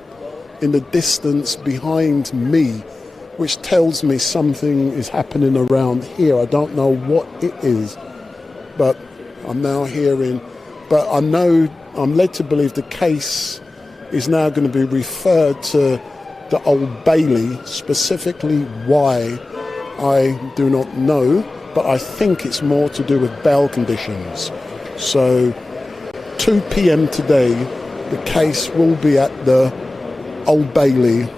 in the distance behind me, which tells me something is happening around here. I don't know what it is, but I'm now hearing. But I know, I'm led to believe the case is now going to be referred to the Old Bailey. Specifically why, I do not know, but I think it's more to do with bail conditions. So 2 p.m. today, the case will be at the Old Bailey,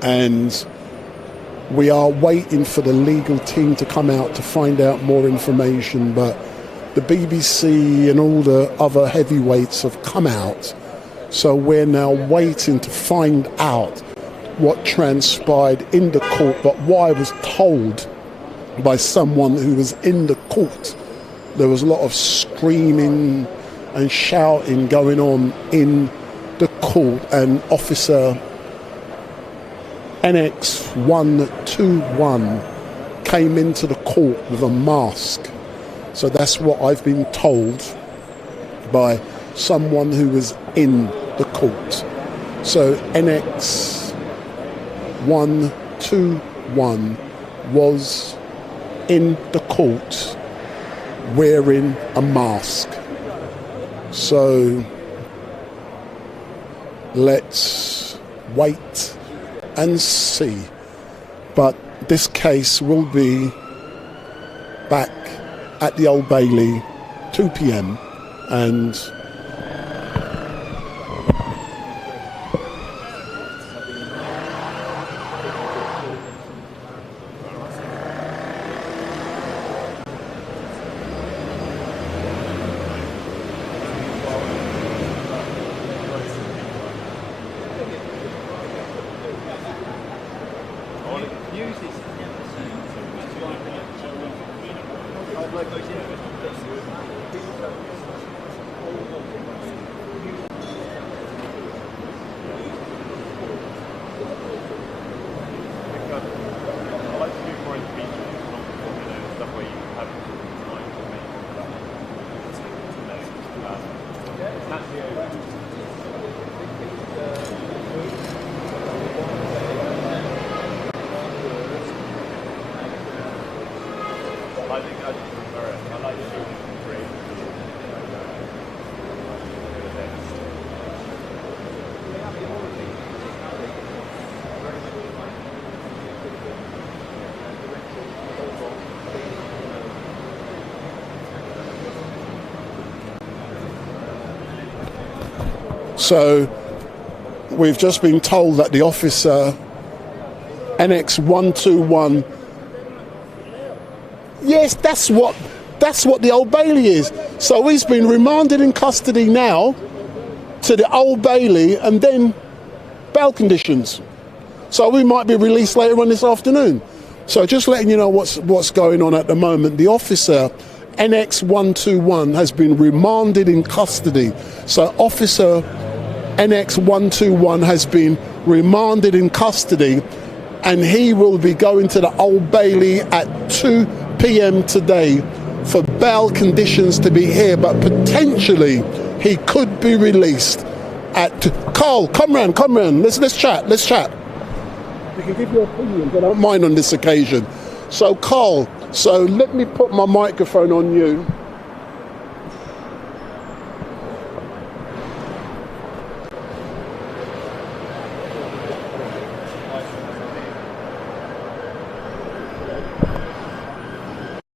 and we are waiting for the legal team to come out to find out more information. But the BBC and all the other heavyweights have come out, so we're now waiting to find out what transpired in the court. But what I was told by someone who was in the court, there was a lot of screaming and shouting going on in the court, and Officer NX 121 came into the court with a mask. So that's what I've been told by someone who was in the court. So NX 121 was in the court wearing a mask. So let's wait and see. But this case will be back at the Old Bailey 2 p.m. and so we've just been told that the officer NX 121, yes, that's what the Old Bailey is. So he's been remanded in custody now to the Old Bailey and then bail conditions. So we might be released later on this afternoon. So just letting you know what's going on at the moment. The officer NX 121 has been remanded in custody. So Officer NX 121 has been remanded in custody, and he will be going to the Old Bailey at 2 p.m. today for bail conditions to be here, but potentially he could be released at... Carl, come round, let's chat. You can give your opinion, but I don't mind on this occasion. So Carl, so let me put my microphone on you.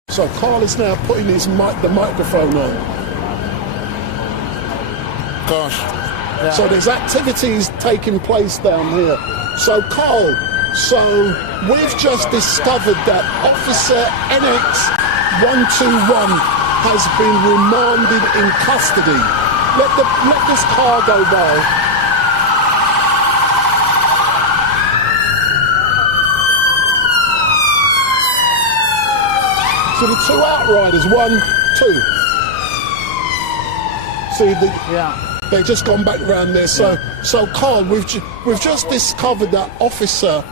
So Carl is now putting the microphone on. Gosh. Yeah. So there's activities taking place down here. So Carl, so we've just discovered that Officer NX 121 has been remanded in custody. Let this car go by. So the two outriders, 1, 2. See, they've just gone back around there. So Carl, we've just discovered that Officer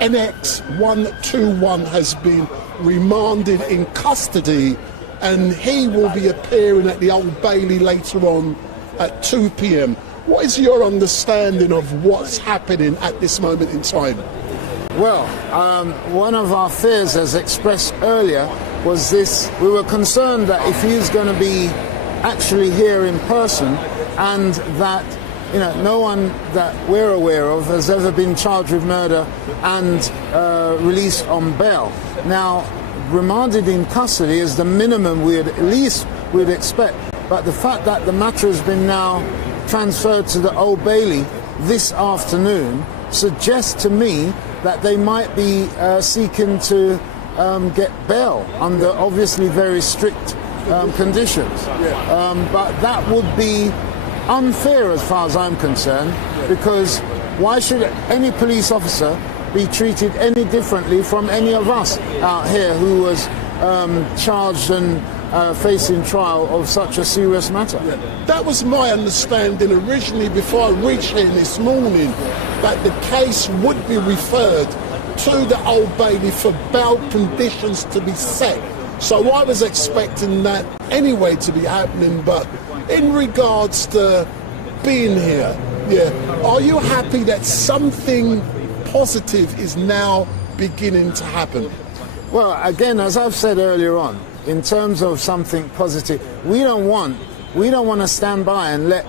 NX 121 has been remanded in custody, and he will be appearing at the Old Bailey later on at 2 p.m. What is your understanding of what's happening at this moment in time? Well, one of our fears, as expressed earlier, was this: we were concerned that if he's going to be actually here in person, and that no one that we're aware of has ever been charged with murder and released on bail. Now, remanded in custody is the minimum we'd expect. But the fact that the matter has been now transferred to the Old Bailey this afternoon suggests to me that they might be seeking to get bail under obviously very strict conditions. But that would be unfair as far as I'm concerned, because why should any police officer be treated any differently from any of us out here who was charged and facing trial of such a serious matter? That was my understanding originally before I reached here this morning, that the case would be referred to the Old Bailey for bail conditions to be set. So I was expecting that anyway to be happening, but in regards to being here, are you happy that something positive is now beginning to happen? Well, again, as I've said earlier on, in terms of something positive, we don't want to stand by and let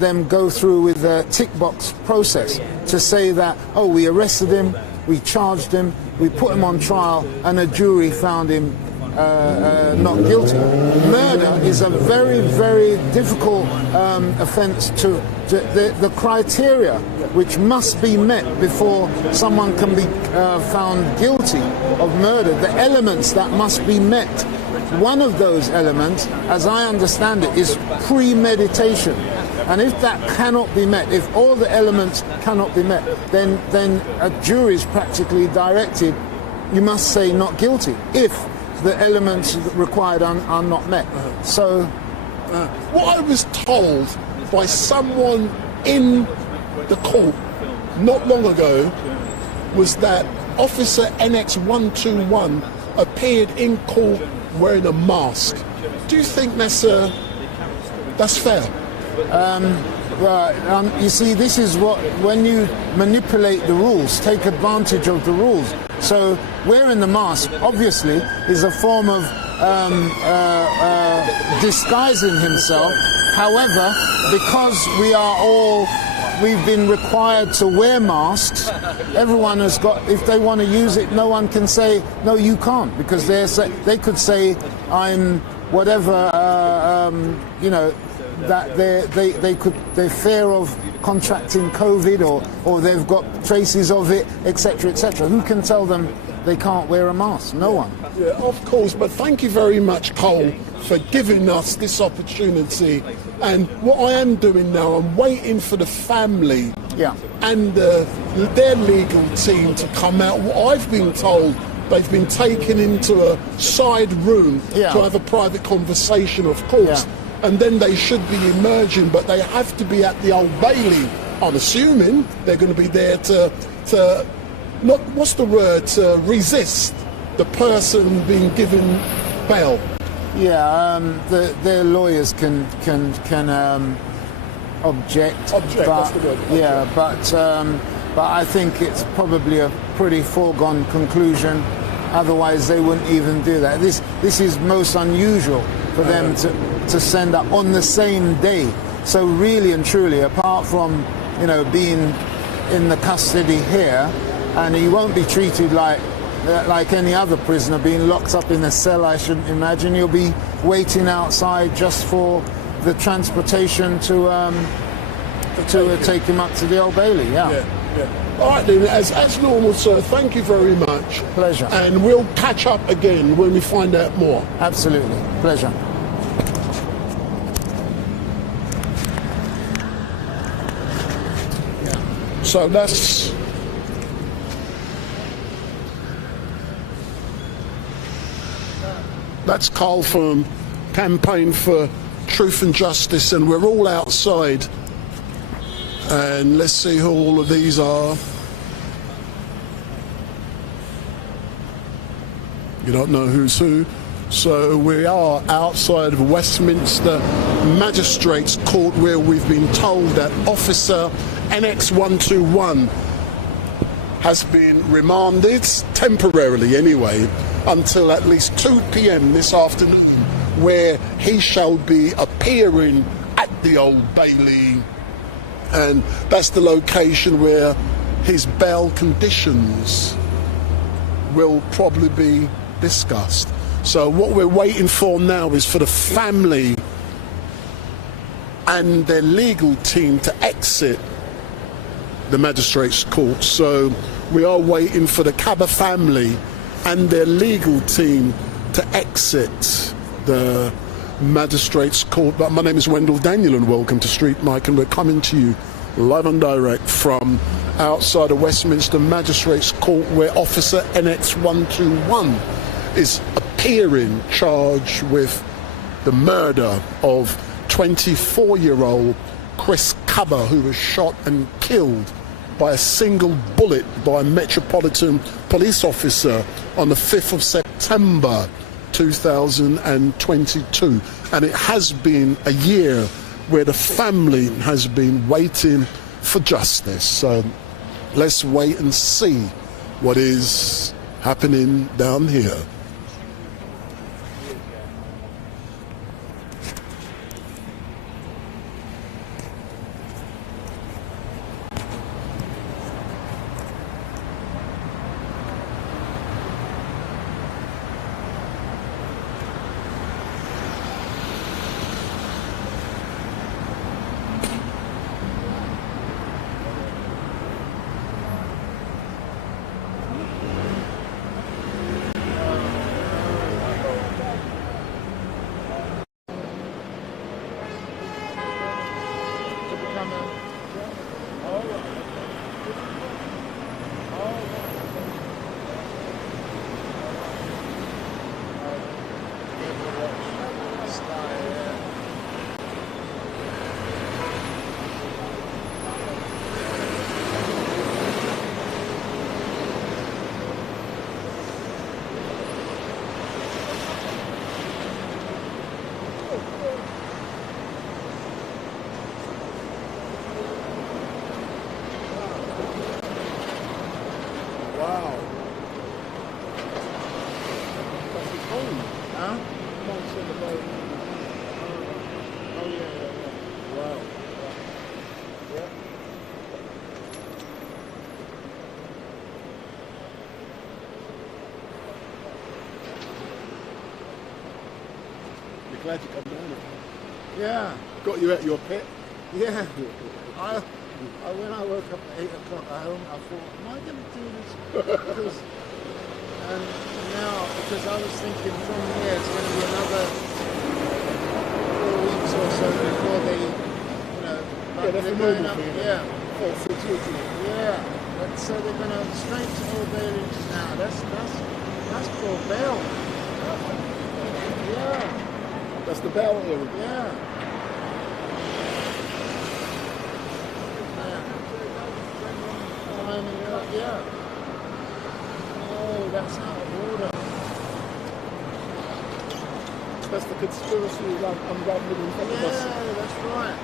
them go through with a tick box process to say that, oh, we arrested him, we charged him, we put him on trial, and a jury found him not guilty. Murder is a very, very difficult offence to the criteria which must be met before someone can be found guilty of murder, the elements that must be met. One of those elements, as I understand it, is premeditation. And if that cannot be met, if all the elements cannot be met, then a jury is practically directed, you must say not guilty, if the elements required are not met. So, what I was told by someone in the court not long ago was that Officer NX121 appeared in court wearing a mask. Do you think that's fair? You see, this is when you manipulate the rules, take advantage of the rules. So wearing the mask, obviously, is a form of disguising himself. However, because we've been required to wear masks, everyone has got, if they want to use it, no one can say, no, you can't, because they could say, I'm whatever, that they're fear of contracting COVID or they've got traces of it, etc., etc. Who can tell them they can't wear a mask? No one. Yeah, of course, but thank you very much, Cole, for giving us this opportunity. And what I am doing now, I'm waiting for the family and their legal team to come out. What I've been told, they've been taken into a side room to have a private conversation, of course. Yeah. And then they should be emerging, but they have to be at the Old Bailey. I'm assuming they're going to be there to not, what's the word, to resist the person being given bail. Yeah, their lawyers can object. But, that's the word. Yeah, but I think it's probably a pretty foregone conclusion. Otherwise, they wouldn't even do that. This is most unusual for them to send up on the same day. So really and truly, apart from being in the custody here, and he won't be treated like any other prisoner being locked up in a cell, I should imagine. He'll be waiting outside just for the transportation to take him up to the Old Bailey. Yeah. All right, then, as normal, sir, thank you very much. Pleasure. And we'll catch up again when we find out more. Absolutely. Pleasure. So that's Carl from Campaign for Truth and Justice, and we're all outside. And let's see who all of these are. You don't know who's who. So we are outside of Westminster Magistrates Court, where we've been told that Officer NX121 has been remanded, temporarily anyway, until at least 2 p.m. this afternoon, where he shall be appearing at the Old Bailey. And that's the location where his bail conditions will probably be discussed. So what we're waiting for now is for the family and their legal team to exit the Magistrates Court. So we are waiting for the Kaba family and their legal team to exit the Magistrates Court. But my name is Wendell Daniel and welcome to Street Mike, and we're coming to you live and direct from outside of Westminster Magistrates Court, where Officer NX121 is appearing, charged with the murder of 24-year-old Chris Kaba, who was shot and killed by a single bullet by a Metropolitan Police Officer on the 5th of September 2022. And it has been a year where the family has been waiting for justice. So let's wait and see what is happening down here. Glad you come down. Yeah. Got you at your pit? Yeah. When I woke up at 8 o'clock at home, I thought, am I going to do this? And now, because I was thinking from here, it's going to be another 4 weeks or so before they, you know, yeah, that's they're normal going up. for you. Yeah. 4, 6 weeks. Yeah. But so they're going to straight to Old Bailey now. That's for bail. Yeah. That's the bail area. Yeah. Yeah. Oh, that's out of order. That's the conspiracy unraveling in front of us. Yeah, that's right.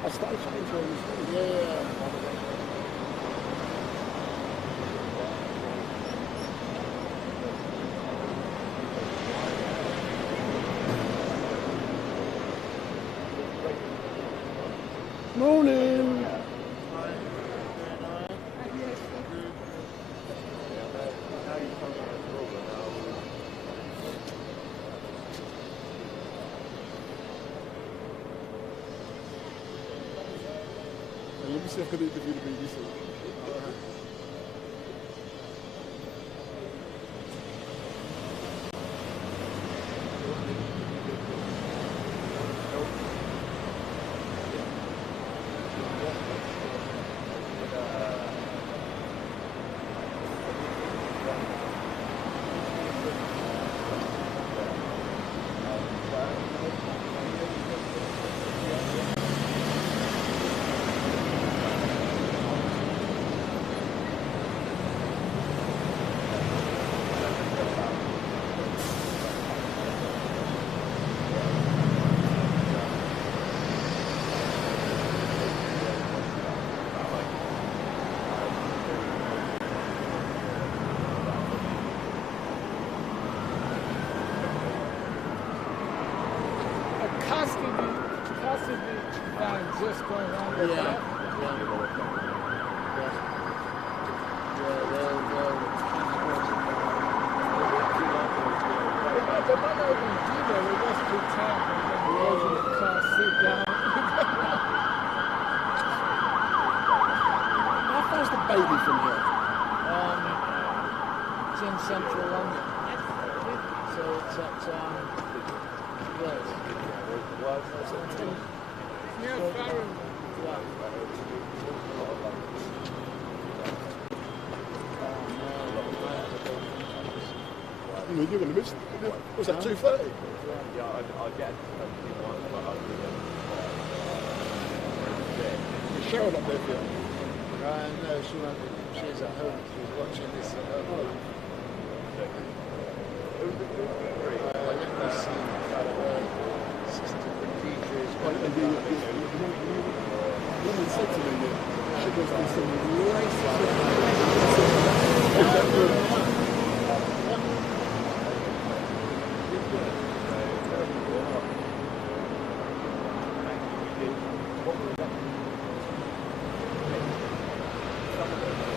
I started chatting to her on the phone. Yeah. Morning. Let me see if I can interview the BBC. Just going on with that. They might not even be there, they just pretend and then go to the car, sit down. How far's the Bailey from here? It's in central London. So it's at, near Farringdon. You're going to miss. Was that 2:30? Yeah, I get everything once, but I really Is Cheryl up there for you? No, she's at home. She's watching this at home. Let me see. Sister Khadija is quite The woman said to me that she goes through some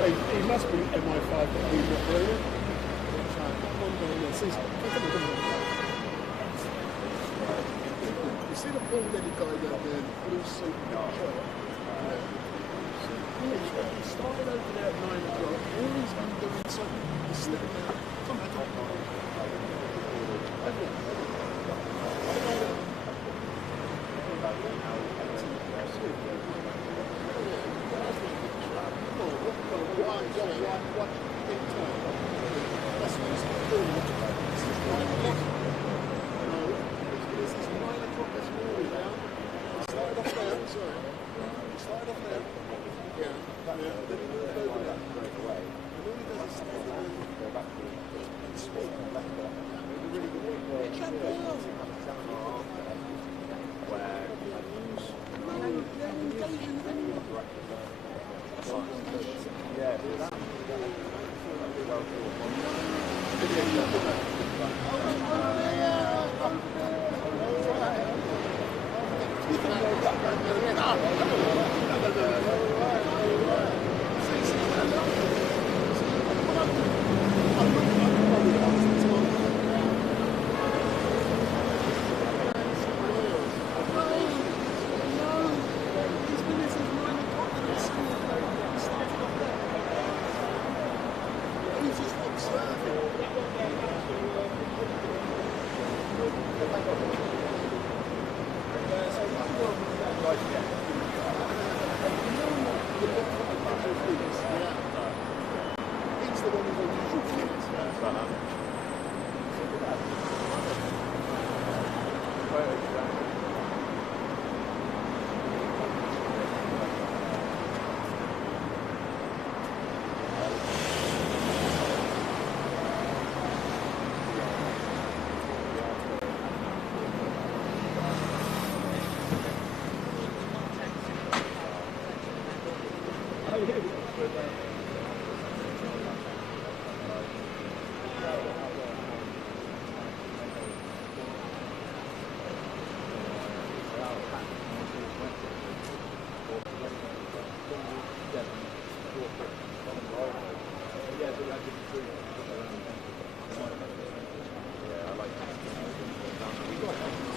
He must be MI5 that he's not there. You see the blonde-headed guy down there, the blue suit and shirt? He started over there at 9 o'clock. All he's been doing is stepping out. Come back up.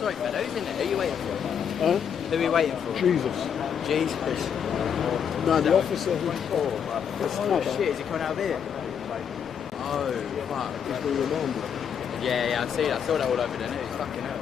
Sorry, man, who's in there? Who are you waiting for? Huh? Who are you waiting for? Jesus. Jesus. No, the officer who's Oh shit, is he coming out of here? Oh, fuck. He's been remanded. Yeah, I see that. I saw that all over the news. Fucking hell.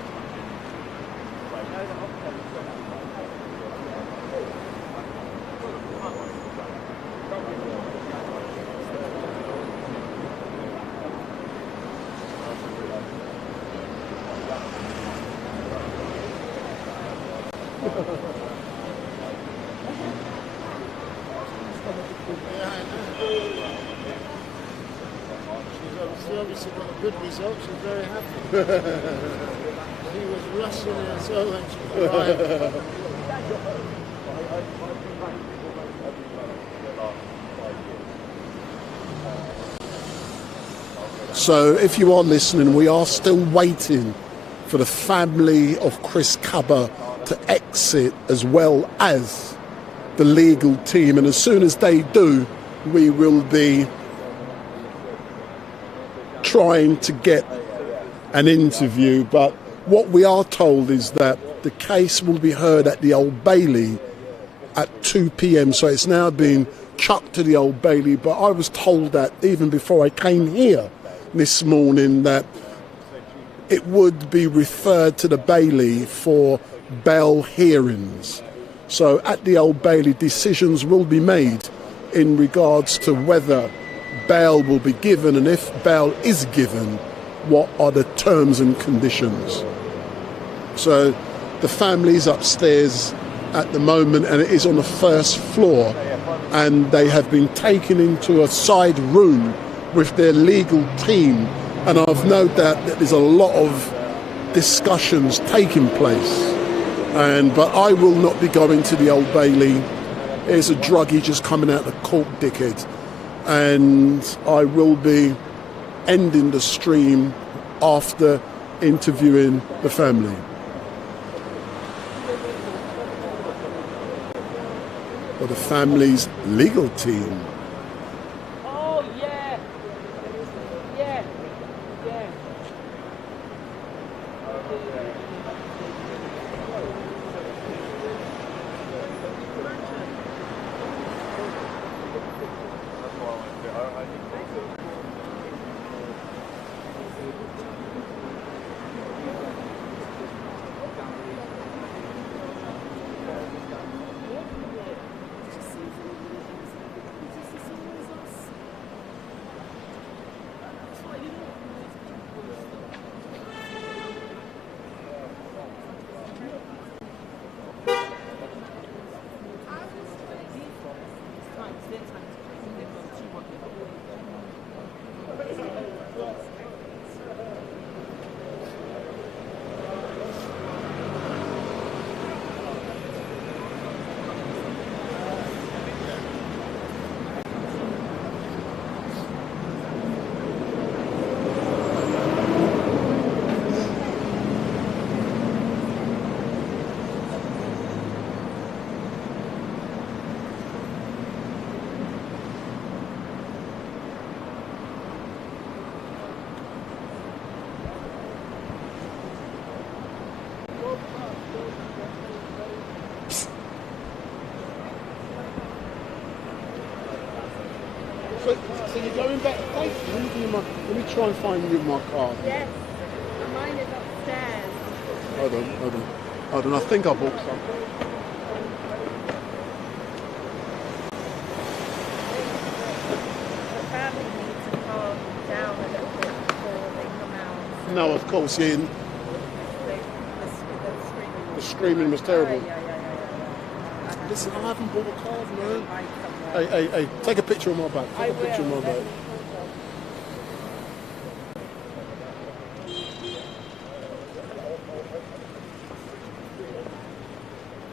She obviously got a good result. She's very happy. She was rushing in as well when she arrived. So if you are listening, we are still waiting for the family of Chris Kaba to exit, as well as the legal team. And as soon as they do, we will be trying to get an interview. But what we are told is that the case will be heard at the Old Bailey at 2 p.m. So it's now been chucked to the Old Bailey. But I was told that even before I came here this morning that it would be referred to the Bailey for bail hearings. So at the Old Bailey, decisions will be made in regards to whether bail will be given, and if bail is given, what are the terms and conditions. So the family's upstairs at the moment, and it is on the first floor, and they have been taken into a side room with their legal team, and I've no doubt that there's a lot of discussions taking place. But I will not be going to the Old Bailey. There's a druggie just coming out the court, dickhead. And I will be ending the stream after interviewing the family. Or the family's legal team. Oh, yeah. Yeah. Yeah. So you're going back? Let me try and find you my card. Yes. Mine is upstairs. Hold on. I think I bought some. The family needs to calm down a little bit before they come out. No, of course, yeah. The screaming was terrible. Yeah. Listen, I haven't bought a card, man. Hey, take a picture of my bag. Take a picture of my bag.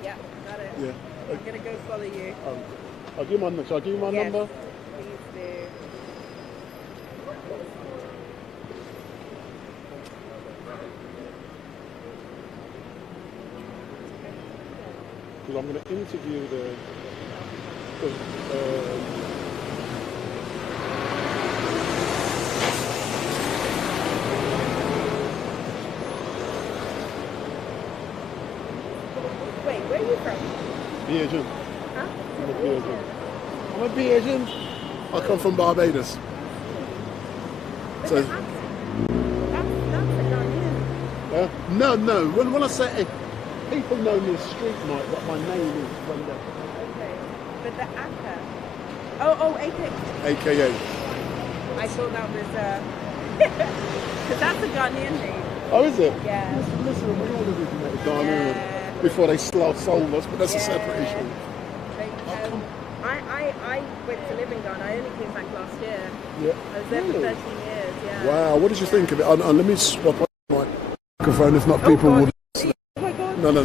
Yeah, got it. Yeah. I'm going to go follow you. Shall I give you my number? Please do. Because I'm going to interview the Wait, where are you from? B agent. Huh? I'm a B agent. I'm a B agent. I come from Barbados. So. That's a Ghanaian. No. When I say people know me as Street Mike, but my name is Brenda. Okay. But the AKA. Oh, AKA. AKA. I thought that was because that's a Ghanaian name. Oh, is it? Yeah. Listen, we all originated Ghana before they sold us, but that's a separate issue. I went to live in Ghana. I only came back last year. Yeah. I was there for 13 years. Yeah. Wow. What did you think of it? And let me swap my microphone. If not, people will. Oh my God. No. No.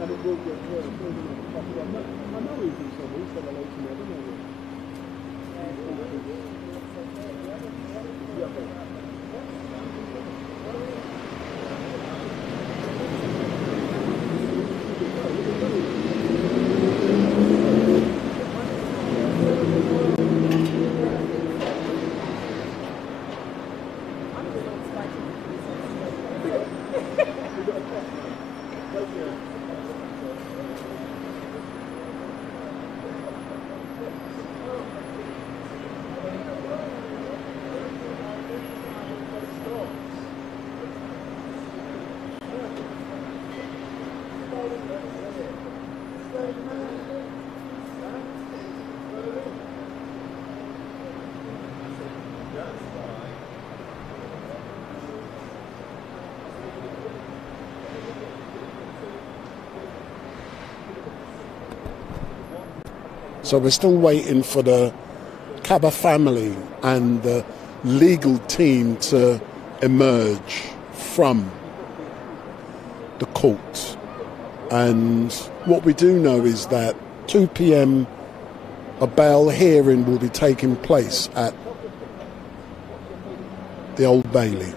And it will get worse. I know he's in trouble. He said hello to me. I don't know. So we're still waiting for the Kaba family and the legal team to emerge from the court. And what we do know is that 2 p.m. a bail hearing will be taking place at the Old Bailey.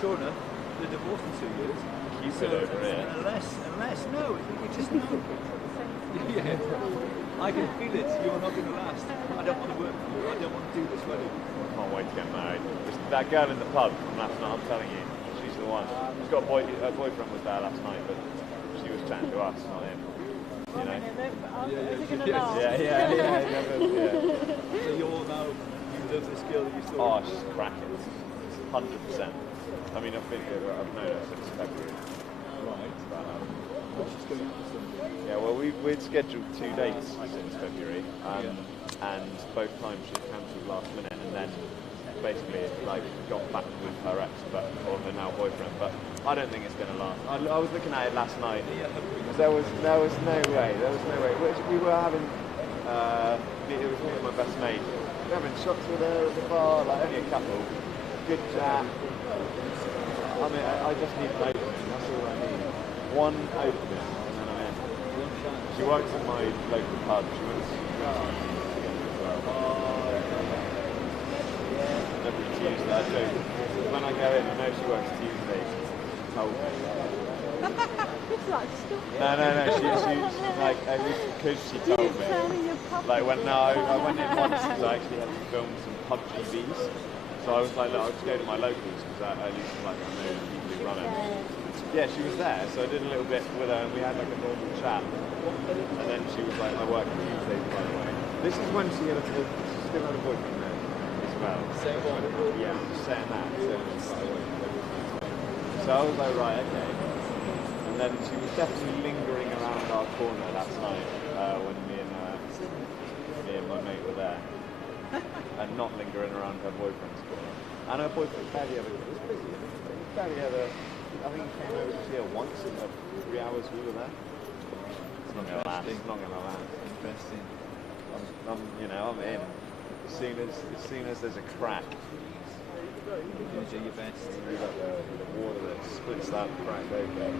Sure enough, the divorce in 2 years. Keep it over here. Unless, no, we just know. Yeah, I can feel it. You're not going to last. I don't want to work for you. I don't want to do this wedding. I can't wait to get married. That girl in the pub from last night, I'm telling you, she's the one. She's got her boyfriend was there last night, but she was chatting to us, not him. You know? Yeah. So you're now, you love this girl that you saw? Oh, she's cracking. 100%. I mean, I've known her since February. Right. What's she going to do? Yeah, well, we'd scheduled 2 dates since February, and both times she cancelled last minute, and then basically got back with her ex, or her now boyfriend. But I don't think it's going to last. I was looking at it last night. There was no way. We were having. It was me and my best mate. We were having shots with her at the bar, only a couple. Good chat. I mean, I just need an opening, that's all I need. One opening, and then I'm in. She works at my local pub, she works together as well. Every Tuesday, I do. When I go in, I know she works Tuesdays, she told me. No, she's because she told me. I went in once because I actually had to film some pub GBs. So I was like, look, I'll just go to my locals because I used to I know people who run it. Yeah, she was there, so I did a little bit with her and we had a normal chat. And then she was like, I work on Tuesdays, by the way. This is when she still had a boyfriend there as well. Yeah, I'm just saying that. So I was like, right, okay. And then she was definitely lingering around our corner that night when me and my mate were there. And not lingering around her boyfriend's corner. And her boyfriend barely ever, it was busy, he barely ever, I think he came over to see her once in the 3 hours we were there. It's not going to last. It's not going to last. Interesting. I'm in. As soon as there's a crack, you do your best. You got the water that splits that crack open.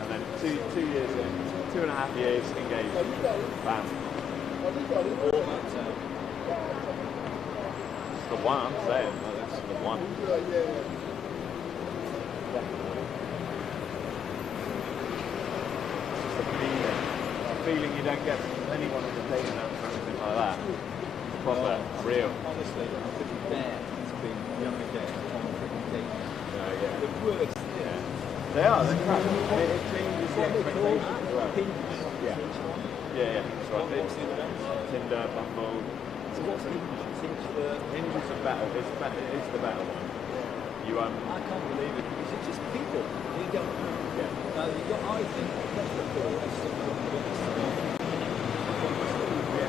And then two years in, 2.5 years engaged. Bam. It's the one, I'm saying. That's the one. Feeling you don't get from anyone on the dating app or anything like that. Proper, real. Honestly, I couldn't bear to be young again on freaking dating. Yeah. The words, they are. They're crap. It changes the expectation as well. Yeah. That's right. Tinder, Bumble. So what's Hinge is a better. It's the better one. I can't believe it because it's just people. You don't know. I think that's the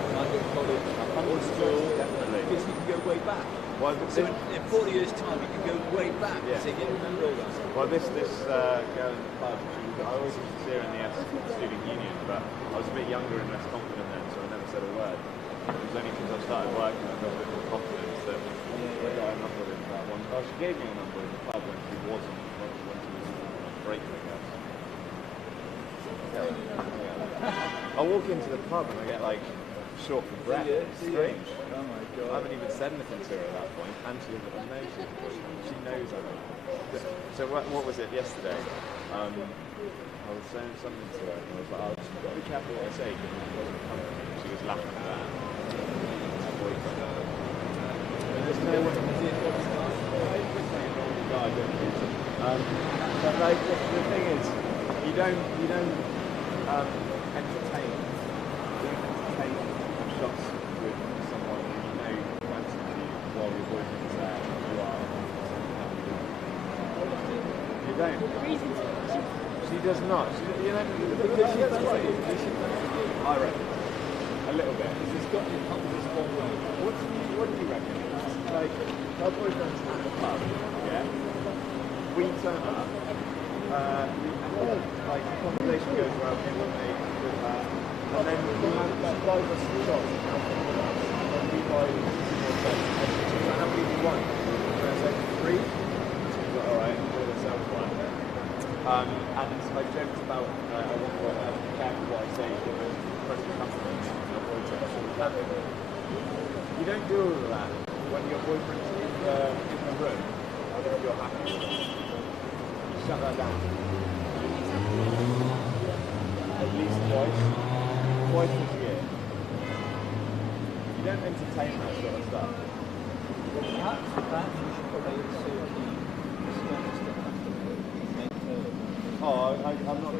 I think college, school, because you can go way back. So in 40 years' time, you can go way back. So you can remember all that. Well, this girl in the pub, I always used to see her in the student union, but I was a bit younger and less confident then, so I never said a word. It was only because I started working I got a bit more confidence that I got a number in that one. Oh, she gave me a number in the pub when she wasn't, when she was on break, I guess. I walk into the pub and I get like short for breath. It's strange. Oh my god. I haven't even said anything to her at that point, and she knows I know. So what was it yesterday? I was saying something to her and I was like, oh, just be careful what I say because it wasn't coming. She was laughing at that. There's no way but like the thing is, you don't entertain shots with someone who you know fancies you while your boyfriend's there. You don't. She does not. Because she's right. I reckon. A little bit. She's got to come this one way. What do you reckon? Like, her boyfriend's at the pub, yeah? We turn up, like, the conversation goes around him and me with her, and then we buy us some shots, and we buy more shots. She's like, how many do you want? And I said, 3? She's like, alright, enjoy yourself one. And I joked about, I want to be careful what I say, given present company, and avoid sexual You don't do all of that when your boyfriend's in the room, and if you're happy. You shut that down. At least twice this year. You don't entertain that sort of stuff. Perhaps you should probably I'm not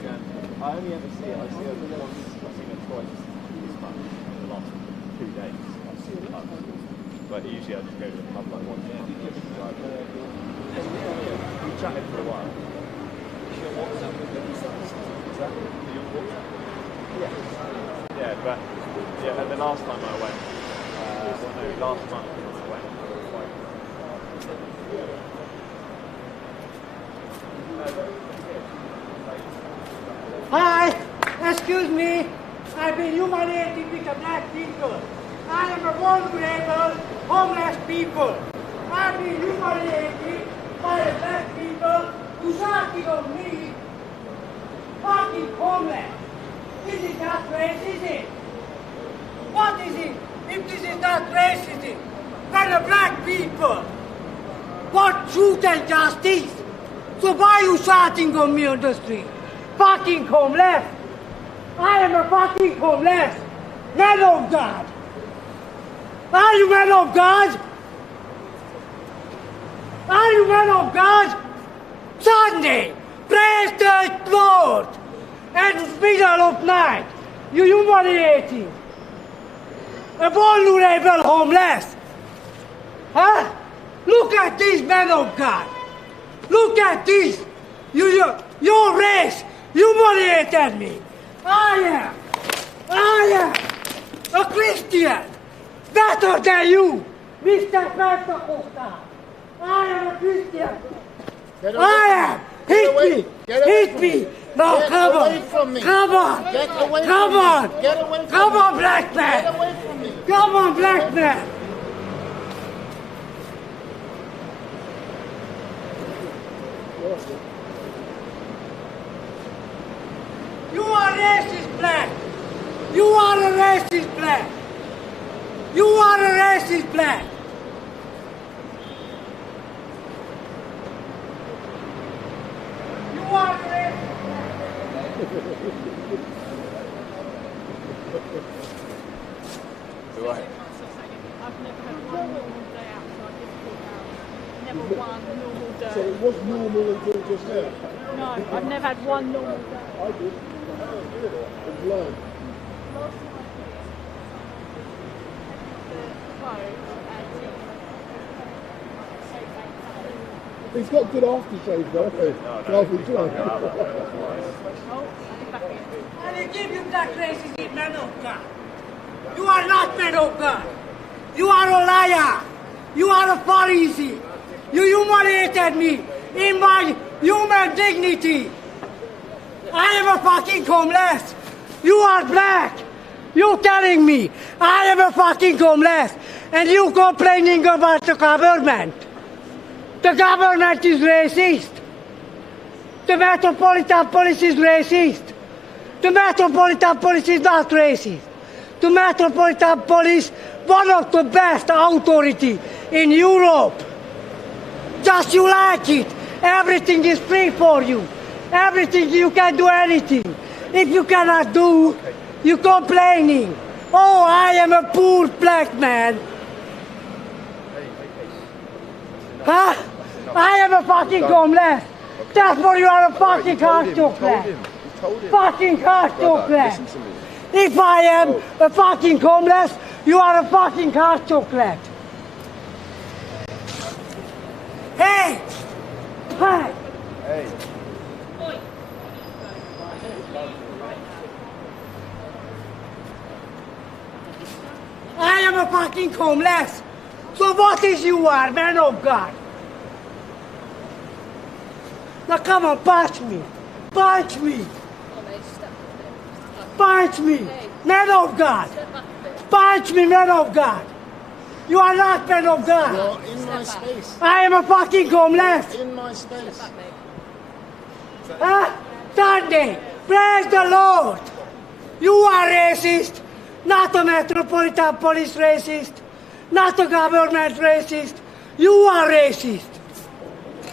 going. I only ever see it. I see her once. I've seen her twice this month in the last 2 days. I've seen her pub. But usually I just go to the pub like once a month. We chatted for a while. Yeah, but and the last time I went, last month when I went, I was like, Hi, excuse me. I've been humiliated with the black people. I am a vulnerable, homeless people. I've been humiliated by the black people who shouting on me, fucking homeless. This is not racism. What is it if this is not racism? When the black people want truth and justice. So why are you shouting on me on the street? Fucking homeless. I am a fucking homeless. Man of God. Are you man of God? Are you man of God? Sunday, praise the Lord. At the middle of night, you humiliating. A vulnerable homeless. Huh? Look at at these men of God. Look at this. Your race humiliated me. I am a Christian. Better than you, Mr. Pentecostal. I am a Christian. I am. Hit me. No, come on. Come on. Come on. Come on, black man. Come on, black man. You are racist black. You are a racist black. You are a racist black. You are a racist black. I've never had one normal day outside this courthouse. Never one normal day. So it was normal until just now? No, I've never had one normal day. I did. I've learned. He's got good aftershave though. And they give you black racism, man of God. You are not man of God. You are a liar. You are a Pharisee. You humiliated me in my human dignity. I am a fucking homeless. You are black. You telling me I am a fucking homeless and you complaining about the government. The government is racist. The Metropolitan Police is racist. The Metropolitan Police is not racist. The Metropolitan Police, one of the best authority in Europe. Just you like it. Everything is free for you. Everything, you can do anything. If you cannot do, you complaining. Oh, I am a poor black man. Huh? I am a fucking homeless. That's why you are a fucking hard chocolate. Fucking hard chocolate. If I am a fucking homeless, you are a fucking hard chocolate. Hey! Hey! Hey. I am a fucking homeless. So what is you are, man of God? Now come on, punch me. Punch me. Punch me, man of God. Punch me, man of God. You are not man of God. You're in my space. I am a fucking homeless. In my space. Sunday, praise the Lord. You are racist. Not the Metropolitan Police racist. Not the government racist. You are racist.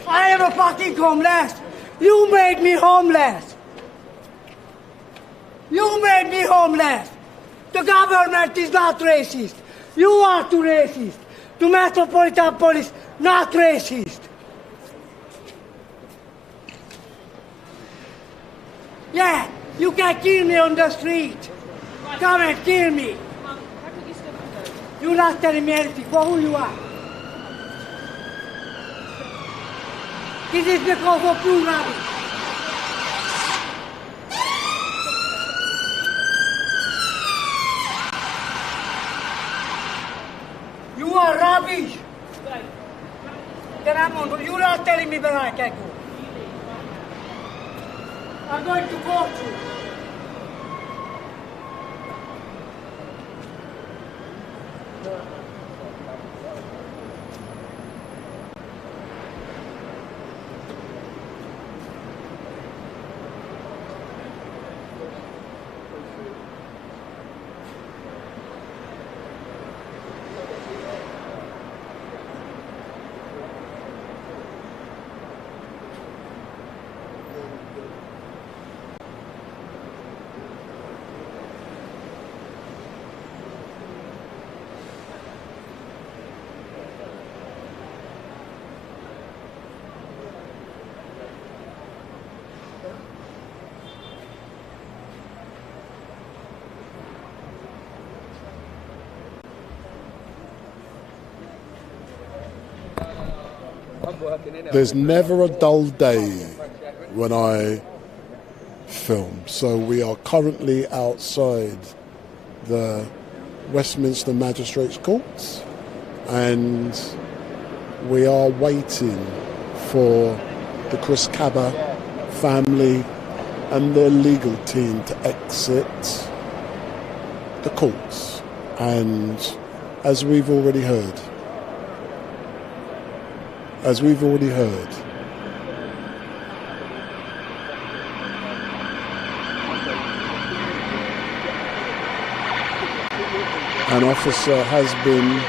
I am a fucking homeless. You made me homeless. You made me homeless. The government is not racist. You are too racist. The Metropolitan Police, not racist. Yeah, you can kill me on the street. Come and kill me. You're not telling me anything for who you are. This is because of you, rubbish. You are rubbish. Then you're not telling me where I can go. I'm going to court you. there's never a dull day when I film. So we are currently outside the Westminster Magistrates Court, and we are waiting for the Chris Kaba family and their legal team to exit the courts. And as we've already heard, an officer has been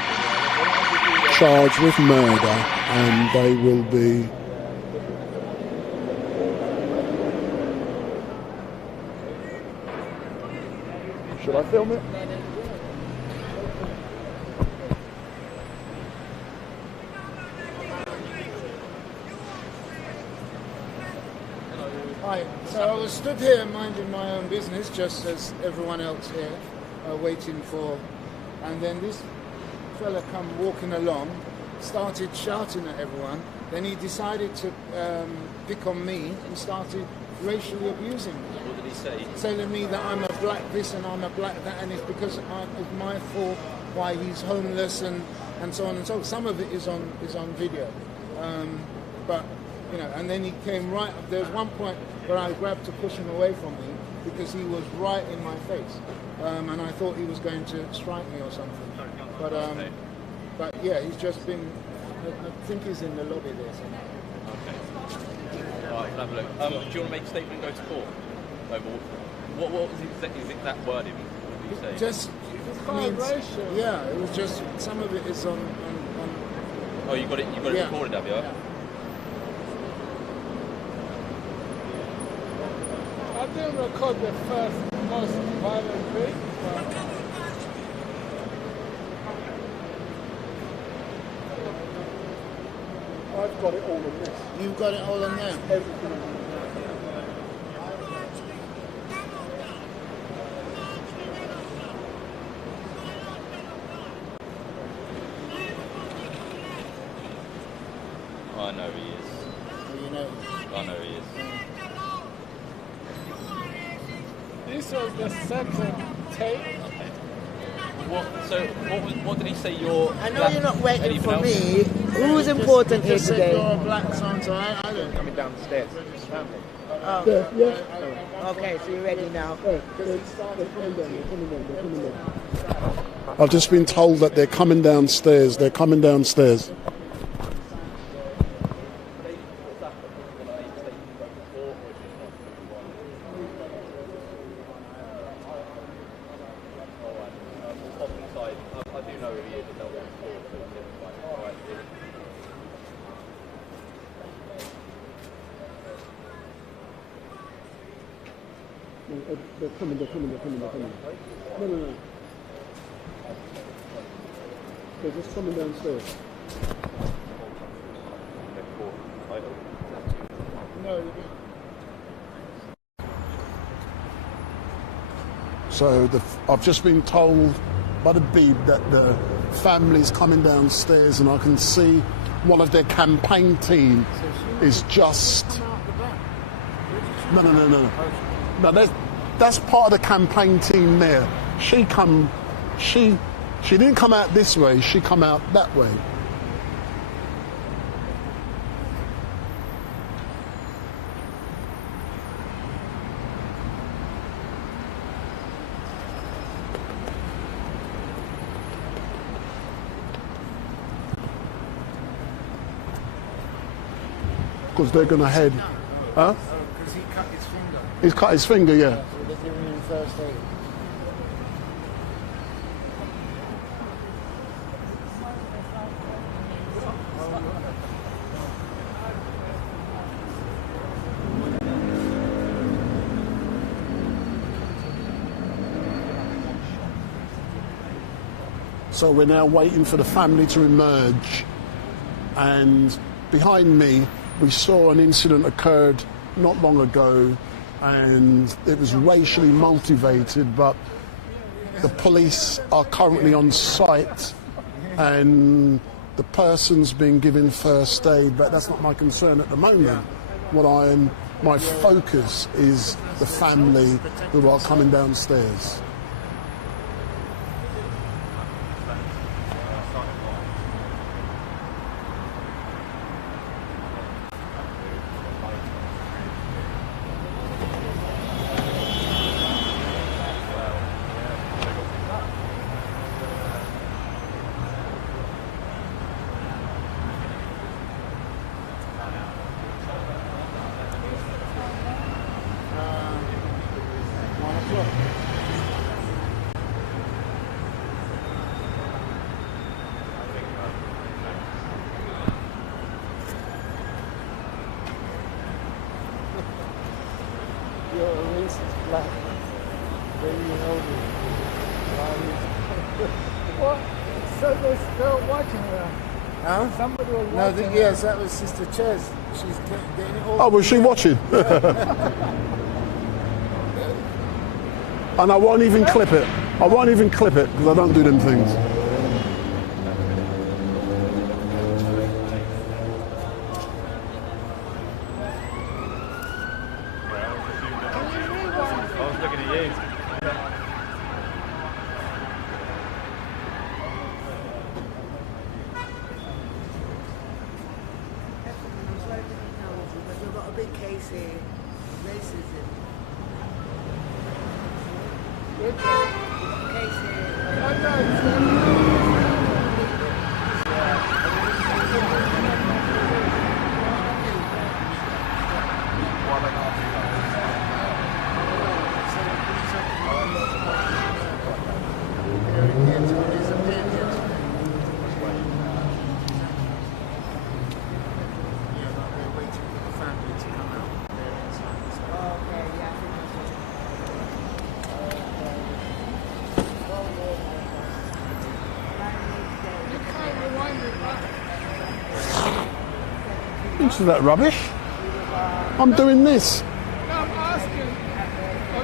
charged with murder, and they will be Should I film it? Hi, so I was stood here minding my own business, just as everyone else here, waiting for, and then this fella come walking along, started shouting at everyone, then he decided to pick on me and started racially abusing me. What did he say? Telling me that I'm a black this and I'm a black that, and it's because it's my fault why he's homeless and so on and so on. Some of it is on video, but you know. And then he came right. There was one point where I grabbed to push him away from me because he was right in my face, and I thought he was going to strike me or something. But yeah, he's just been. I think he's in the lobby there somewhere. Okay. All right, we'll have a look. Do you want to make a statement and go to court? What was his exact wording? What did he say? Just means, yeah, it was just some of it is on. Oh, you got it. You got it recorded, have you? Yeah. I didn't record the first most violent bit. I've got it all in this. You've got it all in there? Everything in there. I know he is. You know. I know he is. This was the second tape. What did he say? I know you're not waiting for me. Who's important here today? You're a black son, so I don't. Coming down the stairs. Oh. Yeah. Okay, so you're ready now. I've just been told that they're coming downstairs. They're coming downstairs. They're coming. No. They're just coming downstairs. No. So I've just been told by the beep that the family's coming downstairs, and I can see one of their campaign team is just. No, that's part of the campaign team there. She didn't come out this way, she come out that way. Because they're going to head. Huh? Because he cut his finger. He's cut his finger, yeah. So they're giving him first aid. So we're now waiting for the family to emerge, and behind me we saw an incident occurred not long ago, and it was racially motivated, but the police are currently on site and the person's been given first aid, but that's not my concern at the moment. My focus is the family who are coming downstairs. You're a racist black. Then you know me. What? So they're still watching her. Huh? Somebody was No, watching her. yes, that was Sister Ches. She's getting it all. Oh, was she watching? And I won't even clip it. I won't even clip it because I don't do them things. You've got a big case here, racism. Case Into that rubbish. I'm doing this. No, I'm asking.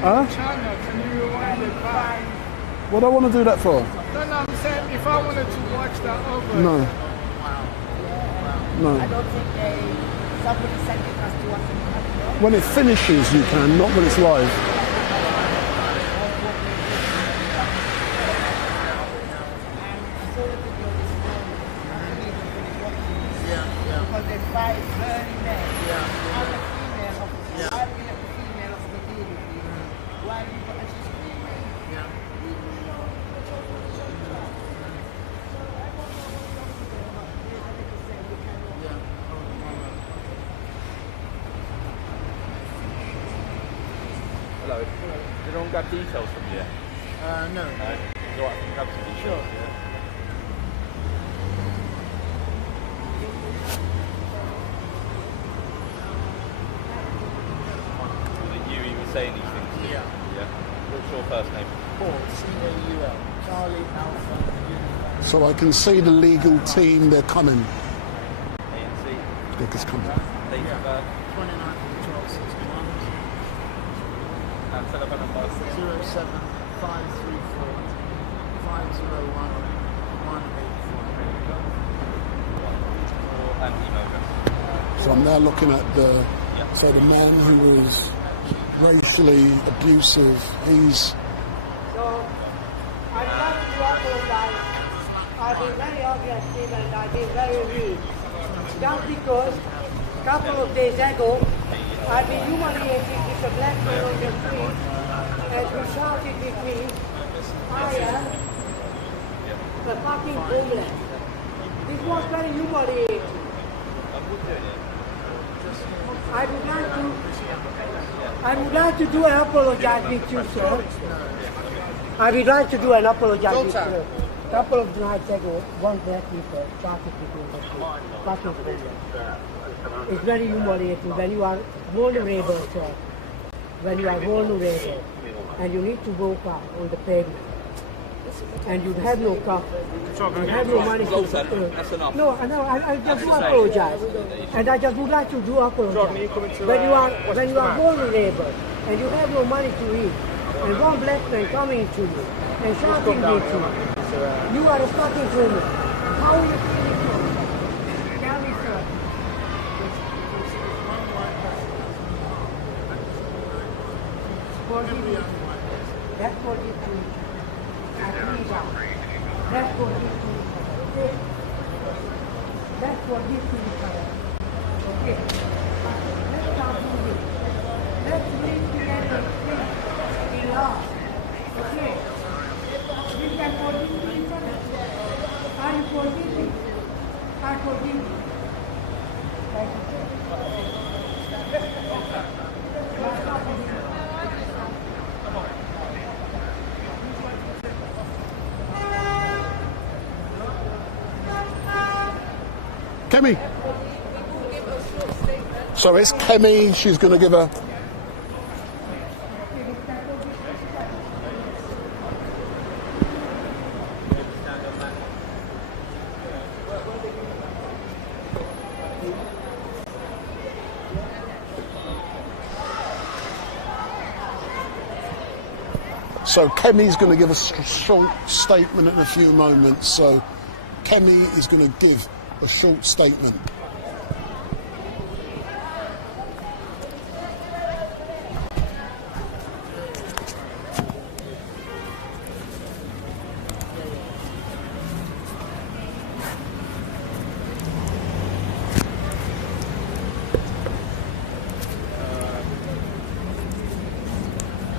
Huh? China, can you rewind it back? What do I want to do that for? No, I'm saying if I wanted to watch that over. No. No. I don't think somebody sent it us to us. When it finishes, you can, not when it's live. Because there's 5 burning men. I'm a female officer. Why are we let the female officer deal with you? Why are you and she's screaming? Hello. Did anyone grab details from you? No. No? It's alright, I can grab some details. Sure. Yeah. Saying these things to you? Yeah. What's your first name? Paul, C-A-U-L. Charlie Alpha Uniform. So I can see the legal team, they're coming. ANC. They're just coming. Date of birth. 29th of 1261. And telephone number. 07 534 501 184. And email address. So I'm now looking at the man who was racially abusive. He's So, I'd like to apologize. I've been very aggressive and I've been very mean. Just because a couple of days ago, I've been humiliated with a black man on the street and he shouted with me, I am a fucking homeless. This was very humiliating. I would like to do an apologize with you, sir. I would like to do an apologize with you. A couple of nights ago, one black people started with me. Fucking homeless. It's very humiliating when you are vulnerable, sir. When you are vulnerable and you need to walk up on the pavement. And you have no car, you have no money to That's enough. No, I just do apologize. And I just would like to do apologize. When you are vulnerable and you have no money to eat, and one black man coming to you and shouting at you, you are a fucking woman. How will you feel it? forgive. Let's forgive to each other. Let's forgive to each other. Okay? Let's forgive to each other. Okay? Let's start moving. Let's live together in love. Okay? We can forgive to each other. Are you forgiving? I forgive you. Thank you. Kemi. So it's Kemi, she's going to give a... So Kemi's going to give a short statement in a few moments. So Kemi is going to give a short statement.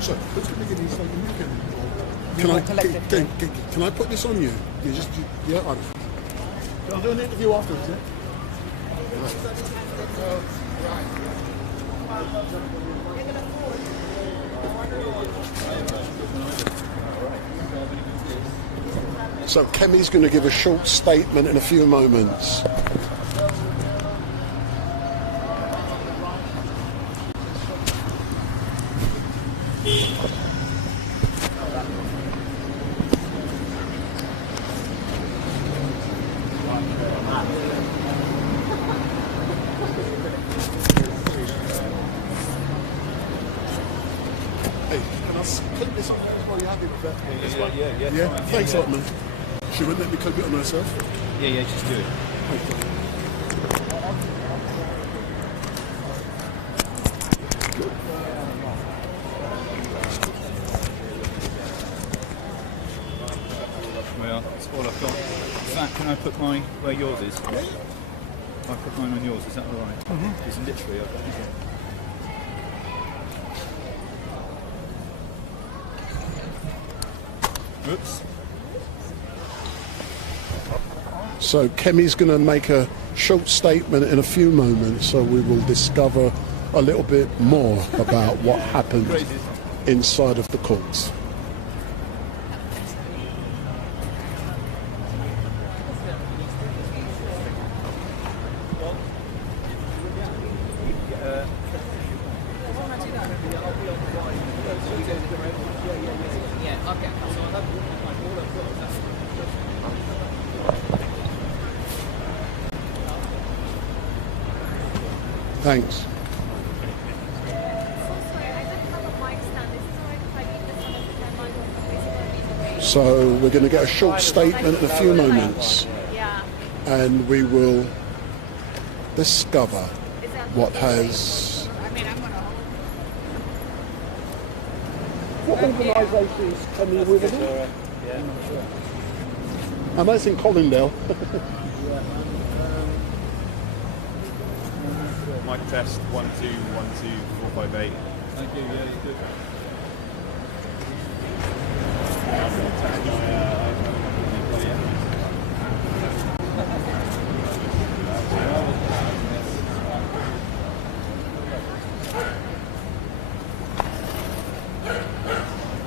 So, who's going to give me something you can I put this on you? Yeah, I'll do an interview afterwards, yeah? So Kemi's going to give a short statement in a few moments. Click this on there as well, you happy with that? Yeah. Thanks a lot, man. She wouldn't let me click it on herself? Yeah, just do it. Well, that's all I've got. In fact, can I put mine where yours is? Yeah. I put mine on yours, is that all right? Because literally, I've got it. Oops. So Kemi's going to make a short statement in a few moments, so we will discover a little bit more about what happened inside of the courts. Thanks. So we're going to get a short statement in a few moments, and we will discover what has... What organisations can you with it? I'm based in Colindale. Mic test 1 2 1 2 4 5 8. Thank you. Yeah, good.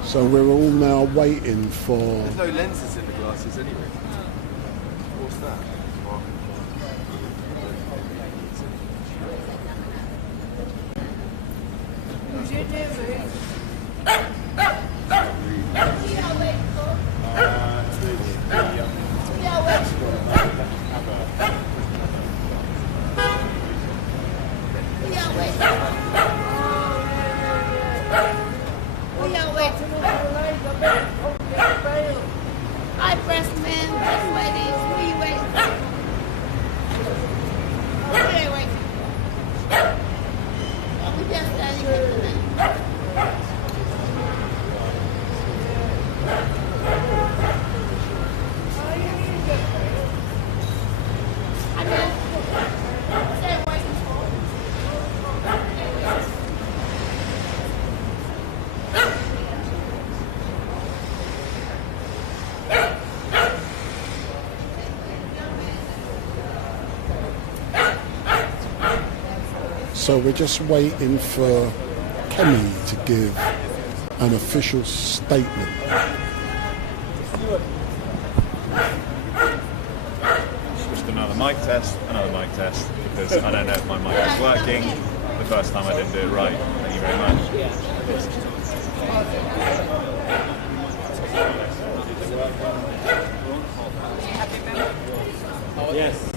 So we're all now waiting for... There's no lenses in the glasses anyway. What's that? Hi, breast men, breast ladies, who you waiting for? So we're just waiting for Kenny to give an official statement. Just another mic test, because I don't know if my mic is working. The first time I didn't do it right. Thank you very much. Yes.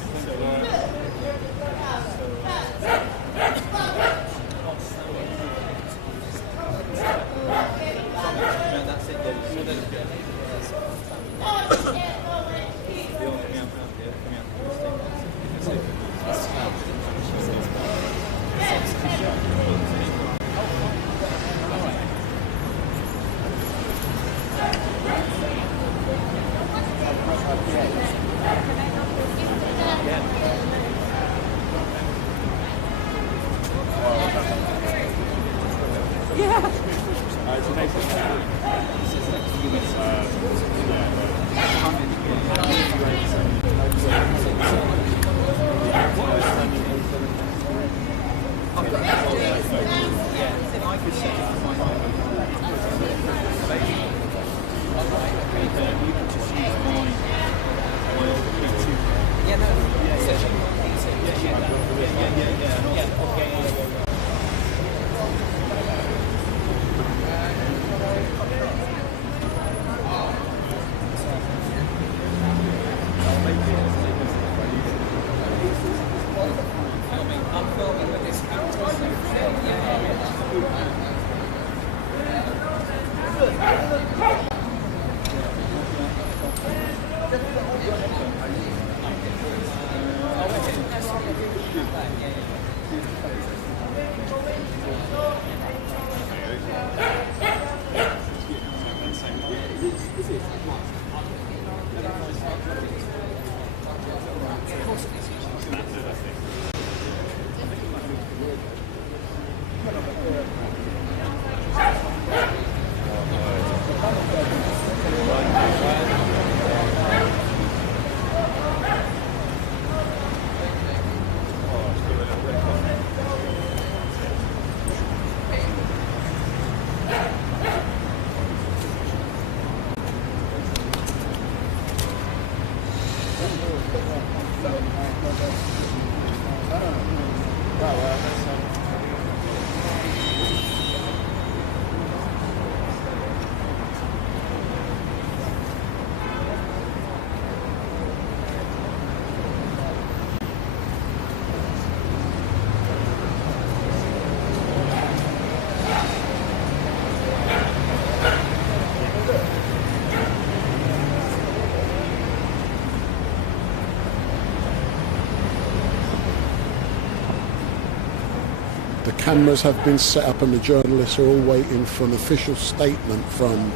Cameras have been set up and the journalists are all waiting for an official statement from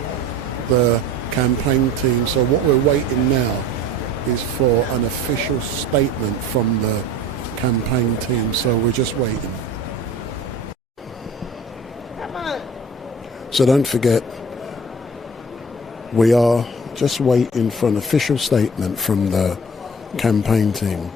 the campaign team. So what we're waiting now is for an official statement from the campaign team. So we're just waiting. So don't forget, we are just waiting for an official statement from the campaign team.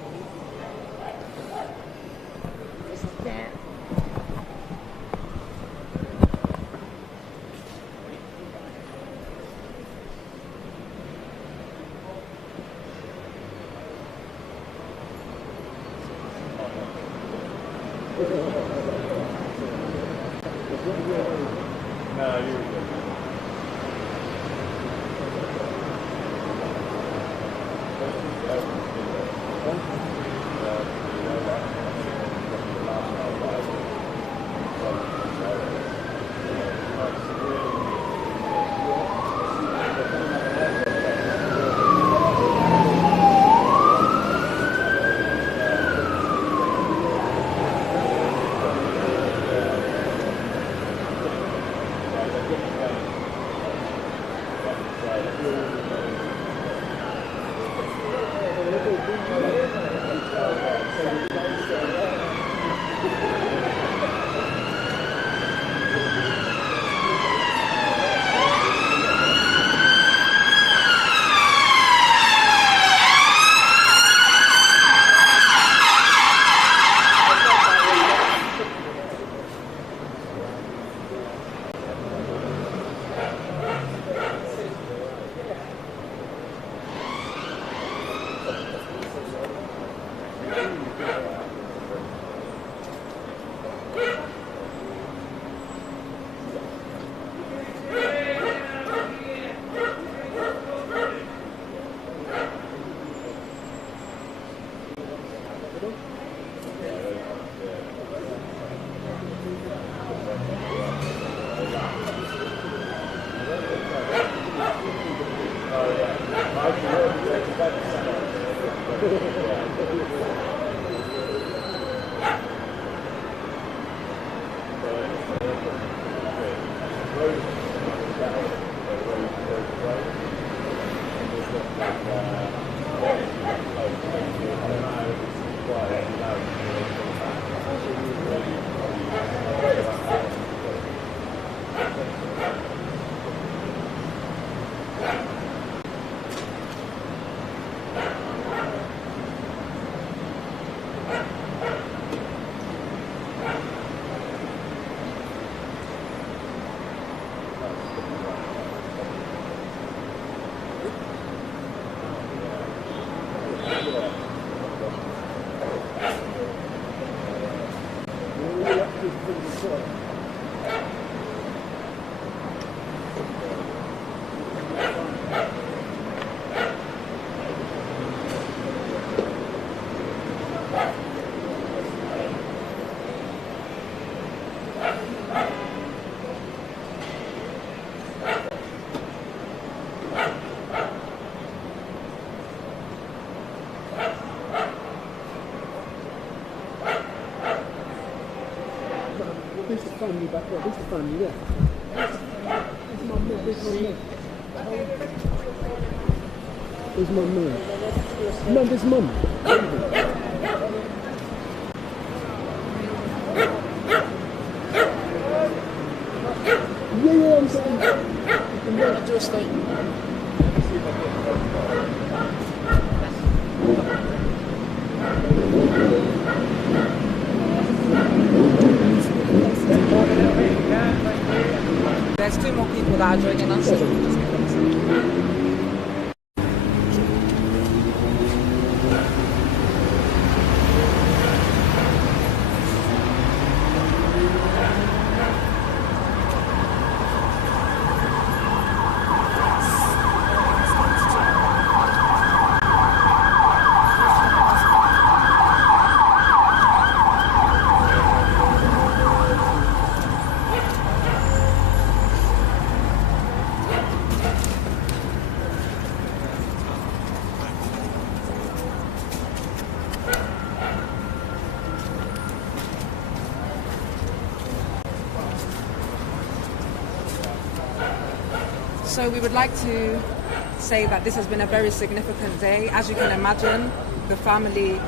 This is family back there. This is family there. This is my mum. This is my mum. There's my mum. Mum, there's mum. Yeah, I'm saying. I'm going to do a statement. There's two more people that are joining us. So we would like to say that this has been a very significant day. As you can imagine, the family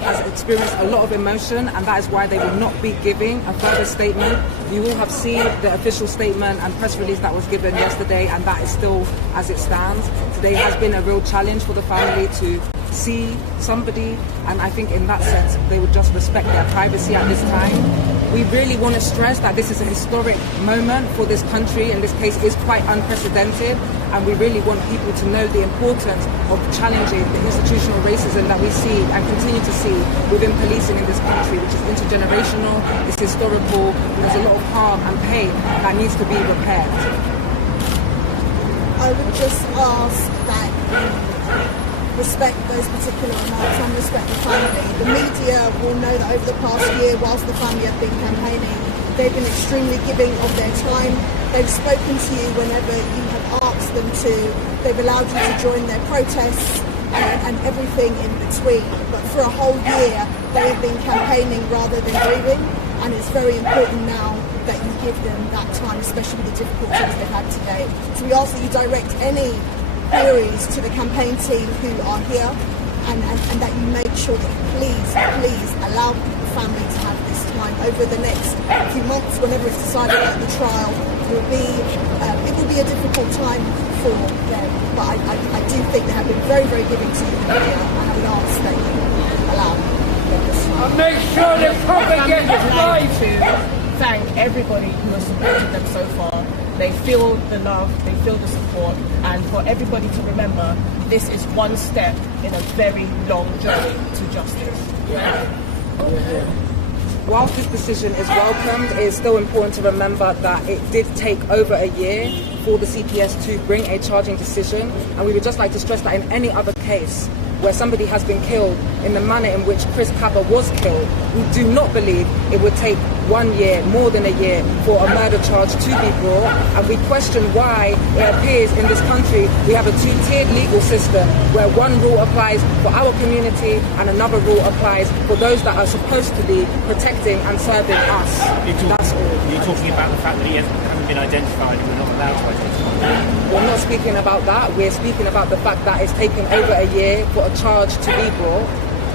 has experienced a lot of emotion, and that is why they will not be giving a further statement. You will have seen the official statement and press release that was given yesterday, and that is still as it stands. Today has been a real challenge for the family to see somebody, and I think in that sense they would just respect their privacy at this time. We really want to stress that this is a historic moment for this country, and this case is quite unprecedented, and we really want people to know the importance of challenging the institutional racism that we see and continue to see within policing in this country, which is intergenerational, it's historical, and there's a lot of harm and pain that needs to be repaired. I would just ask that respect those particular remarks and respect the family. The media will know that over the past year, whilst the family have been campaigning, they've been extremely giving of their time. They've spoken to you whenever you have asked them to. They've allowed you to join their protests and everything in between. But for a whole year, they have been campaigning rather than grieving, and it's very important now that you give them that time, especially with the difficulties they've had today. So we ask that you direct any queries to the campaign team who are here, and that you make sure that you please allow the family to have this time over the next few months. Whenever it's decided that the trial will be, it will be a difficult time for them, but I do think they have been very, very giving to you here, and I would ask that you allow them this time. And make sure the public gets right. To thank everybody who has supported them so far. They feel the love, they feel the support, and for everybody to remember, this is one step in a very long journey to justice. Whilst this decision is welcomed, it is still important to remember that it did take over a year for the CPS to bring a charging decision, and we would just like to stress that in any other case where somebody has been killed in the manner in which Chris Kaba was killed, we do not believe it would take 1 year, more than a year, for a murder charge to be brought, and we question why it appears in this country we have a two-tiered legal system where one rule applies for our community and another rule applies for those that are supposed to be protecting and serving us. That's all. You're talking about the fact that he hasn't been identified and we're not allowed to identify him. We're not speaking about that. We're speaking about the fact that it's taken over a year for a charge to be brought.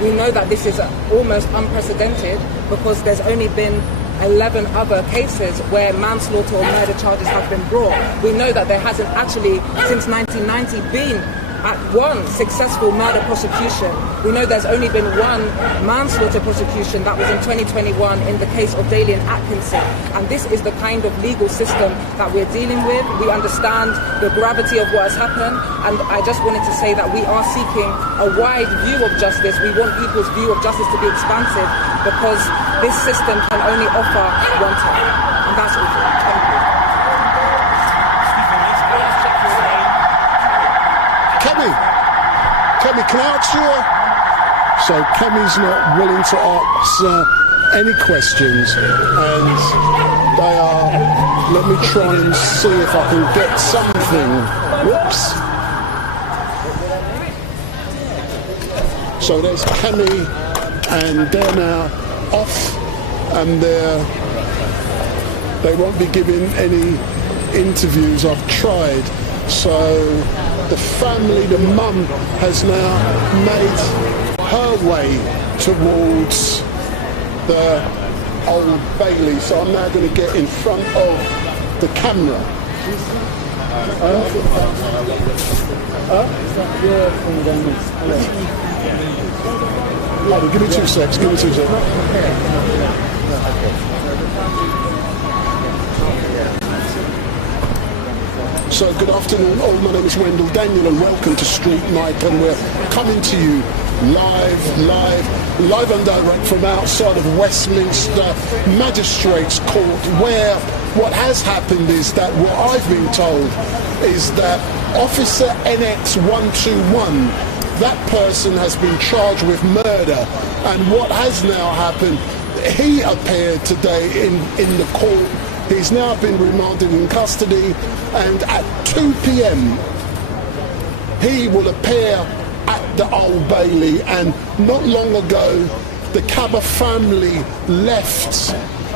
We know that this is almost unprecedented because there's only been 11 other cases where manslaughter or murder charges have been brought. We know that there hasn't actually, since 1990, been at one successful murder prosecution. We know there's only been one manslaughter prosecution, that was in 2021 in the case of Dalian Atkinson. And this is the kind of legal system that we're dealing with. We understand the gravity of what has happened, and I just wanted to say that we are seeking a wide view of justice. We want people's view of justice to be expansive because this system can only offer one time. And that's all. Thank you. Kemi, can I ask you? So Kemi's not willing to answer any questions, and they are. Let me try and see if I can get something. Whoops. So there's Kemi, and they're now off, and they won't be giving any interviews. I've tried. So the family, the mum, has now made her way towards the Old Bailey. So I'm now going to get in front of the camera. Give me 2 seconds. Give me 2 seconds. So good afternoon all, my name is Wendell Daniel and welcome to Street Night, and we're coming to you live and direct from outside of Westminster Magistrates Court, where what has happened is that what I've been told is that Officer NX121, that person has been charged with murder, and what has now happened, he appeared today in the court. He's now been remanded in custody, and at 2 p.m. he will appear at the Old Bailey. And not long ago the Kaba family left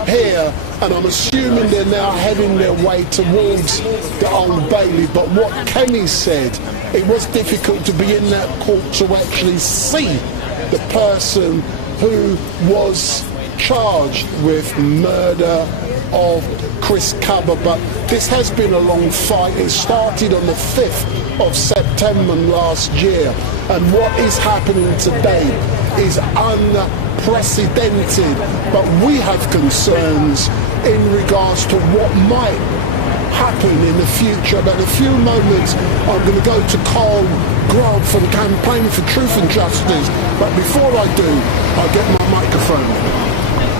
here, and I'm assuming they're now heading their way towards the Old Bailey. But what Kemi said, it was difficult to be in that court to actually see the person who was charged with murder of Chris Kaba. But this has been a long fight. It started on the 5th of September last year, and what is happening today is unprecedented. But we have concerns in regards to what might happen in the future. But in a few moments I'm going to go to Carl Grove from Campaign for Truth and Justice. But before I do, I'll get my microphone.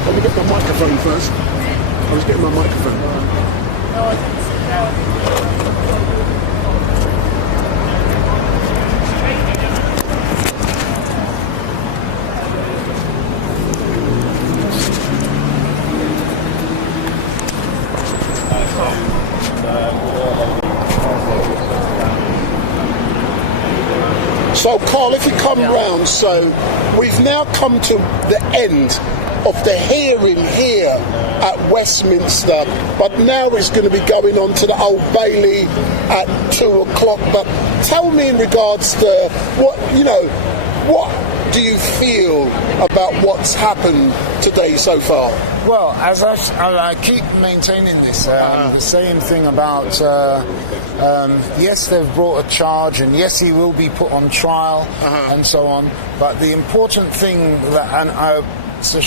Let me get my microphone first. I was getting my microphone. So Carl, if you come round, so we've now come to the end of the hearing here at Westminster, but now it's going to be going on to the Old Bailey at 2 o'clock. But tell me in regards to what do you feel about what's happened today so far? Well, as I keep maintaining this, the same thing about, yes, they've brought a charge, and yes, he will be put on trial, and so on. But the important thing it's a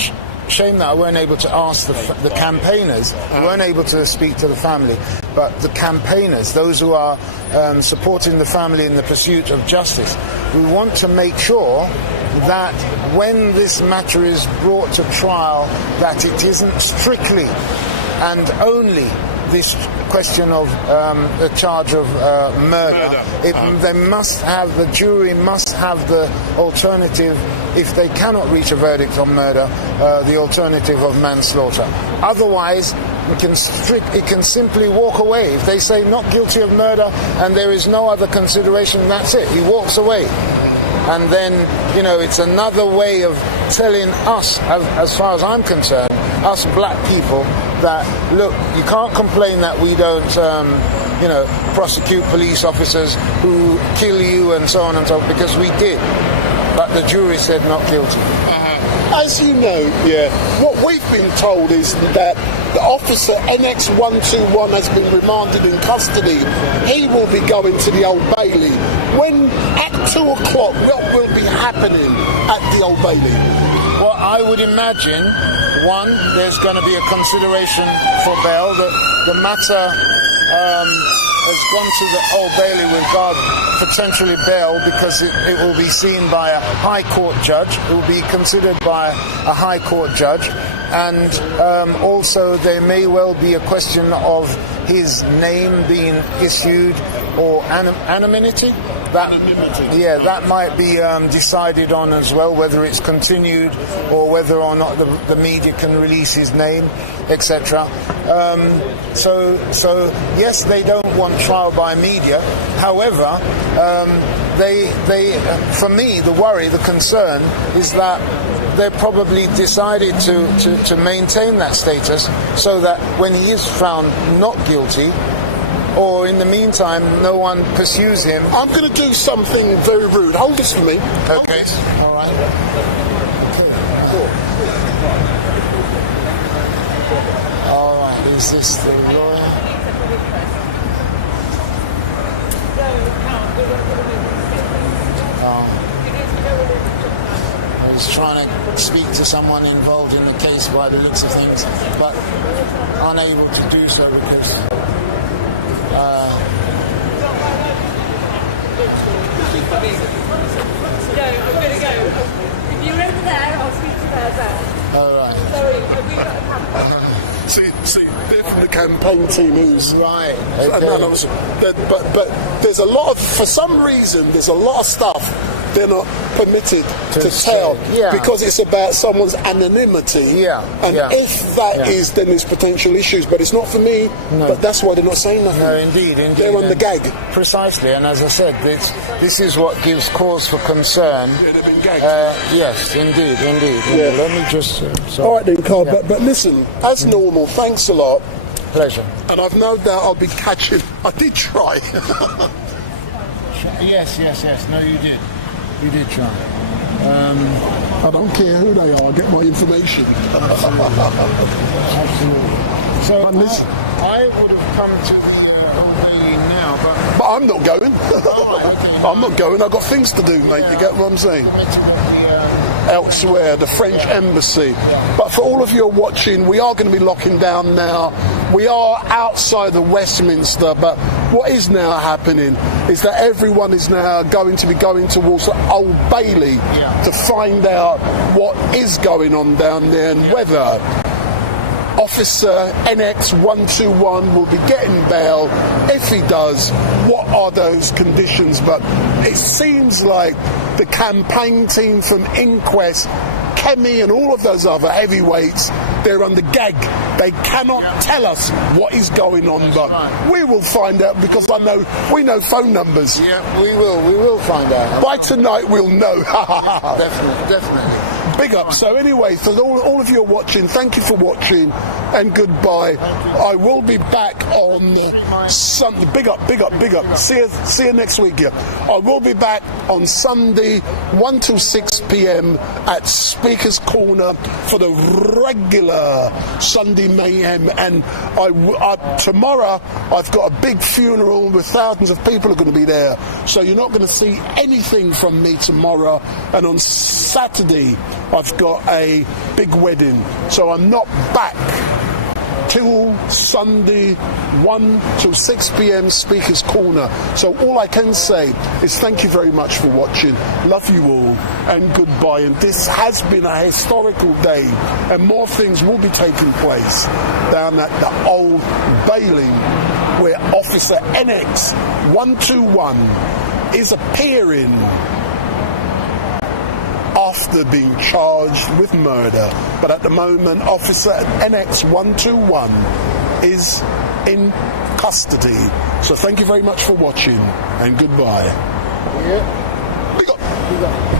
shame that I weren't able to ask the campaigners, I weren't able to speak to the family, but the campaigners, those who are supporting the family in the pursuit of justice, we want to make sure that when this matter is brought to trial, that it isn't strictly and only this question of the charge of murder. They must have, the jury must have the alternative, if they cannot reach a verdict on murder, the alternative of manslaughter. Otherwise, it can simply walk away. If they say not guilty of murder and there is no other consideration, that's it. He walks away. And then, it's another way of telling us, as far as I'm concerned, us black people, that, look, you can't complain that we don't, prosecute police officers who kill you and so on and so on, because we did. But the jury said not guilty. As you know, what we've been told is that the officer NX121 has been remanded in custody. He will be going to the Old Bailey. When at 2 o'clock, what will be happening at the Old Bailey? Well, I would imagine, one, there's going to be a consideration for bail. The matter has gone to the Old Bailey with regard potentially bail, because it will be seen by a High Court judge. It will be considered by a High Court judge. And also there may well be a question of his name being issued, or anonymity. That might be decided on as well, whether it's continued or whether or not the media can release his name, etc. So yes, they don't want trial by media. However, for me, the worry, the concern is that they probably decided to maintain that status, so that when he is found not guilty, or in the meantime no one pursues him. I'm going to do something very rude. Hold this for me. Okay. All right. Cool. All right. Is this the lawyer? I was trying to speak to someone involved in the case by the looks of things, but unable to do so because I'm going to go. If you're over there, I'll speak to her. All right. Sorry, we've got a camera. See, they're from the campaign team who's... Right. Okay. But there's a lot of... For some reason, there's a lot of stuff they're not permitted to tell, because it's about someone's anonymity. If that is, then there's potential issues. But it's not for me. No. But that's why they're not saying nothing. No, indeed. They're on the gag. Precisely. And as I said, this is what gives cause for concern. They've been gagged. Yes, indeed. Yeah. Let me just... All right then, Carl. But listen, as normal, thanks a lot. Pleasure. And I've no doubt I'll be catching... I did try. Yes. No, you did. You did try. I don't care who they are. I get my information. Absolutely. So I would have come to the Old Bailey now, but I'm not going. I'm not going. I've got things to do, mate. You get what I'm saying? Elsewhere, the French embassy. But for all of you watching, we are going to be locking down now. We are outside of Westminster, but what is now happening is that everyone is now going to be going towards the Old Bailey to find out what is going on down there and whether Officer NX121 will be getting bail. If he does, what are those conditions? But it seems like the campaign team from INQUEST, Kemi and all of those other heavyweights, they're on the gag. They cannot tell us what is going on, but we will find out, because we know phone numbers. Yeah, we will find out. By tonight we'll know. Definitely. Big up. So anyway, for all of you watching, thank you for watching, and goodbye. I will be back on Sunday. Big up. See you next week. I will be back on Sunday, 1 till 6 p.m. at Speaker's Corner for the regular Sunday mayhem. And tomorrow I've got a big funeral with thousands of people are going to be there. So you're not going to see anything from me tomorrow. And on Saturday I've got a big wedding. So I'm not back till Sunday, 1 till 6 p.m. Speaker's Corner. So all I can say is thank you very much for watching. Love you all and goodbye. And this has been a historical day, and more things will be taking place down at the Old Bailey, where Officer NX 121 is appearing after being charged with murder. But at the moment, Officer NX 121 is in custody. So thank you very much for watching and goodbye. Yeah. Big up.